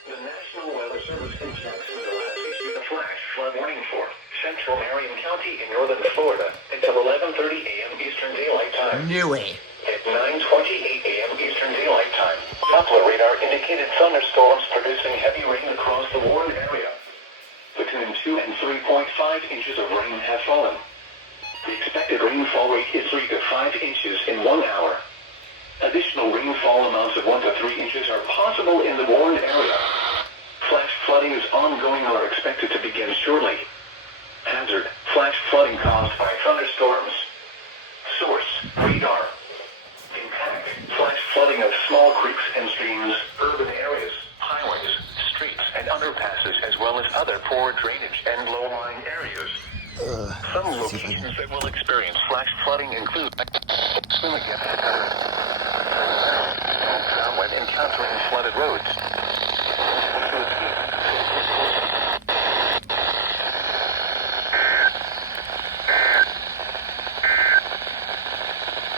The National Weather Service in Jacksonville has issued a flash flood warning for central Marion County in northern Florida until 11:30 a.m. Eastern Daylight Time. Knew it. At 9:28 a.m. Eastern Daylight Time, Doppler radar indicated thunderstorms producing heavy rain across the warned area. Between 2 and 3.5 inches of rain have fallen. The expected rainfall rate is 3 to 5 inches in 1 hour. Additional rainfall amounts of 1 to 3 inches are possible in the warned area. Flash flooding is ongoing or expected to begin shortly. Hazard, flash flooding caused by thunderstorms. Source, radar. Impact, flash flooding of small creeks and streams, urban areas, highways, streets, and underpasses, as well as other poor drainage and low-lying areas. Some locations that will experience flash flooding include swim against the current. Don't drown when encountering flooded roads. To escape.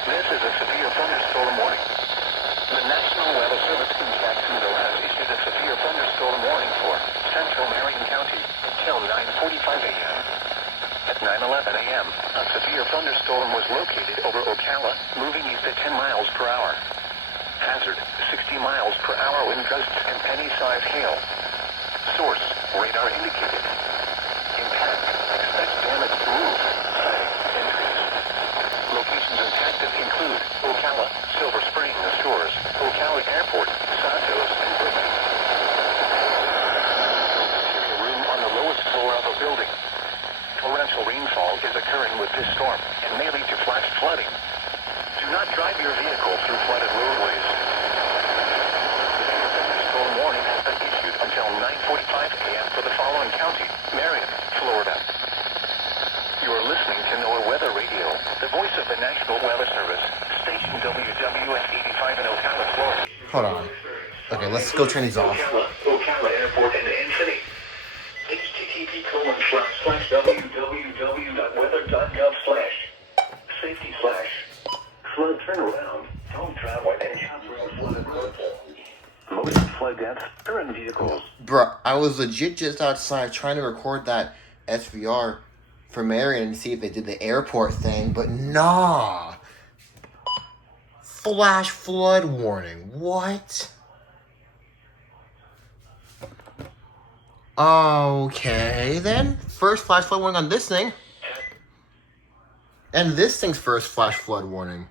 This is a severe thunderstorm warning. The National Weather Service in Jacksonville has issued a severe thunderstorm warning for central Marion County until 9:45 a.m. At 9:11 a.m., a severe thunderstorm was located over Ocala, moving east at 10 miles per hour. Hazard, 60 miles per hour wind gusts and penny-sized hail. Source, radar indicated. Impact, expect damage to roof, siding, and trees. Locations impacted include Ocala, Silver Spring, Shores, Ocala Airport, Santos, and Brigham. Room on the lowest floor of a building. Torrential rainfall is occurring with this storm and may lead to flash flooding. Do not drive your vehicle through flooded roadways. The thunderstorm warning has been issued until 9:45 a.m. for the following county: Marion, Florida. You are listening to NOAA Weather Radio, the voice of the National Weather Service, station WWS 85 in Ocala, Florida. Hold on. Okay, let's go turn these off. Ocala Airport and Anthony. http://www.weather.gov/safety/flood turnaround. Don't drown when encountering flooded roads. Most flood deaths are in vehicles. Bruh, I was legit just outside trying to record that SVR for Marion and see if they did the airport thing, but nah. Flash flood warning. What? Okay, then. First flash flood warning on this thing. And this thing's first flash flood warning.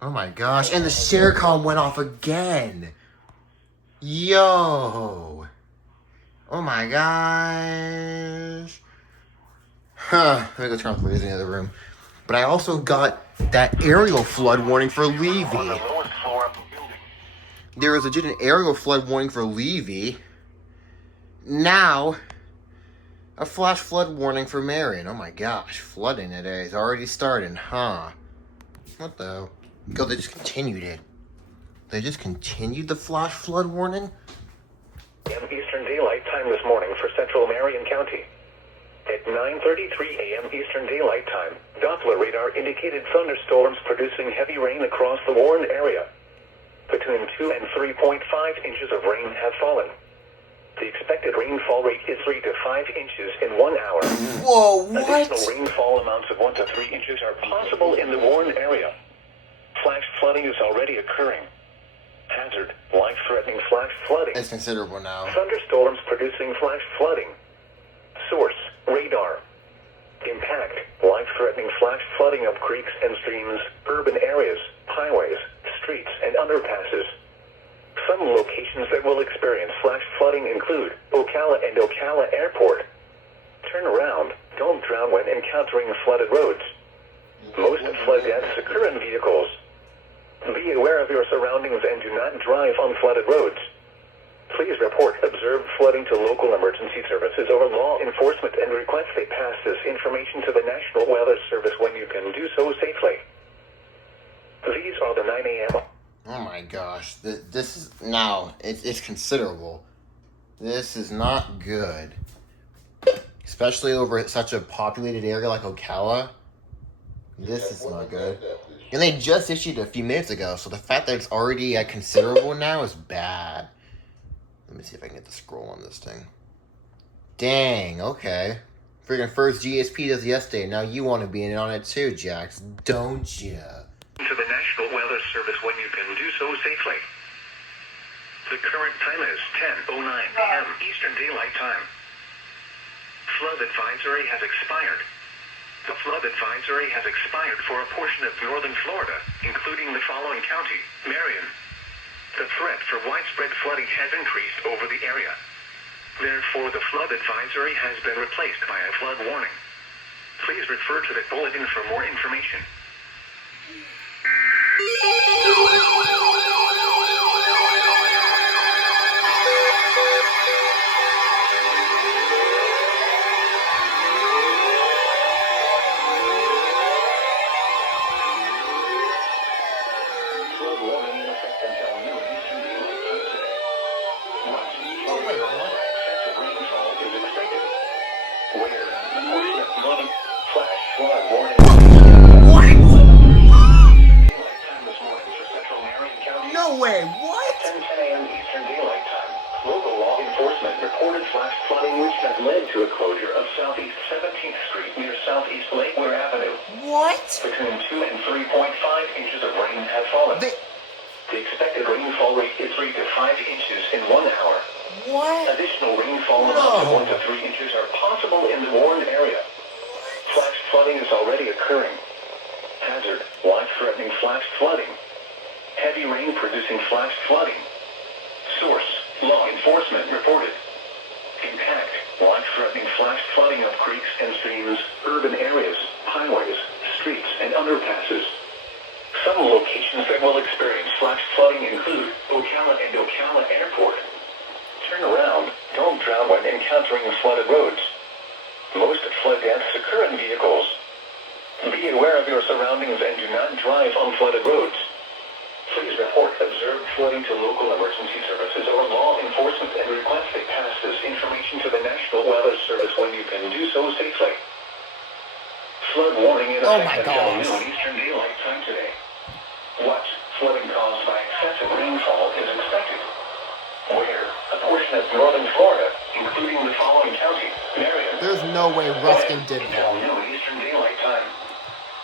Oh my gosh. And the Sercom went off again. Yo. Oh my gosh. Huh. Let me go turn off the lights in the other room. But I also got that aerial flood warning for Levy. There was legit an aerial flood warning for Levy. Now, a flash flood warning for Marion. Oh my gosh, flooding today is already starting, huh? What the hell? Go, they just continued it. They just continued the flash flood warning? a.m. Eastern Daylight Time this morning for central Marion County. At 9:33 a.m. Eastern Daylight Time, Doppler radar indicated thunderstorms producing heavy rain across the warned area. Between 2 and 3.5 inches of rain have fallen. The expected rainfall rate is 3 to 5 inches in 1 hour. Whoa, what? Additional rainfall amounts of 1 to 3 inches are possible in the warned area. Flash flooding is already occurring. Hazard, life-threatening flash flooding. It's considerable now. Thunderstorms producing flash flooding. Source, radar. Impact, life-threatening flash flooding of creeks and streams, urban areas, highways, streets, and underpasses. Some locations that will experience flash flooding include Ocala and Ocala Airport. Turn around, don't drown when encountering flooded roads. Most flood deaths occur in vehicles. Be aware of your surroundings and do not drive on flooded roads. Please report observed flooding to local emergency services or law enforcement and request they pass this information to the National Weather Service when you can do so safely. These are the 9 a.m. Oh my gosh, this is now, it's considerable. This is not good. Especially over such a populated area like Ocala. This is not good. And they just issued it a few minutes ago, so the fact that it's already at considerable now is bad. Let me see if I can get the scroll on this thing. Dang, okay. Freaking first GSP does yesterday, now you want to be in on it too, Jax, don't ya? To the National Weather Service when you can do so safely. The current time is 10:09 a.m. Eastern Daylight Time. Flood advisory has expired. The flood advisory has expired for a portion of northern Florida, including the following county, Marion. The threat for widespread flooding has increased over the area. Therefore, the flood advisory has been replaced by a flood warning. Please refer to the bulletin for more information. Flood warning in effect until noon Eastern Daylight Time today. Oh, wait, what? Excessive rainfall is expected. Where a portion of northern flash flood warning. What? Daylight time this morning for central Marion County. No way, what? 10 a.m. Eastern Daylight Time. Local law enforcement reported flash flooding which has led to a closure of Southeast 17th Street near Southeast Lakeland Avenue. What? Between 2 and 3.5 inches of rain have fallen. The expected rainfall rate is 3 to 5 inches in 1 hour. What? Additional rainfall amounts of 1 to 3 inches are possible in the warned area. Flash flooding is already occurring. Hazard, life-threatening flash flooding. Heavy rain producing flash flooding. Source, law enforcement reported. Impact, life-threatening flash flooding of creeks and streams, urban areas, highways, streets, and underpasses. Some locations that will experience flash flooding include Ocala and Ocala Airport. Turn around, don't drown when encountering flooded roads. Most flood deaths occur in vehicles. Be aware of your surroundings and do not drive on flooded roads. Please report observed flooding to local emergency services or law enforcement and request they pass this information to the National Weather Service when you can do so safely. Flood warning in Oh effect my until gosh. noon Eastern Daylight Time today. Watch, flooding caused by excessive rainfall is expected. Where a portion of northern Florida, including the following county, Marion. There's no way Ruskin did Until that. noon Eastern Daylight Time.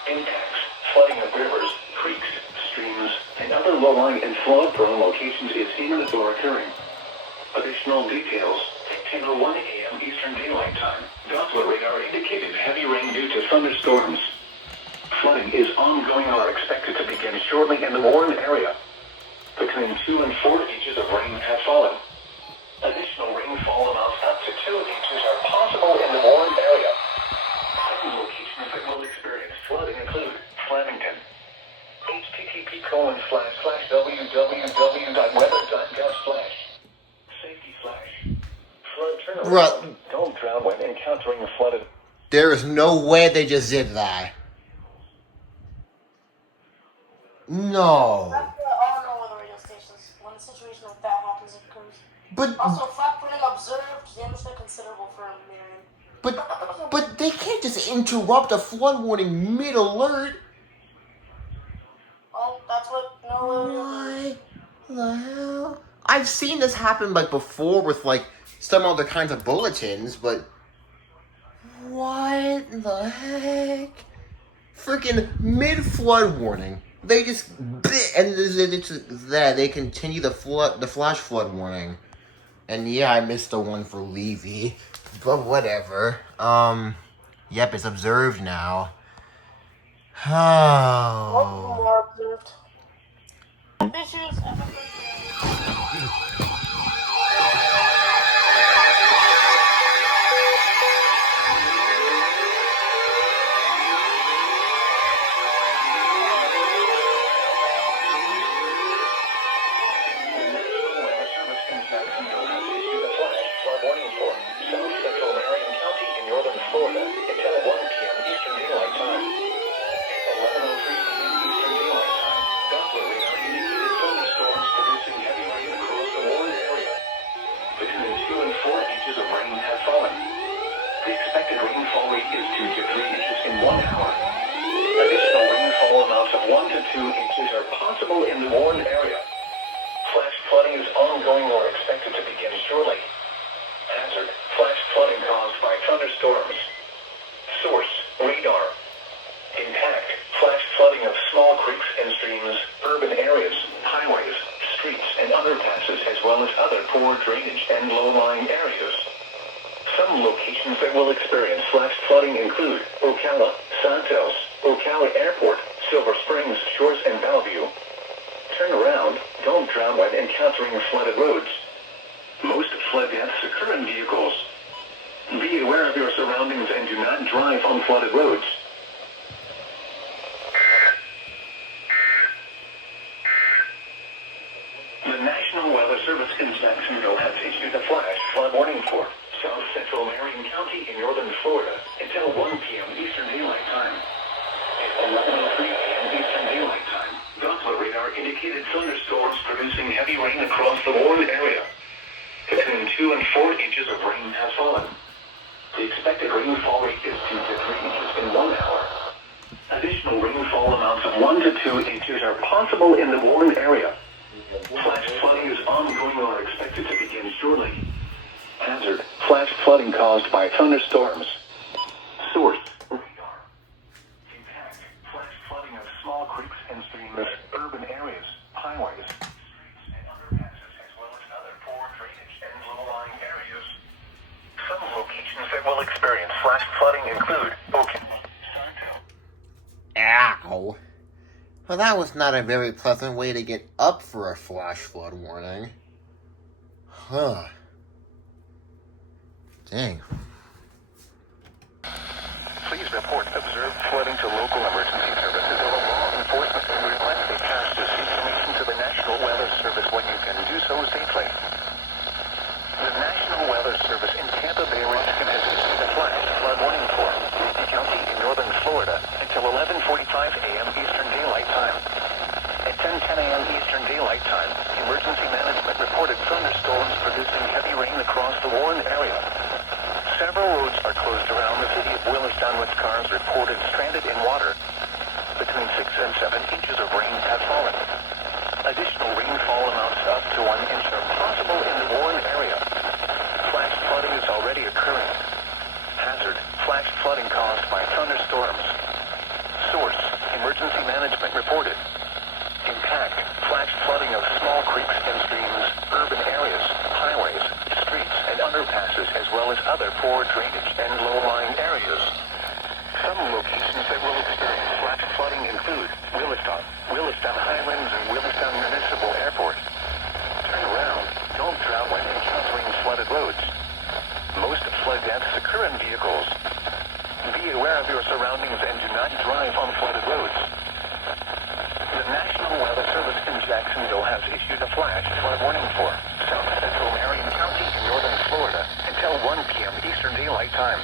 Impacts, flooding of rivers, creeks, streams, and other low-lying and flood-prone locations is imminent or occurring. Additional details, 10:01 a.m. Eastern Daylight Time. Doppler radar indicated heavy rain due to thunderstorms. Flooding is ongoing or expected to begin shortly in the warned area. Between 2 and 4 inches of rain have fallen. Additional rainfall amounts up to 2 inches are possible in the warned area. Some locations that will experience flooding include Flemington. http://www.weather.gov/safety/flood turnaround. Bruh. Don't drown when encountering flooded. There is no way they just did that. No. That's what all know with the radio stations. When a situation like that happens, it goes. But Also, flat footing observed, damage not considerable for Marion. but they can't just interrupt a flood warning mid-alert. Well, that's what What the hell? I've seen this happen like before with like some other kinds of bulletins, but what the heck? Freaking mid-flood warning. They just and it's that they continue the flash flood warning. And yeah, I missed the one for Levy, but whatever. Yep, it's observed now. Oh. more observed. Issues. Jacksonville has issued a flash flood warning for south central Marion County in northern Florida until 1 p.m. Eastern Daylight Time. At 11:03 p.m. Eastern Daylight Time, Doppler radar indicated thunderstorms producing heavy rain across the warned area. Between 2 and 4 inches of rain have fallen. The expected rainfall rate is 2 to 3 inches in 1 hour. Additional rainfall amounts of 1 to 2 inches are possible in the warned area. Flash flooding is ongoing or expected to begin shortly. Hazard: flash flooding caused by thunderstorms. Source: radar. Impact: flash flooding of small creeks and streams, urban areas, highways, streets, and underpasses, as well as other poor drainage and low-lying areas. Some locations that will experience flash flooding include Ocala, Santos, Ocala Airport, Silver Springs, Shores, and Bellevue. Turn around. Don't drown when encountering flooded roads. Most flood deaths occur in vehicles. Be aware of your surroundings and do not drive on flooded roads. The National Weather Service in Jacksonville has issued a flash flood warning for south central Marion County in northern Florida until 1 p.m. Eastern Daylight Time. At 11:03 a.m. Eastern Daylight Time, Doppler radar indicated thunderstorms producing heavy rain across the warned area. Between 2 and 4 inches of rain have fallen. The expected rainfall rate is 2 to 3 inches in 1 hour. Additional rainfall amounts of 1 to 2 inches are possible in the warned area. Flash flooding is ongoing or expected to begin shortly. Hazard: flash flooding caused by thunderstorms. Source: radar. Impact: flash flooding of small creeks and streams, urban areas, highways, streets, and underpasses, as well as other poor drainage and low-lying areas. Some locations that will experience flash flooding include Ocala, Santos. Ow. Well, that was not a very pleasant way to get up for a flash flood warning. Huh. Dang. Please report observed flooding to local emergency services or law enforcement and request a pass to seek information to the National Weather Service when you can do so safely. The National Weather Service in Tampa Bay region has issued a flash flood warning for Levy County in northern Florida until 11:45 a.m. Eastern Daylight Time. At 10:10 a.m. Eastern Daylight Time, emergency management reported thunderstorms producing heavy rain across the warned area. Several roads are closed around the city of Williston with cars reported stranded in water. Between 6 and 7 inches of rain have fallen. Additional rainfall amounts up to 1 inch are possible in the warned area. Flash flooding is already occurring. Hazard: flash flooding caused by thunderstorms. Source: emergency management reported. Impact: flash flooding of small creeks and streams, urban areas, highways, streets, and underpasses, as well as other poor drainage and low-lying areas. Some locations that will experience flash flooding include Williston Highlands, and Williston Municipal Airport. Turn around. Don't drown when encountering flooded roads. Most flood deaths occur in vehicles. Be aware of your surroundings and do not drive on flooded roads. The National Weather Service in Jacksonville has issued a flash flood warning for south central Marion County in northern Florida until 1 p.m. Eastern Daylight Time.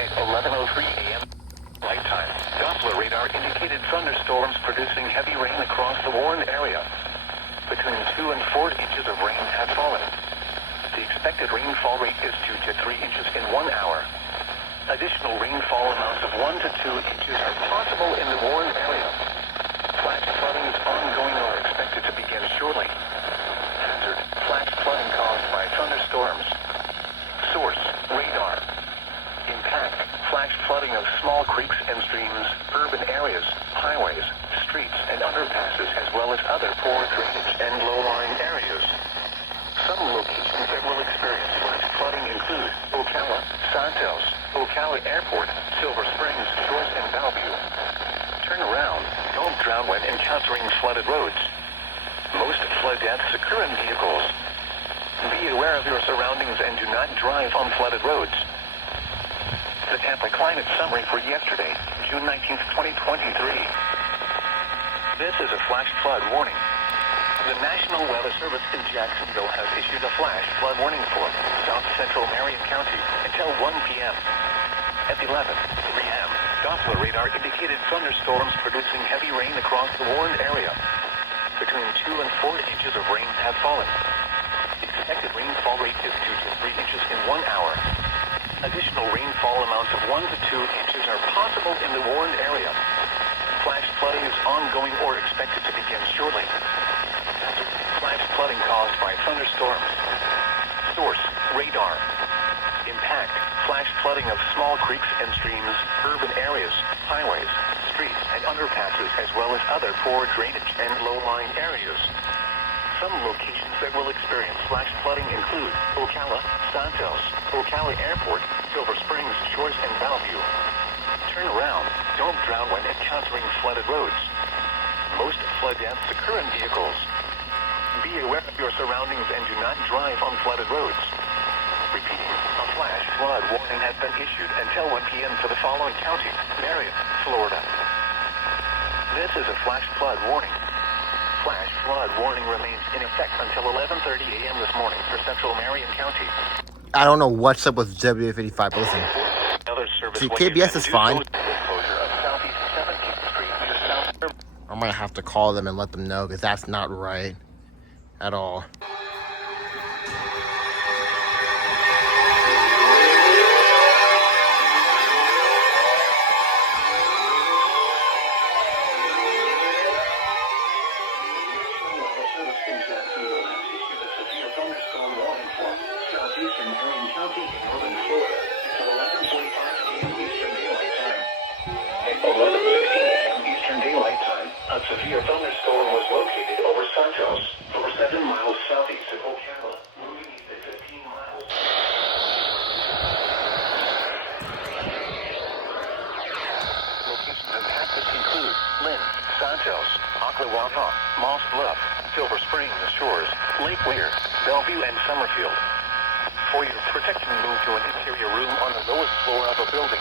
At 11:03 a.m. Daylight Time, Doppler radar indicated thunderstorms producing heavy rain across the warned area. Between 2 and 4 inches of rain have fallen. expected rainfall rate is 2 to 3 inches in 1 hour. Additional rainfall amounts of 1 to 2 inches are possible in the warned area. Flash flooding is ongoing or expected to begin shortly. Hazard: flash flooding caused by thunderstorms. Source: radar. Impact: flash flooding of small creeks and streams, urban areas, highways, streets, and underpasses, as well as other poor drainage and low-lying areas. Some locations that will experience flash flooding include Ocala, Santos, Ocala Airport, Silver Springs, Shores, and Bellevue. Turn around. Don't drown when encountering flooded roads. Most flood deaths occur in vehicles. Be aware of your surroundings and do not drive on flooded roads. The Tampa climate summary for yesterday, June 19th, 2023. This is a flash flood warning. The National Weather Service in Jacksonville has issued a flash flood warning for south central Marion County until 1 p.m. At 11 p.m., Doppler radar indicated thunderstorms producing heavy rain across the warned area. Between 2 and 4 inches of rain have fallen. Expected rainfall rate is 2 to 3 inches in 1 hour. Additional rainfall amounts of 1 to 2 inches are possible in the warned area. Flash flooding is ongoing or expected to begin shortly. Flash flooding caused by thunderstorms. Source: radar. Impact: flash flooding of small creeks and streams, urban areas, highways, streets, and underpasses, as well as other poor drainage and low-lying areas. Some locations that will experience flash flooding include Ocala, Santos, Ocala Airport, Silver Springs, Shores, and Bellevue. Turn around. Don't drown when encountering flooded roads. Most flood deaths occur in vehicles. Be aware of your surroundings and do not drive on flooded roads. Repeating, a flash flood warning has been issued until 1 p.m. for the following county: Marion, Florida. This is a flash flood warning. Flash flood warning remains in effect until 11:30 a.m. this morning for central Marion County. I don't know what's up with W55, but listen. See, KBS is fine. I might have to call them and let them know, because that's not right at all. Southeastern Marion County in northern Florida until 11:45 p.m. Eastern Daylight Time. At 11:16 a.m. Eastern Daylight Time, a severe thunderstorm was located over Santos, over 7 miles southeast of Ocala, moving east at 15 miles. Locations in Texas include Lynn, Santos, Ocklawaha, Moss Bluff, Silver Springs, Shores, Lake Weir, Bellevue, and Summerfield. For your protection, move to an interior room on the lowest floor of a building.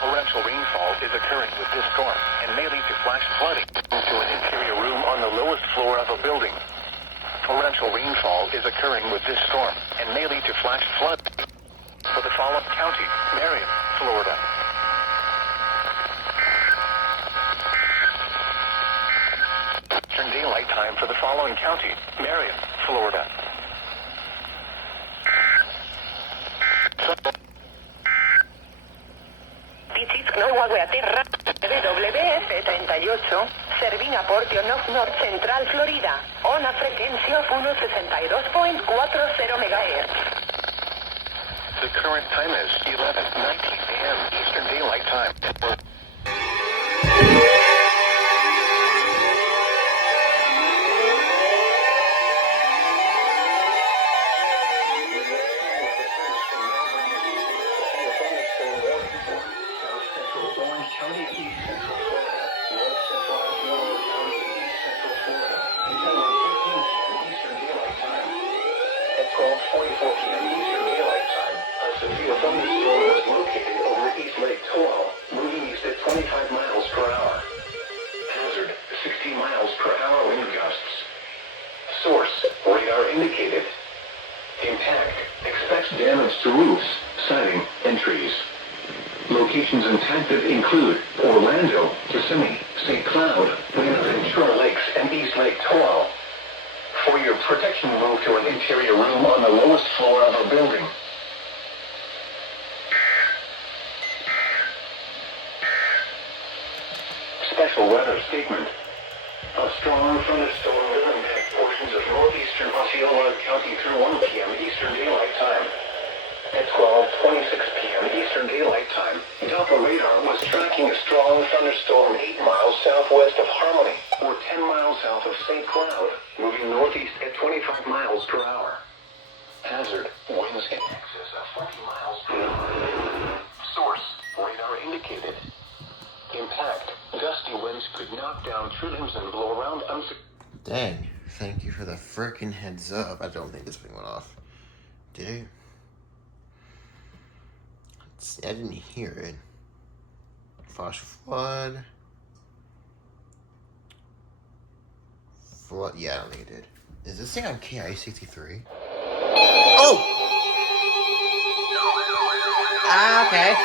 Torrential rainfall is occurring with this storm and may lead to flash flooding. Move to an interior room on the lowest floor of a building. Torrential rainfall is occurring with this storm and may lead to flash flood. For the following county: Marion, Florida. Eastern Daylight Time for the following county: Marion, Florida. WF38, serving a portion of North Central Florida, on a frequency of 162.40 MHz. The current time is 11:19 a.m. Eastern Daylight Time. County, East Central Florida, North Central Osceola County, East Central Florida, until 1:15 p.m. Eastern Daylight Time. At 12:44 p.m. Eastern Daylight Time, a severe thunderstorm was located over East Lake Tahoe, moving east at 25 miles per hour. Hazard: 60 miles per hour wind gusts. Source: radar indicated. Impact: expect damage to roofs, siding, and trees. Locations impacted include Orlando, Kissimmee, St. Cloud, Ventura Lakes, and East Lake Tahoe. For your protection, move to an interior room on the lowest floor of a building. Special weather statement. A strong thunderstorm will impact portions of northeastern Osceola County through 1 p.m. Eastern Daylight Time. At 12:26 p.m. Eastern Daylight Time, Doppler radar was tracking a strong thunderstorm 8 miles southwest of Harmony, or 10 miles south of St. Cloud, moving northeast at 25 miles per hour. Hazard, winds in excess of 40 miles per hour. Source, radar indicated. Impact, gusty winds could knock down tree limbs and blow around Dang, thank you for the frickin' heads up. I don't think this thing went off. Did it? Let's see, I didn't hear it. Flash flood. Flood, yeah, I don't think it did. Is this thing on KI 63? Oh! Ah, okay.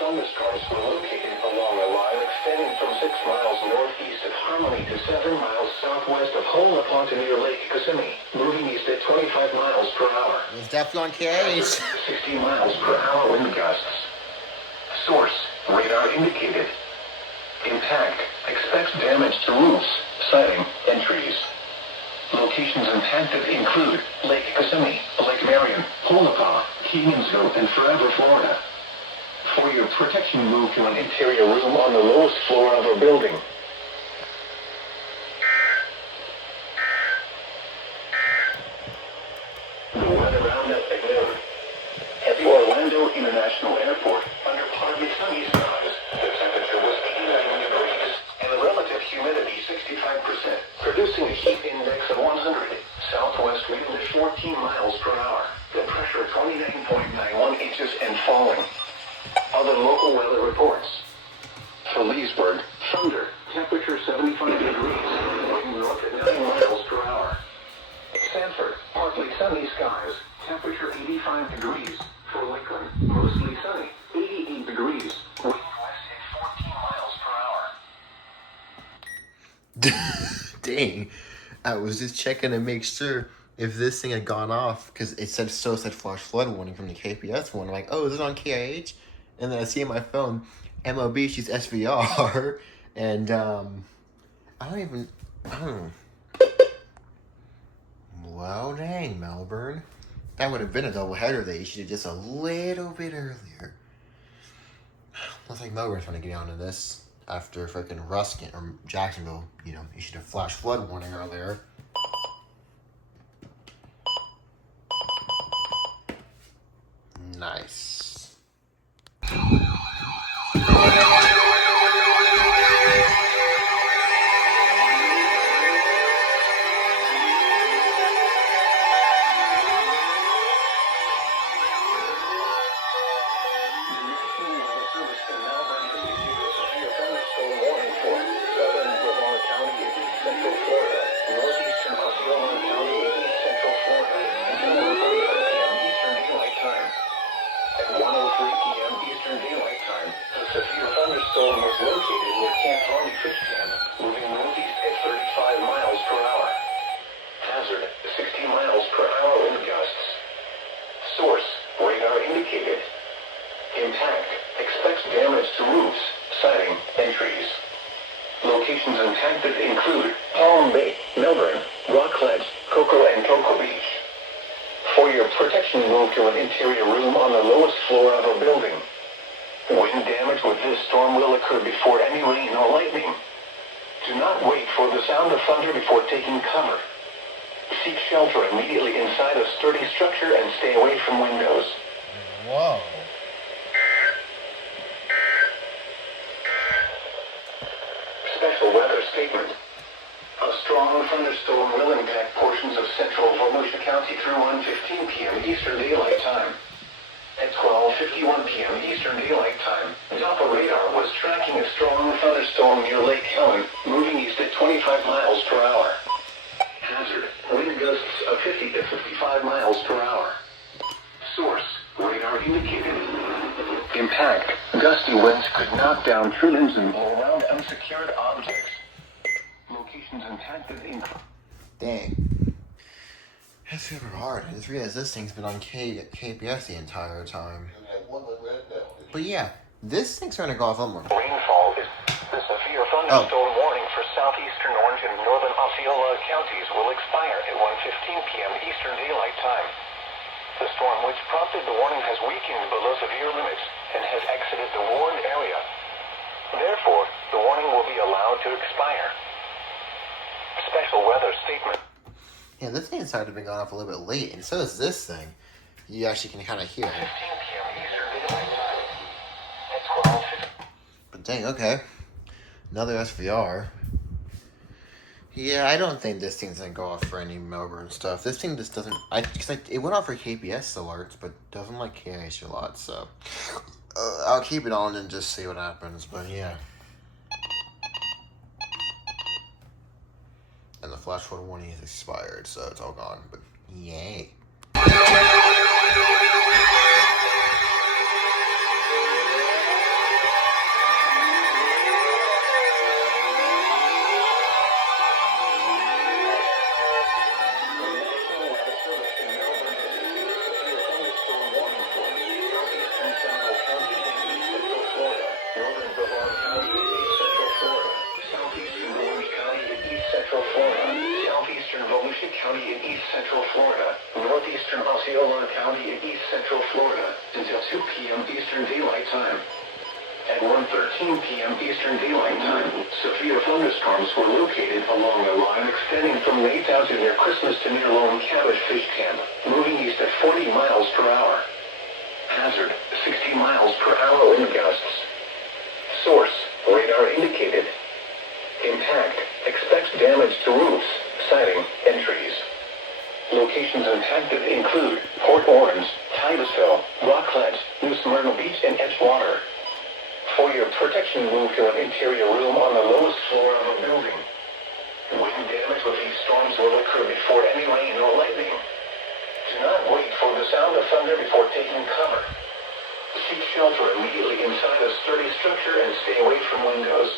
Thunderstorms were located along a line extending from 6 miles northeast of Harmony to 7 miles southwest of Hollaponta near Lake Kissimmee, moving east at 25 miles per hour. It's definitely on KH. 60 miles per hour wind gusts. Source, radar indicated. Impact, expects damage to roofs, siding, and trees. Locations impacted include Lake Kissimmee, Lake Marion, Hollapaugh, Keegansville, and Forever, Florida. For your protection, move to an interior room on the lowest floor of a building. The weather roundup at noon. At the Orlando International Airport, under partly sunny skies, the temperature was 89 degrees and the relative humidity 65%, producing a heat index of 100. Southwest wind at 14 miles per hour. The pressure 29.91 inches and falling. Other local weather reports. For Leesburg, thunder, temperature 75 degrees, wind north at 9 miles per hour. Sanford, partly sunny skies, temperature 85 degrees. For Lakeland, mostly sunny, 88 degrees, wind west at 14 miles per hour. Dang, I was just checking to make sure if this thing had gone off, because it said flash flood warning from the KPS one. I'm like, oh, is this on KIH? And then I see on my phone, MLB, she's SVR, and I don't know. Well, dang, Melbourne. That would have been a doubleheader. They issued it just a little bit earlier. Looks like Melbourne's trying to get onto this after freaking Ruskin or Jacksonville, issued a flash flood warning earlier. Nice. Locations impacted include Palm Bay, Melbourne, Rockledge, Cocoa and Cocoa Beach. For your protection, move to an interior room on the lowest floor of a building. Wind damage with this storm will occur before any rain or lightning. Do not wait for the sound of thunder before taking cover. Seek shelter immediately inside a sturdy structure and stay away from windows. Whoa. Special weather statement. A strong thunderstorm will impact portions of central Volusia County through 1:15 p.m. Eastern Daylight Time. At 12:51 p.m. Eastern Daylight Time, Doppler radar was tracking a strong thunderstorm near Lake Helen, moving east at 25 miles per hour. Hazard, wind gusts of 50 to 55 miles per hour. Source, radar indicated. Impact, gusty winds could knock down tree limbs and blow around unsecured objects. Locations impacted include... Dang. That's super hard. I just realized this thing's been on KPS the entire time. And that woman read that. But yeah, this thing's trying to go off a little more. Rainfall is the severe thunderstorm warning for southeastern Orange and northern Osceola counties will expire at 1:15 p.m. Eastern Daylight Time. The storm which prompted the warning has weakened below severe limits and has exited the warned area. Therefore, the warning will be allowed to expire. Special weather statement. Yeah, this thing started to be going off a little bit late, and so is this thing. You actually can kind of hear 15 it. p.m. Eastern Daylight Time. At 12:15. But dang, okay. Another SVR. Yeah, I don't think this thing's gonna go off for any Melbourne stuff. This thing just doesn't. It went off for KPS alerts, but doesn't like KIS a lot. So I'll keep it on and just see what happens. But yeah. And the flash flood warning is expired, so it's all gone. But yay. County in East Central Florida, northeastern Osceola County in East Central Florida, until 2 p.m. Eastern Daylight Time. At 1:13 p.m. Eastern Daylight Time, severe thunderstorms were located along a line extending from Maytown to near Christmas to near Lone Cabbage Fish Camp, moving east at 40 miles per hour. Hazard, 60 miles per hour wind gusts. Source, radar indicated. Impact, expect damage to roofs, siding, and trees. Locations impacted include Port Orange, Titusville, Rockledge, New Smyrna Beach, and Edgewater. For your protection, move to an interior room on the lowest floor of a building. Wind damage with these storms will occur before any rain or lightning. Do not wait for the sound of thunder before taking cover. Seek shelter immediately inside a sturdy structure and stay away from windows.